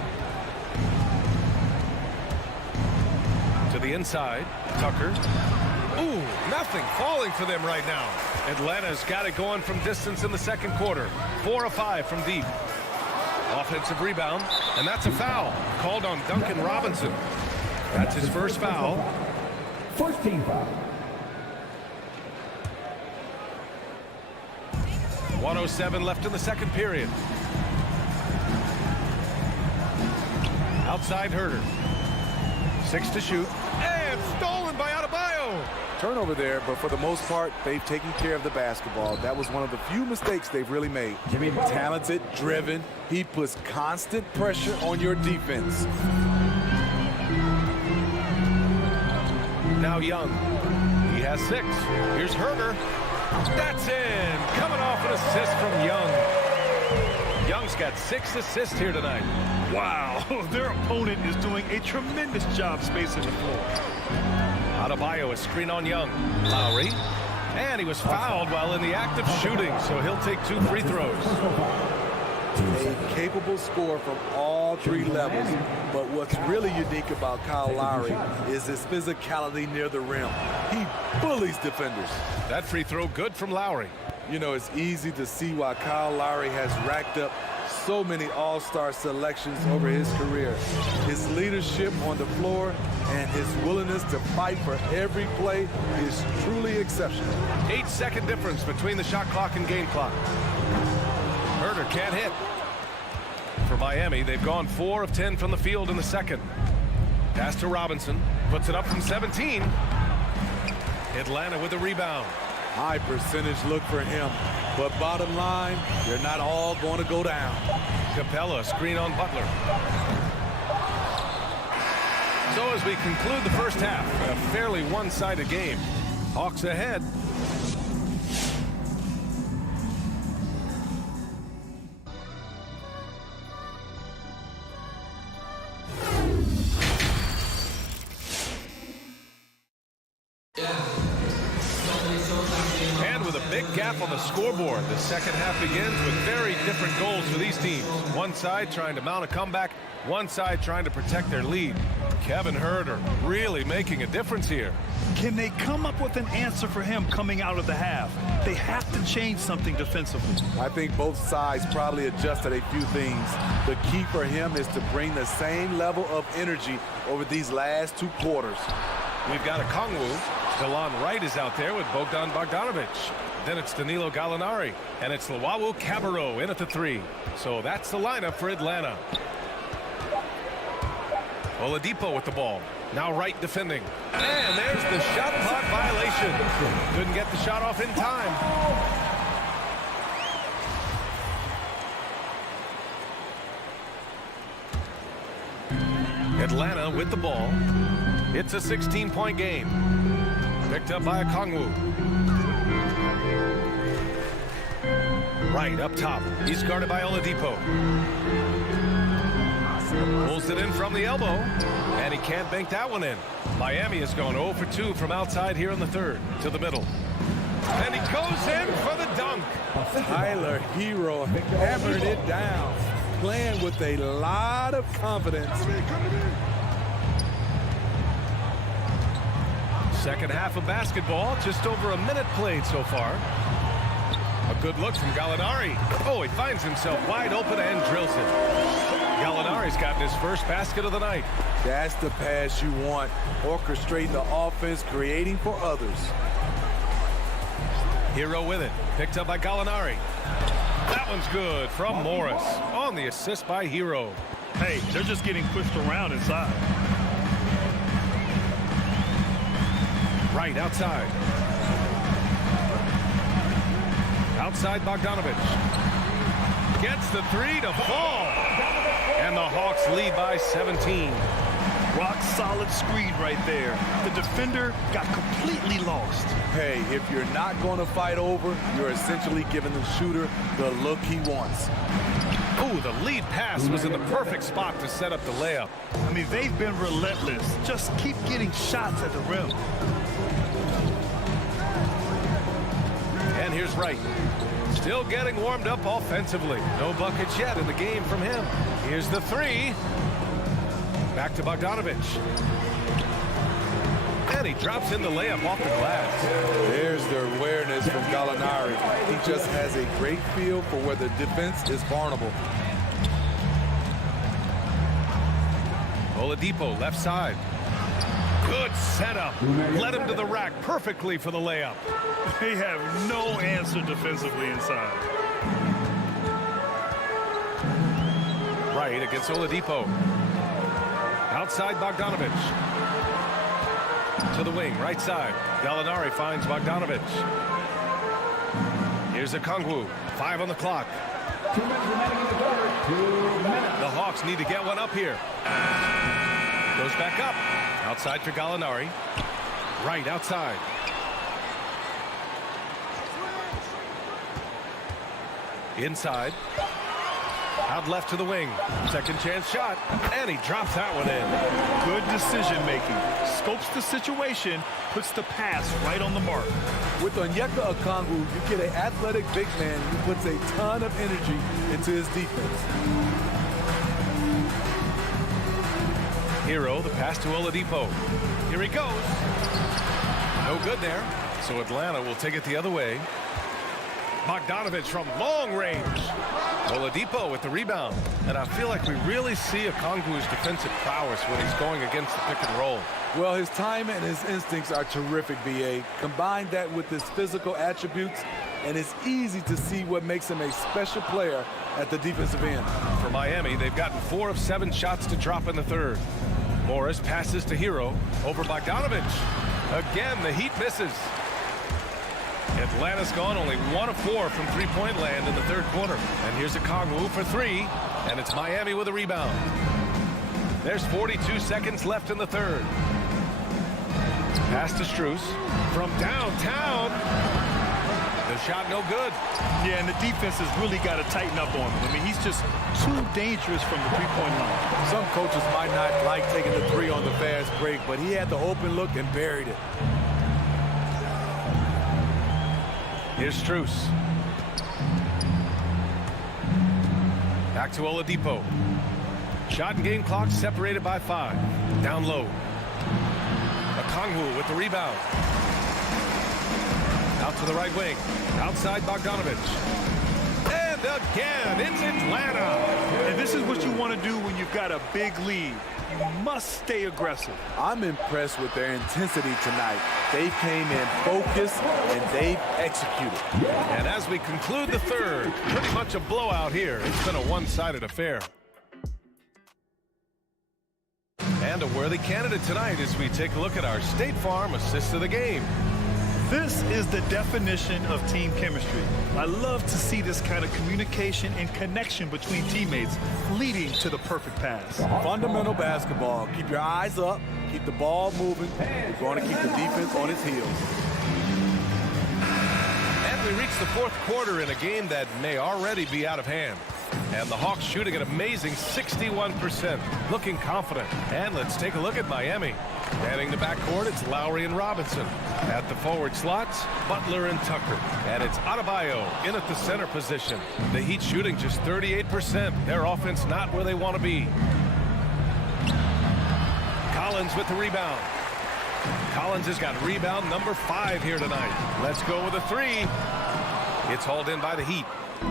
To the inside. Tucker. Ooh, nothing falling for them right now. Atlanta's got it going from distance in the second quarter. 4 of 5 from deep. Offensive rebound, and that's a foul called on Duncan Robinson. That's his first foul. First team foul. 1:07 left in the second period. Outside Herder. 6 to shoot. And stolen by Adebayo. Turnover there, but for the most part, they've taken care of the basketball. That was one of the few mistakes they've really made. Talented, driven. He puts constant pressure on your defense. Now Young. He has 6. Here's Herder. That's in. Coming off an assist from Young. Young's got 6 assists here tonight. Wow, their opponent is doing a tremendous job spacing the floor. Adebayo is screen on Young. Lowry. And he was fouled while in the act of shooting, so he'll take 2 free throws. A capable scorer from all 3 levels. But what's really unique about Kyle Lowry is his physicality near the rim. He bullies defenders. That free throw good from Lowry. You know, it's easy to see why Kyle Lowry has racked up so many all-star selections over his career. His leadership on the floor and his willingness to fight for every play is truly exceptional. 8-second difference between the shot clock and game clock. Herder can't hit. For Miami, they've gone 4 of 10 from the field in the second. Pass to Robinson. Puts it up from 17. Atlanta with the rebound. High percentage look for him. But bottom line, they're not all going to go down. Capella screen on Butler. So as we conclude the first half, a fairly one-sided game. Hawks ahead. Big gap on the scoreboard. The second half begins with very different goals for these teams. One side trying to mount a comeback, one side trying to protect their lead. Kevin Herder really making a difference here. Can they come up with an answer for him coming out of the half? They have to change something defensively. I think both sides probably adjusted a few things. The key for him is to bring the same level of energy over these last 2 quarters. We've got a Kongwu. Delon Wright is out there with Bogdan Bogdanovic. Then it's Danilo Gallinari, and it's Luwawu Cabarrot in at the 3. So that's the lineup for Atlanta. Oladipo with the ball. Now Wright defending. And there's the shot clock violation. Couldn't get the shot off in time. Atlanta with the ball. It's a 16-point game. Picked up by Okongwu. Right up top. He's guarded by Oladipo. Pulls it in from the elbow, and he can't bank that one in. Miami has gone 0 for 2 from outside here in the third to the middle. And he goes in for the dunk. Tyler Hero hammering it down, playing with a lot of confidence. Second half of basketball, just over a minute played so far. A good look from Gallinari. Oh, he finds himself wide open and drills it. Gallinari's gotten his first basket of the night. That's the pass you want. Orchestrating the offense, creating for others. Hero with it. Picked up by Gallinari. That one's good from Morris on the assist by Hero. Hey, they're just getting pushed around inside. Right outside. Outside Bogdanovich. Gets the three to fall. And the Hawks lead by 17. Rock solid screen right there. The defender got completely lost. Hey, if you're not going to fight over, you're essentially giving the shooter the look he wants. Oh, the lead pass was in the perfect spot to set up the layup. I mean, they've been relentless. Just keep getting shots at the rim. And here's Wright. Still getting warmed up offensively. No buckets yet in the game from him. Here's the three. Back to Bogdanovich. And he drops in the layup off the glass. There's the awareness from Gallinari. He just has a great feel for where the defense is vulnerable. Oladipo left side. Good setup. Led him to the rack perfectly for the layup. They have no answer defensively inside. Right against Oladipo. Outside Bogdanovich. To the wing, right side. Gallinari finds Bogdanovich. Here's Okongwu. 5 on the clock. 2 minutes remaining in the third. 2 minutes. The Hawks need to get one up here. Goes back up. Outside for Gallinari. Right outside. Inside. Out left to the wing. Second chance shot. And he drops that one in. Good decision making. Scopes the situation, puts the pass right on the mark. With Onyeka Okongwu, you get an athletic big man who puts a ton of energy into his defense. Hero, the pass to Oladipo. Here he goes. No good there. So Atlanta will take it the other way. Bogdanovich from long range. Oladipo with the rebound. And I feel like we really see Okongwu's defensive prowess when he's going against the pick and roll. Well, his time and his instincts are terrific, B.A. Combine that with his physical attributes, and it's easy to see what makes him a special player at the defensive end. For Miami, they've gotten 4 of 7 shots to drop in the third. Morris passes to Hero over Bogdanovich. Again, the Heat misses. Atlanta's gone only 1 of 4 from three-point land in the third quarter. And here's Okongwu for 3, and it's Miami with a rebound. There's 42 seconds left in the third. Pass to Strus from downtown. The shot no good. Yeah, and the defense has really got to tighten up on him. I mean, he's just too dangerous from the three-point line. Some coaches might not like taking the 3 on the fast break, but he had the open look and buried it. Here's Strus. Back to Oladipo. Shot and game clock separated by 5. Down low. Okongwu with the rebound. Out to the right wing. Outside Bogdanovich. And again, it's Atlanta. And this is what you want to do when you've got a big lead. You must stay aggressive. I'm impressed with their intensity tonight. They came in focused and they've executed. And as we conclude the third, pretty much a blowout here. It's been a one-sided affair. And a worthy candidate tonight as we take a look at our State Farm assist of the game. This is the definition of team chemistry. I love to see this kind of communication and connection between teammates leading to the perfect pass. Fundamental basketball. Keep your eyes up. Keep the ball moving. You're going to keep the defense on its heels. And we reach the fourth quarter in a game that may already be out of hand. And the Hawks shooting an amazing 61%, looking confident. And let's take a look at Miami. Manning the backcourt, it's Lowry and Robinson. At the forward slots, Butler and Tucker. And it's Adebayo in at the center position. The Heat shooting just 38%. Their offense not where they want to be. Collins with the rebound. Collins has got rebound number 5 here tonight. Let's go with a 3. It's hauled in by the Heat.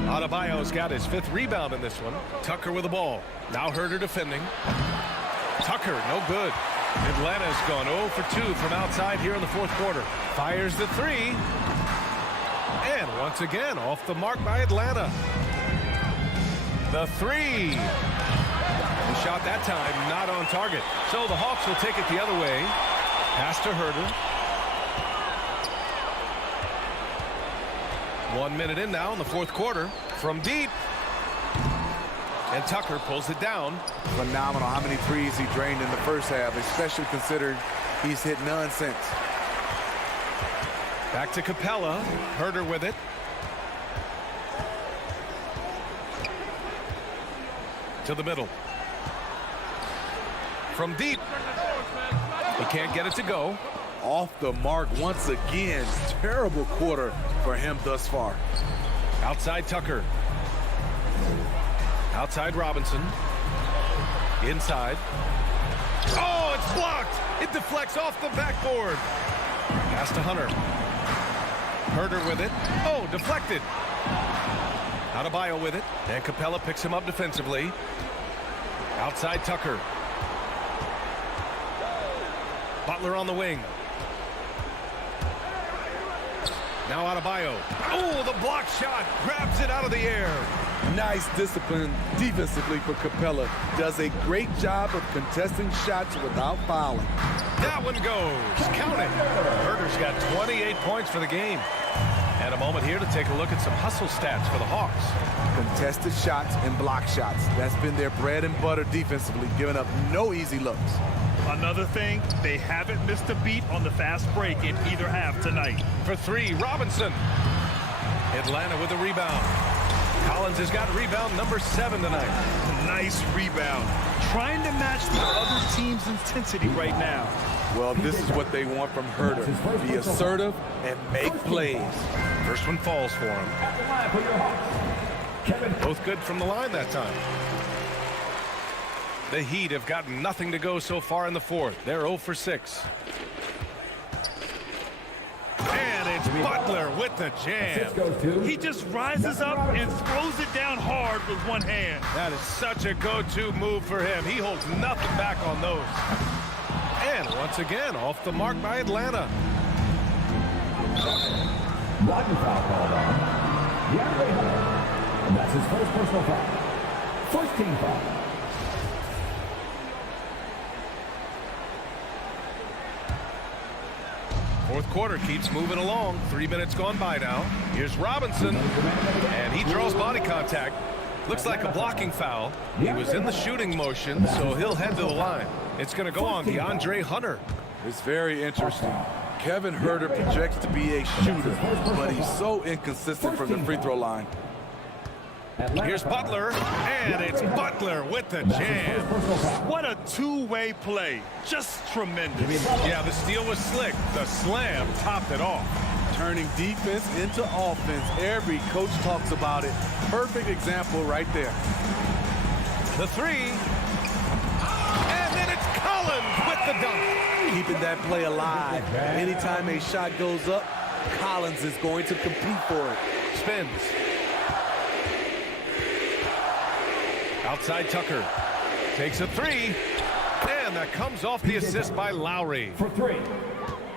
Adebayo's got his 5th rebound in this one. Tucker with the ball. Now Herder defending. Tucker, no good. Atlanta's gone 0 for 2 from outside here in the fourth quarter. Fires the 3. And once again, off the mark by Atlanta. The 3. The shot that time not on target. So the Hawks will take it the other way. Pass to Herder. 1 minute in now in the fourth quarter. From deep. And Tucker pulls it down. Phenomenal how many threes he drained in the first half, especially considering he's hit none since. Back to Capella. Herder with it. To the middle. From deep. He can't get it to go. Off the mark once again. Terrible quarter for him thus far. Outside Tucker. Outside Robinson. Inside. Oh, it's blocked. It deflects off the backboard. Pass to Hunter. Herder with it. Oh, deflected. Adebayo with it. And Capella picks him up defensively. Outside Tucker. Butler on the wing. Now Adebayo. Oh, the block shot. Grabs it out of the air. Nice discipline defensively for Capella. Does a great job of contesting shots without fouling. That one goes. Count it. Herder's got 28 points for the game. And a moment here to take a look at some hustle stats for the Hawks. Contested shots and block shots. That's been their bread and butter defensively, giving up no easy looks. Another thing, they haven't missed a beat on the fast break in either half tonight. For 3, Robinson. Atlanta with a rebound. Collins has got rebound number 7 tonight. Nice rebound. Trying to match the other team's intensity right now. Well, this is what they want from Herder. Be assertive and make plays. First one falls for him. Both good from the line that time. The Heat have gotten nothing to go so far in the fourth. They're 0 for 6. And it's Butler with the jam. He just rises up and throws it down hard with one hand. That is such a go-to move for him. He holds nothing back on those. And once again, off the mark by Atlanta. Blocking foul called on. And that's his first personal foul. First team foul. Fourth quarter keeps moving along. 3 minutes gone by now. Here's Robinson, and he draws body contact. Looks like a blocking foul. He was in the shooting motion, so he'll head to the line. It's going to go on DeAndre Hunter. It's very interesting. Kevin Herder projects to be a shooter, but he's so inconsistent from the free throw line. Here's Butler, and it's Butler with the jam. What a two-way play. Just tremendous. Yeah, the steal was slick. The slam topped it off. Turning defense into offense. Every coach talks about it. Perfect example right there. The 3. And then it's Collins with the dunk. Keeping that play alive. Anytime a shot goes up, Collins is going to compete for it. Spins. Outside Tucker. Takes a 3. And that comes off the assist by Lowry. For 3.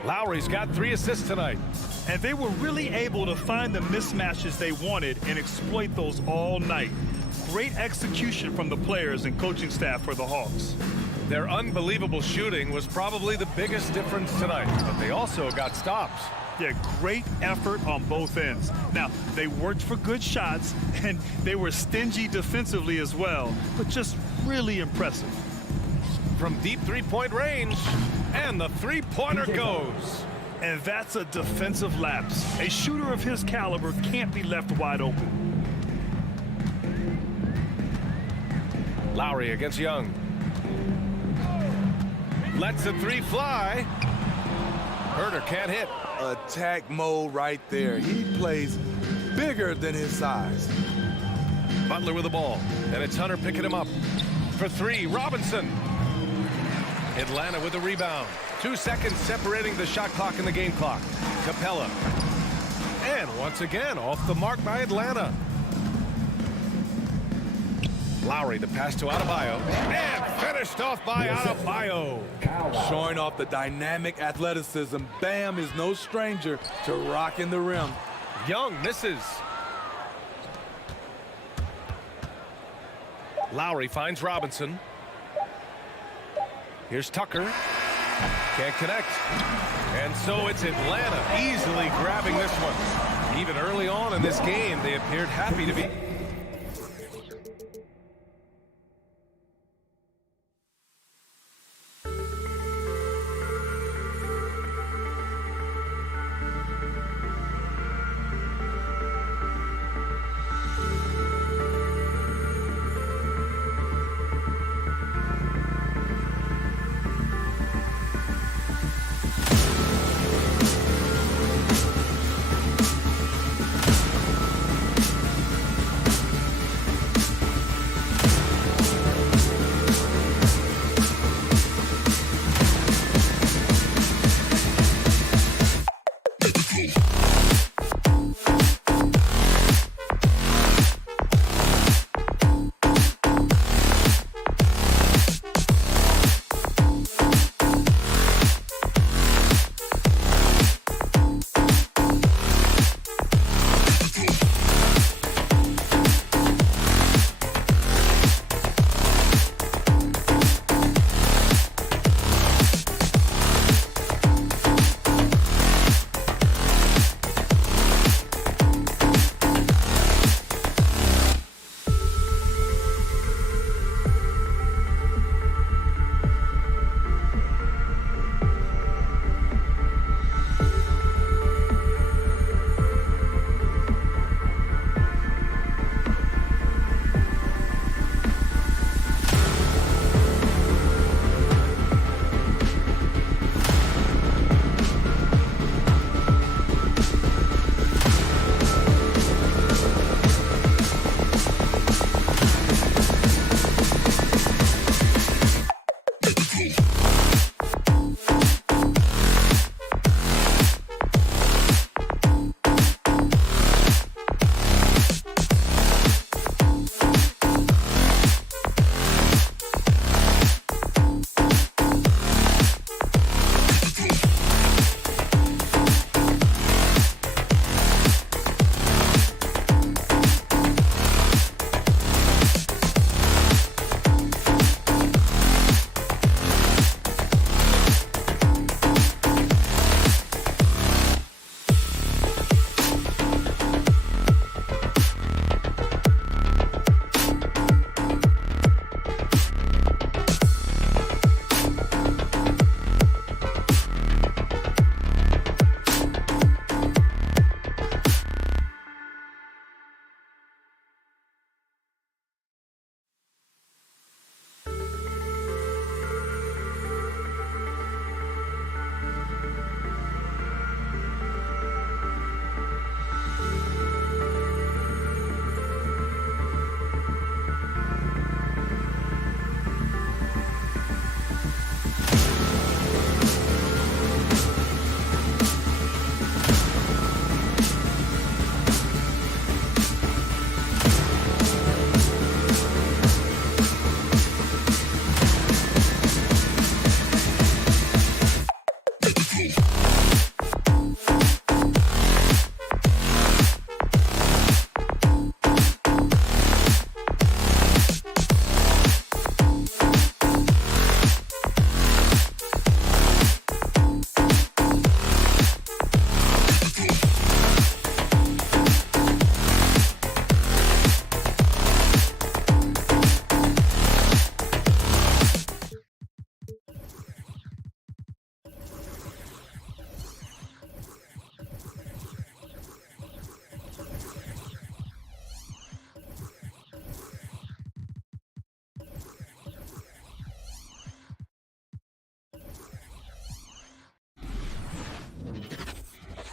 Lowry's got 3 assists tonight. And they were really able to find the mismatches they wanted and exploit those all night. Great execution from the players and coaching staff for the Hawks. Their unbelievable shooting was probably the biggest difference tonight, but they also got stops. Yeah, great effort on both ends. Now, they worked for good shots, and they were stingy defensively as well, but just really impressive. From deep three-point range, and the three-pointer goes. And that's a defensive lapse. A shooter of his caliber can't be left wide open. Lowry against Young. Lets the three fly. Herder can't hit. Attack mode right there. He plays bigger than his size. Butler with the ball, and it's Hunter picking him up. For three, Robinson. Atlanta with the rebound. 2 seconds separating the shot clock and the game clock. Capella. And once again, off the mark by Atlanta. Lowry, the pass to Adebayo. And finished off by Adebayo. Showing off the dynamic athleticism. Bam is no stranger to rocking the rim. Young misses. Lowry finds Robinson. Here's Tucker. Can't connect. And so it's Atlanta easily grabbing this one. Even early on in this game, they appeared happy to be.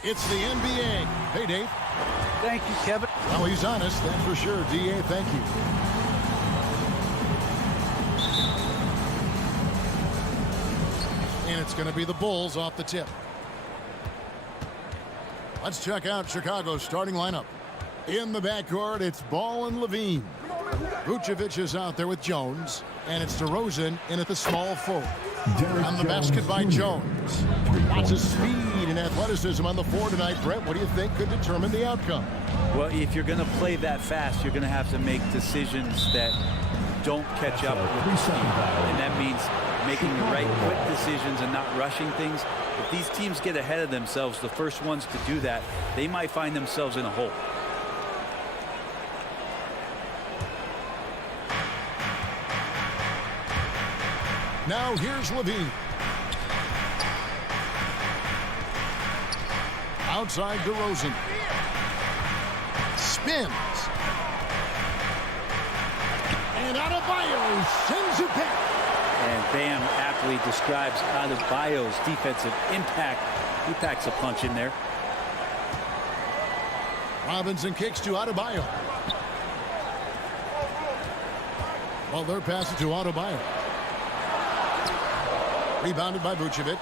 It's the NBA. Hey, Dave. Thank you, Kevin. Well, he's honest, that's for sure. DA, thank you. And it's going to be the Bulls off the tip. Let's check out Chicago's starting lineup. In the backcourt, it's Ball and Levine. Vucevic is out there with Jones, and it's DeRozan in at the small forward. On the basket by Jones. Lots of speed and athleticism on the floor tonight. Brett, what do you think could determine the outcome? Well, if you're going to play that fast, you're going to have to make decisions that don't catch up with the speed. And that means making the right quick decisions and not rushing things. If these teams get ahead of themselves, the first ones to do that, they might find themselves in a hole. Now here's Levine. Outside DeRozan. Spins. And Adebayo sends it back. And Bam aptly describes Adebayo's defensive impact. He packs a punch in there. Robinson kicks to Adebayo. Butler passes to Adebayo. Rebounded by Vucevic.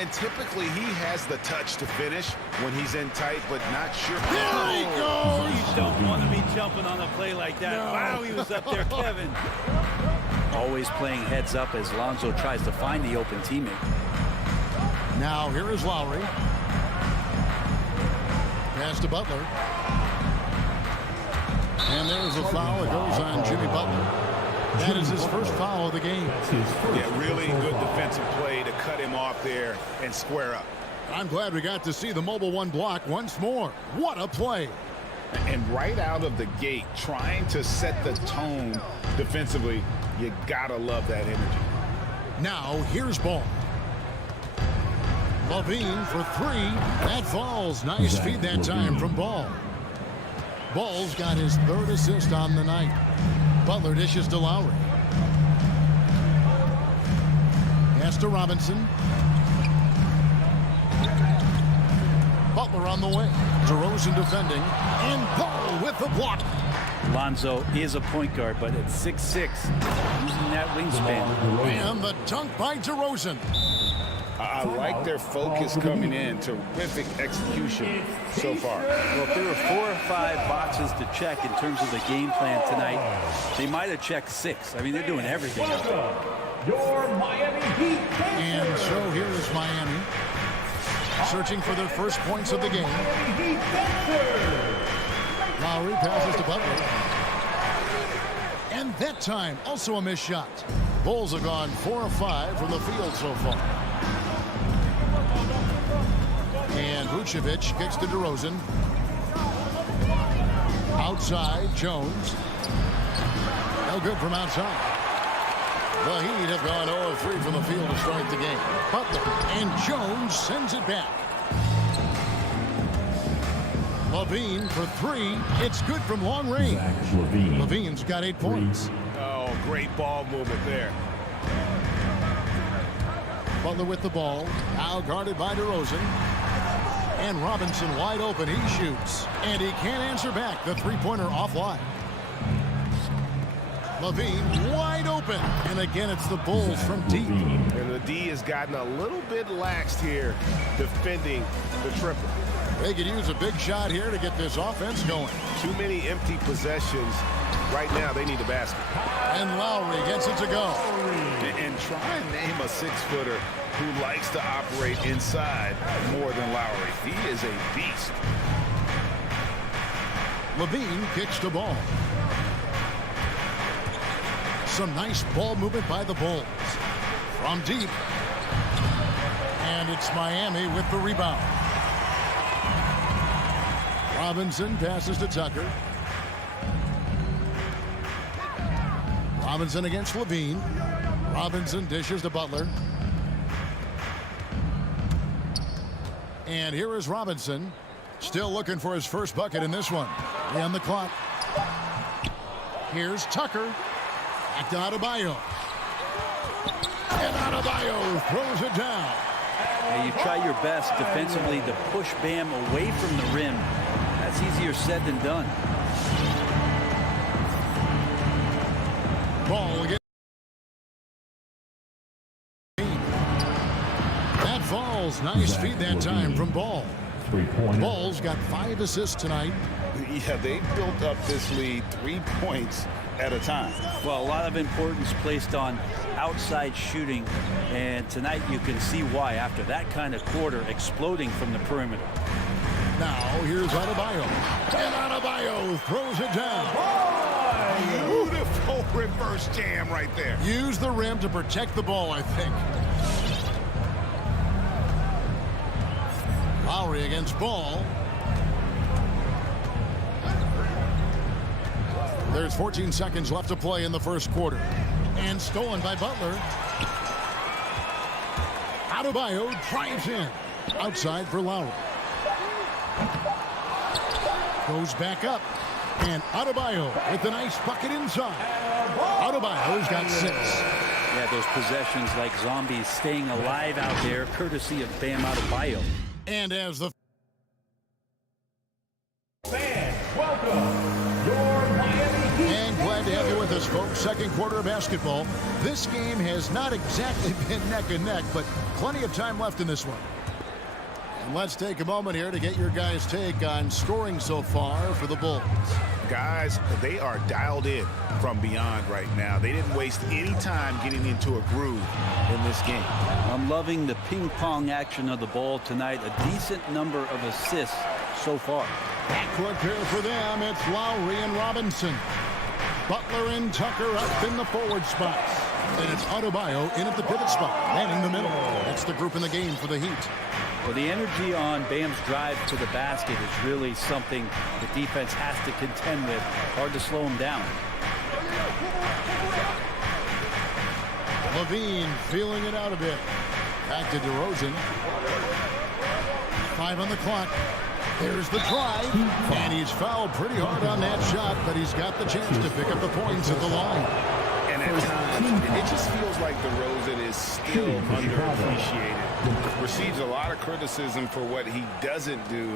And typically he has the touch to finish when he's in tight, but not sure. There he goes! You don't want to be jumping on a play like that. No. Wow, he was up there, Kevin. Always playing heads up as Lonzo tries to find the open teammate. Now here is Lowry. Pass to Butler. And there's a foul. It goes on Jimmy Butler. That is his first foul of the game. Yeah, really good defensive play to cut him off there and square up. I'm glad we got to see the mobile one block once more. What a play. And right out of the gate, trying to set the tone defensively, you gotta love that energy. Now here's Ball. Levine for three. That falls. Nice feed that time from Ball. Ball's got his third assist on the night. Butler dishes to Lowry. Pass to Robinson. Butler on the way. DeRozan defending. And Ball with the block. Lonzo is a point guard, but at 6'6", using that wingspan. And the dunk by DeRozan. I like their focus coming in. Terrific execution so far. Well, if there were 4 or 5 boxes to check in terms of the game plan tonight, they might have checked 6. I mean, they're doing everything out there. Your Miami Heat. And so here is Miami, searching for their first points of the game. Lowry passes to Butler. And that time, also a missed shot. Bulls have gone 4 of 5 from the field so far. And Vucevic kicks to DeRozan. Outside, Jones. No good from outside. The Heat have gone 0 of 3 from the field to start the game. Butler and Jones sends it back. Levine for 3. It's good from long range. Levine's got 8 points. Oh, great ball movement there. Butler with the ball. Now guarded by DeRozan. And Robinson wide open. He shoots. And he can't answer back. The three-pointer offline. Levine wide open. And again, it's the Bulls from deep. And the D has gotten a little bit laxed here defending the triple. They could use a big shot here to get this offense going. Too many empty possessions. Right now, they need a basket. And Lowry gets it to go. And try and name a 6-footer who likes to operate inside more than Lowry. He is a beast. Levine kicks the ball. Some nice ball movement by the Bulls. From deep. And it's Miami with the rebound. Robinson passes to Tucker. Robinson against Levine. Robinson dishes to Butler. And here is Robinson. Still looking for his first bucket in this one. On the clock. Here's Tucker. Back to Adebayo. And Adebayo throws it down. And you try your best defensively to push Bam away from the rim. That's easier said than done. Ball again. That falls. Nice feed that time from Ball. Ball's got 5 assists tonight. Yeah, they built up this lead 3 points at a time. Well, a lot of importance placed on outside shooting, and tonight you can see why after that kind of quarter exploding from the perimeter. Now here's Adebayo, and Adebayo throws it down. Beautiful reverse jam right there. Use the rim to protect the ball, I think. Lowry against Ball. There's 14 seconds left to play in the first quarter. And stolen by Butler. Adebayo drives in. Outside for Lowry. Goes back up. And Adebayo with a nice bucket inside. Adebayo's got 6. Yeah, those possessions like zombies staying alive out there, courtesy of Bam Adebayo. And as the Fans, welcome your Miami Heat. And glad to have you with us, folks. Second quarter of basketball. This game has not exactly been neck and neck, but plenty of time left in this one. And let's take a moment here to get your guys' take on scoring so far for the Bulls. Guys, they are dialed in from beyond right now. They didn't waste any time getting into a groove in this game. I'm loving the ping pong action of the ball tonight. A decent number of assists so far. Backcourt pair for them. It's Lowry and Robinson. Butler and Tucker up in the forward spots. And it's Adebayo in at the pivot spot and in the middle. That's the group in the game for the Heat. Well, the energy on Bam's drive to the basket is really something the defense has to contend with. Hard to slow him down. Levine feeling it out a bit. Back to DeRozan. 5 on the clock. There's the drive. And he's fouled pretty hard on that shot, but he's got the chance to pick up the points at the line. And at times, it just feels like DeRozan is still underappreciated. Receives a lot of criticism for what he doesn't do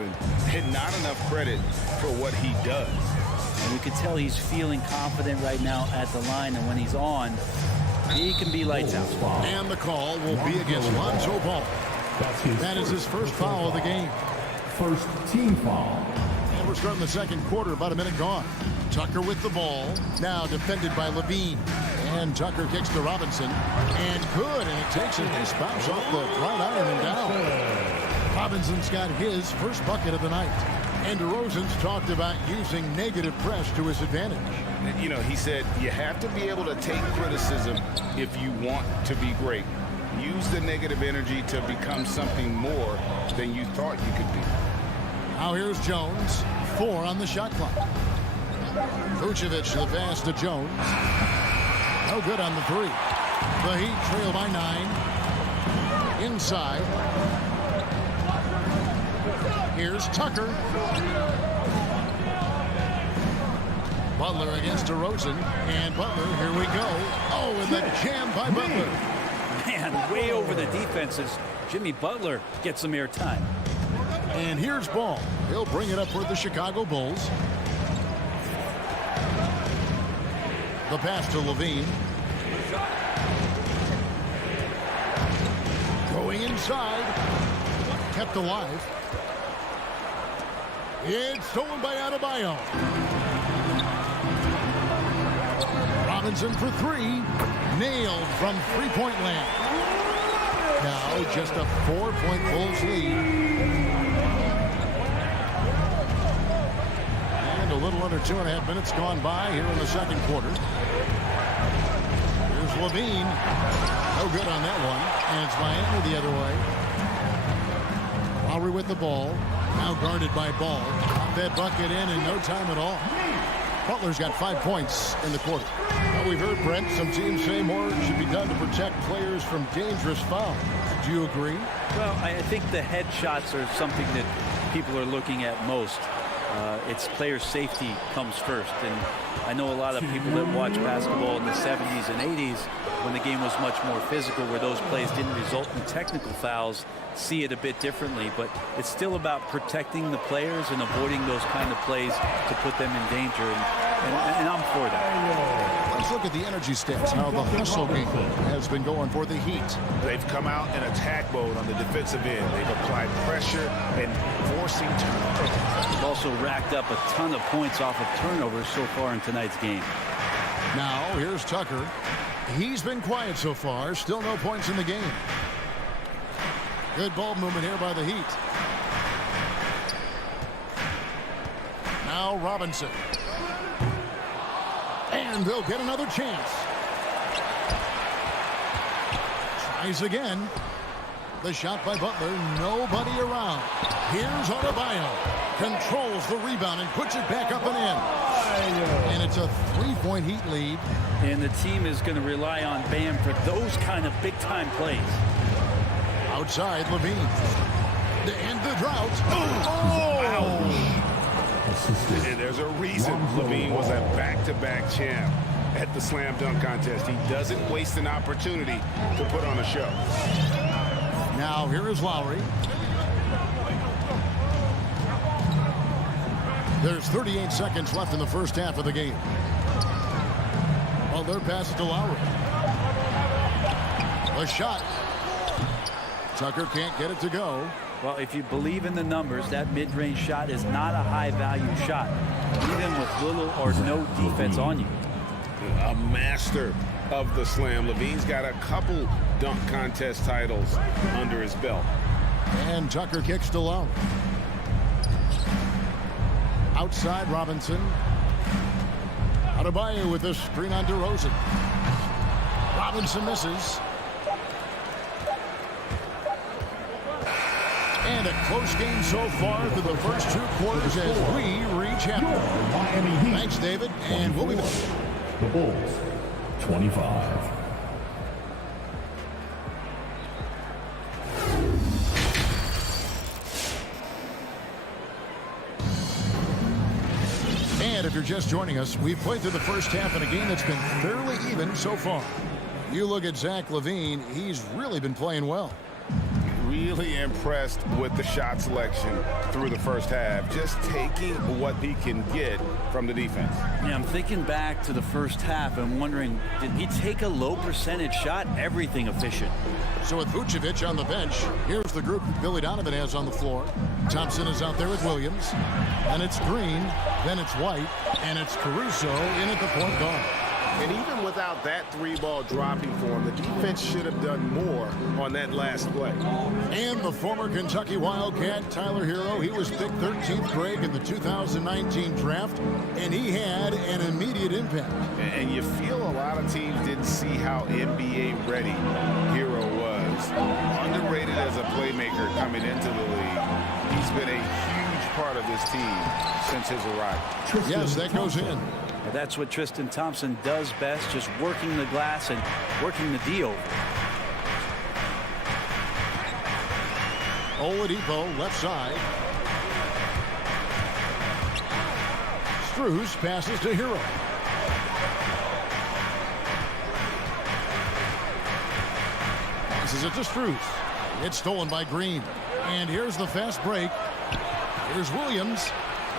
and not enough credit for what he does. And you can tell he's feeling confident right now at the line, and when he's on, he can be lights out. And the call will be against Lonzo Ball. That is his first foul of the game. First team foul. And we're starting the second quarter, about a minute gone. Tucker with the ball. Now defended by Levine. And Tucker kicks to Robinson. And good. And it takes a nice bounce off the right iron and down. Robinson's got his first bucket of the night. And DeRozan's talked about using negative press to his advantage. You know, he said you have to be able to take criticism if you want to be great. Use the negative energy to become something more than you thought you could be. Now here's Jones. 4 on the shot clock. Vucevic the pass to Jones. No good on the 3. The Heat trail by 9. Inside. Here's Tucker. Butler against DeRozan. And Butler, here we go. Oh, and the jam by Butler. Man, way over the defenses. Jimmy Butler gets some airtime. And here's Ball. He'll bring it up for the Chicago Bulls. The pass to Levine. Going inside. Kept alive. It's stolen by Adebayo. Robinson for 3. Nailed from three-point land. Now just a 4-point Bulls lead. And a little under 2.5 minutes gone by here in the second quarter. Here's Levine. No good on that one. And it's Miami the other way. Lowry with the ball. Now guarded by Ball. Pop that bucket in no time at all. Butler's got 5 points in the quarter. Well, we've heard, Brent, some teams say more should be done to protect players from dangerous fouls. Do you agree? Well, I think the head shots are something that people are looking at most. It's player safety comes first. And I know a lot of people that watch basketball in the 70s and 80s when the game was much more physical, where those plays didn't result in technical fouls, see it a bit differently. But it's still about protecting the players and avoiding those kind of plays to put them in danger, and I'm for that. Let's look at the energy stats, how the hustle game has been going for the Heat. They've come out in attack mode on the defensive end. They've applied pressure and forcing turnovers. They've also racked up a ton of points off of turnovers so far in tonight's game. Now, here's Tucker. He's been quiet so far. Still no points in the game. Good ball movement here by the Heat. Now Robinson. And they'll get another chance. Tries again. The shot by Butler. Nobody around. Here's Adebayo. Controls the rebound and puts it back up and in. And it's a 3-point Heat lead. And the team is going to rely on Bam for those kind of big-time plays. Outside, Levine. To end the drought. And there's a reason Levine was a back-to-back champ at the slam dunk contest. He doesn't waste an opportunity to put on a show. Now here is Lowry. There's 38 seconds left in the first half of the game. Well, their pass it to Lowry. A shot. Tucker can't get it to go. Well, if you believe in the numbers, that mid-range shot is not a high-value shot, even with little or no defense on you. A master of the slam. Levine's got a couple dunk contest titles under his belt. And Tucker kicks to Lowry. Outside, Robinson. Adebayo with a screen on DeRozan. Robinson misses. And a close game so far through the first 2 quarters as we reach halftime. Thanks, David, and we'll be back. The Bulls, 25. And if you're just joining us, we've played through the first half in a game that's been fairly even so far. You look at Zach LaVine, he's really been playing well. Really impressed with the shot selection through the first half, just taking what he can get from the defense. Yeah, I'm thinking back to the first half and wondering, did he take a low percentage shot? Everything efficient. So with Vucevic on the bench, here's the group Billy Donovan has on the floor. Thompson is out there with Williams. And it's Green, then it's White, and it's Caruso in at the point guard. And even without that 3-ball dropping for him, the defense should have done more on that last play. And the former Kentucky Wildcat, Tyler Hero, he was picked 13th grade in the 2019 draft, and he had an immediate impact. And you feel a lot of teams didn't see how NBA ready Hero was. Underrated as a playmaker coming into the league. He's been a huge part of this team since his arrival. Yes, that goes in. Well, that's what Tristan Thompson does best, just working the glass and working the D over. Oladipo, left side. Strus passes to Hero. Passes it to Strus. It's stolen by Green. And here's the fast break. Here's Williams.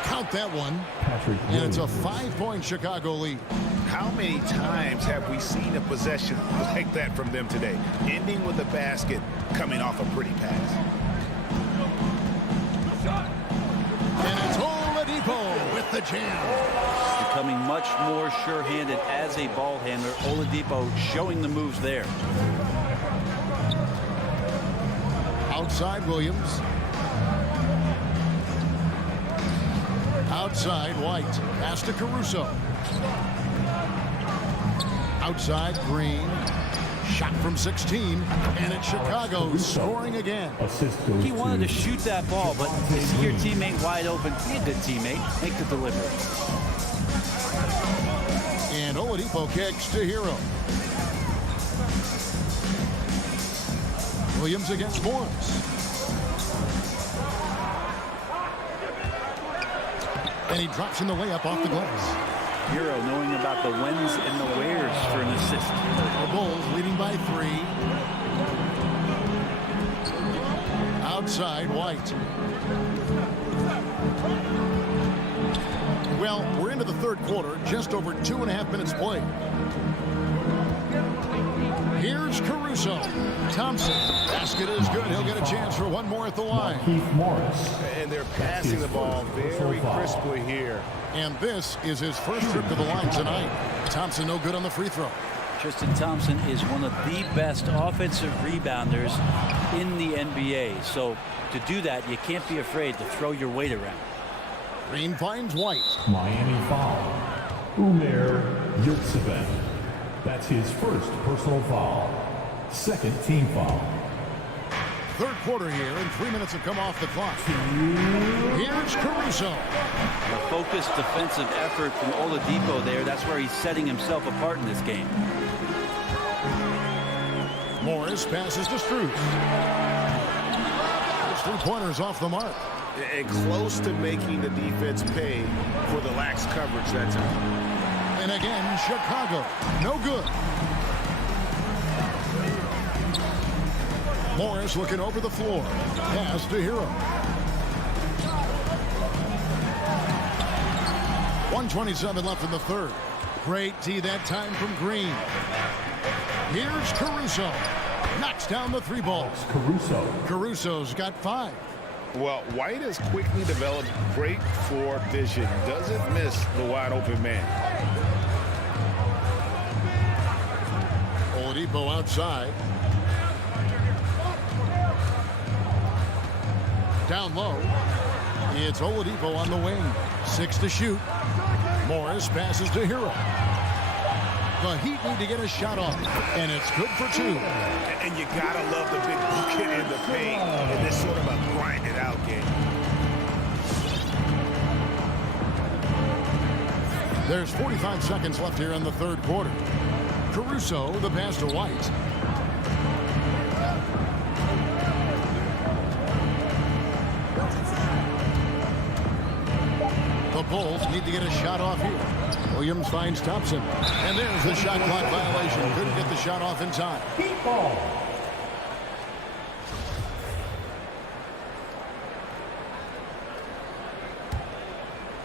Count that one. And it's a 5-point Chicago lead. How many times have we seen a possession like that from them today? Ending with a basket, coming off a pretty pass. And it's Oladipo with the jam. Becoming much more sure-handed as a ball handler. Oladipo showing the moves there. Outside Williams. Outside White. Pass to Caruso. Outside Green. Shot from 16. And it's Chicago scoring again. He wanted to shoot that ball, but you see your teammate wide open. Be a good teammate. Make the delivery. And Oladipo kicks to Hero. Williams against Morris. And he drops in the layup off the glass. Hero knowing about the whens and the wheres for an assist. The Bulls leading by 3. Outside, White. Well, we're into the third quarter, just over 2.5 minutes played. Here's Caruso. Thompson. Basket is good. He'll get a chance for one more at the line. And they're passing the ball very crisply here. And this is his first trip to the line tonight. Thompson no good on the free throw. Tristan Thompson is one of the best offensive rebounders in the NBA. So to do that, you can't be afraid to throw your weight around. Green finds White. Miami foul. Umair Yurtseven. That's his first personal foul. Second team foul. Third quarter here, and 3 minutes have come off the clock. Here's Caruso. A focused defensive effort from Oladipo there. That's where he's setting himself apart in this game. Morris passes to Strus. His three-pointers off the mark. And close to making the defense pay for the lax coverage that time. And again, Chicago. No good. Morris looking over the floor. Pass to Hero. 1:27 left in the third. Great D that time from Green. Here's Caruso. Knocks down the three ball. Caruso's got 5. Well, White has quickly developed great floor vision. Doesn't miss the wide open man. Oladipo outside. Down low. It's Oladipo on the wing. 6 to shoot. Morris passes to Hero. The Heat need to get a shot off, and it's good for 2. And you gotta love the big bucket in the paint in this sort of a grinded out game. There's 45 seconds left here in the third quarter. Caruso, the pass to White. The Bulls need to get a shot off here. Williams finds Thompson. And there's the shot clock violation. Couldn't get the shot off in time.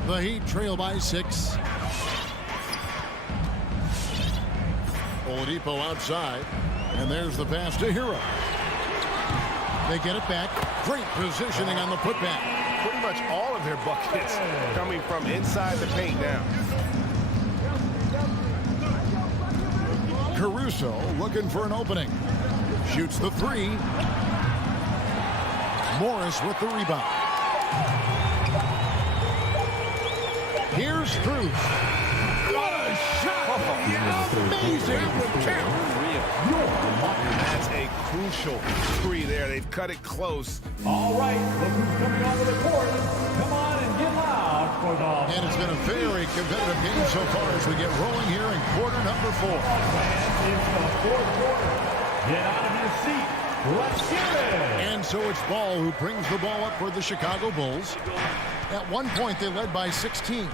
The Heat trail by 6. Oladipo outside. And there's the pass to Hero. They get it back. Great positioning on the putback. Pretty much all of their buckets coming from inside the paint now. Caruso looking for an opening. Shoots the 3. Morris with the rebound. Here's Strus. What a shot! Amazing! That's a crucial 3 there. They've cut it close. All right, look who's coming onto the court. Come on and get loud for the... And it's been a very competitive game so far as we get rolling here in quarter number 4. And it's the fourth quarter. Get out of your seat. Let's get it. And so it's Ball who brings the ball up for the Chicago Bulls. At one point, they led by 16.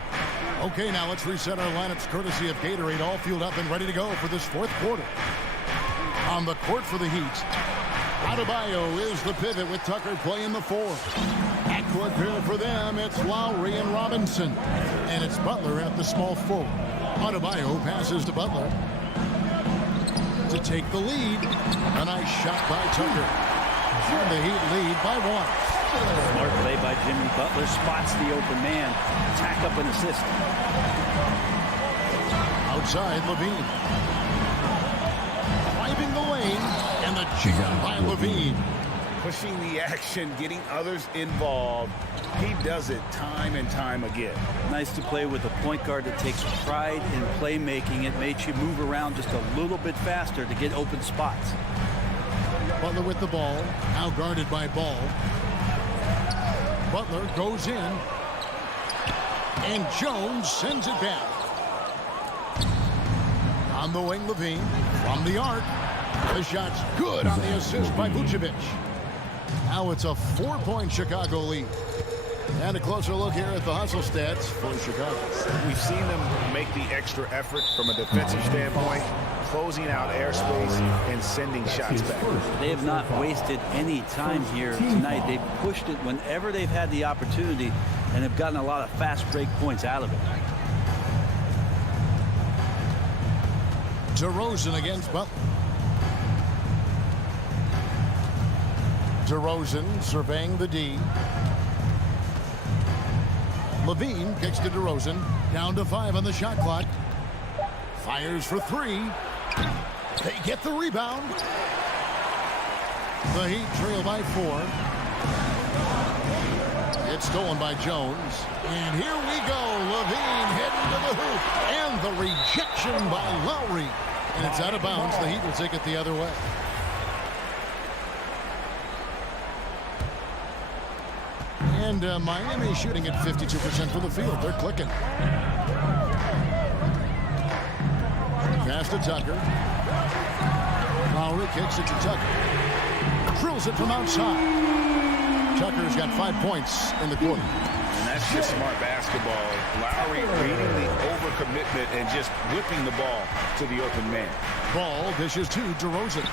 Okay, now let's reset our lineups courtesy of Gatorade, all fueled up and ready to go for this fourth quarter. On the court for the Heat, Adebayo is the pivot with Tucker playing the 4. At court pair for them, it's Lowry and Robinson. And it's Butler at the small forward. Adebayo passes to Butler to take the lead. A nice shot by Tucker. And the Heat lead by 1. Smart play by Jimmy Butler. Spots the open man. Tack up an assist. Outside, Levine. Driving the lane. And the jam by Levine. Pushing the action, getting others involved. He does it time and time again. Nice to play with a point guard that takes pride in playmaking. It makes you move around just a little bit faster to get open spots. Butler with the ball. Now guarded by Ball. Butler goes in. And Jones sends it back. On the wing, Levine. From the arc. The shot's good on the assist by Vucevic. Now it's a 4-point Chicago lead. And a closer look here at the hustle stats for Chicago. We've seen them make the extra effort from a defensive standpoint, closing out airspace and sending shots back. They have not wasted any time here tonight. They've pushed it whenever they've had the opportunity and have gotten a lot of fast break points out of it. DeRozan against Butler. DeRozan surveying the D. Levine kicks to DeRozan. Down to 5 on the shot clock. Fires for 3. They get the rebound. The Heat trail by 4. It's stolen by Jones. And here we go. Levine heading to the hoop. And the rejection by Lowry. And it's out of bounds. The Heat will take it the other way. And Miami shooting at 52% from the field. They're clicking. Pass to Tucker. Lowry kicks it to Tucker. Drills it from outside. Tucker's got 5 points in the quarter. And that's just smart basketball. Lowry reading the overcommitment and just whipping the ball to the open man. Ball dishes to DeRozan.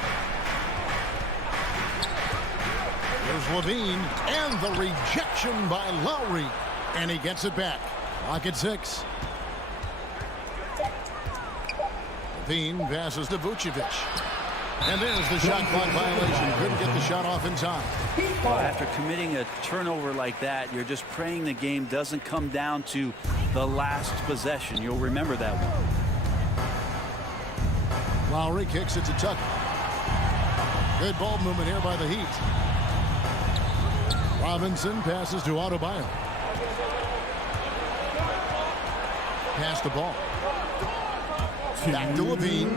There's Levine, and the rejection by Lowry. And he gets it back. Lock at 6. Levine passes to Vucevic. And there's the shot clock violation. Couldn't get the shot off in time. Well, after committing a turnover like that, you're just praying the game doesn't come down to the last possession. You'll remember that one. Lowry kicks it to Tucker. Good ball movement here by the Heat. Robinson passes to Adebayo. Pass the ball. Back to Levine.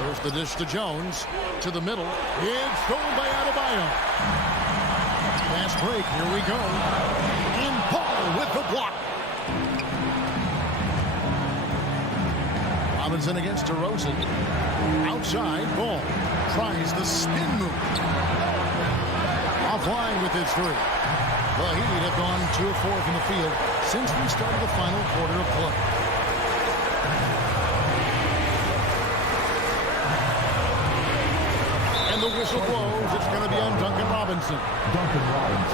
There's the dish to Jones. To the middle. It's stolen by Adebayo. Fast break. Here we go. And Paul with the block. Robinson against DeRozan. Outside, ball. Tries the spin move. Offline with his 3. The Heat have gone 2 of 4 from the field since we started the final quarter of play. And the whistle blows. It's going to be on Duncan Robinson.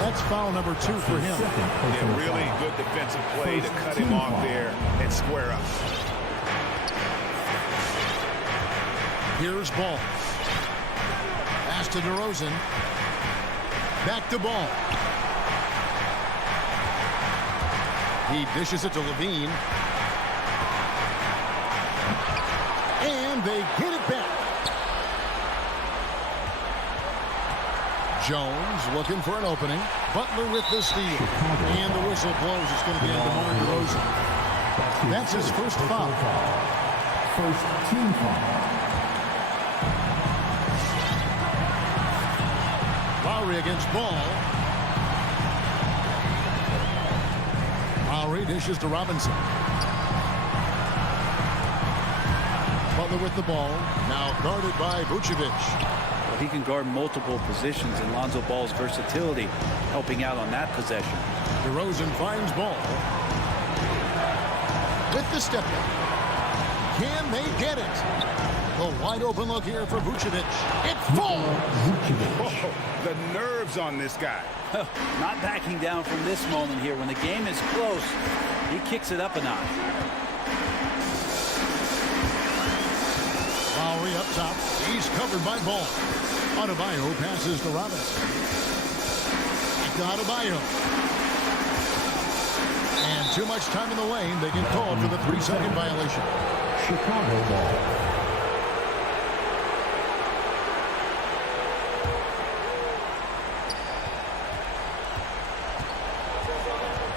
That's foul number 2 for him. Yeah, really good defensive play to cut him off there and square up. Here's Ball. Pass to DeRozan. Back to Ball. He dishes it to Levine. And they get it back. Jones looking for an opening. Butler with the steal. And the whistle blows. It's going to be on DeMar DeRozan. That's his first foul. First team foul. Lowry against Ball. Lowry dishes to Robinson. Butler with the ball. Now guarded by Vucevic. Well, he can guard multiple positions, and Lonzo Ball's versatility helping out on that possession. DeRozan finds Ball. With the step back. Can they get it? A wide open look here for Vucevic. It falls. Oh, the nerves on this guy. Not backing down from this moment here. When the game is close, he kicks it up a notch. Lowry up top. He's covered by Ball. Adebayo passes to Robinson. Back to Adebayo. And too much time in the lane. They get called for the 3-second violation. Chicago ball.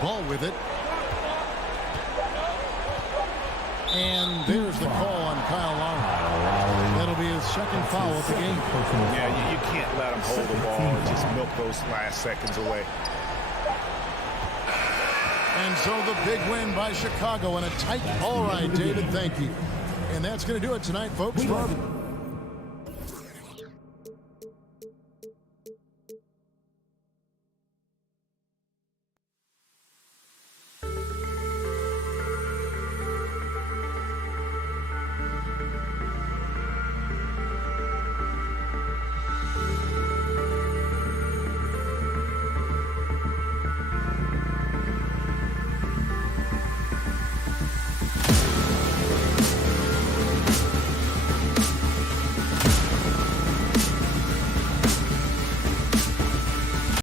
Ball with it. And there's the call on Kyle Lowry. That'll be his second foul of the game. Yeah, you can't let him hold the ball and just milk those last seconds away. And so the big win by Chicago and a tight. All right, David, thank you. And that's going to do it tonight, folks.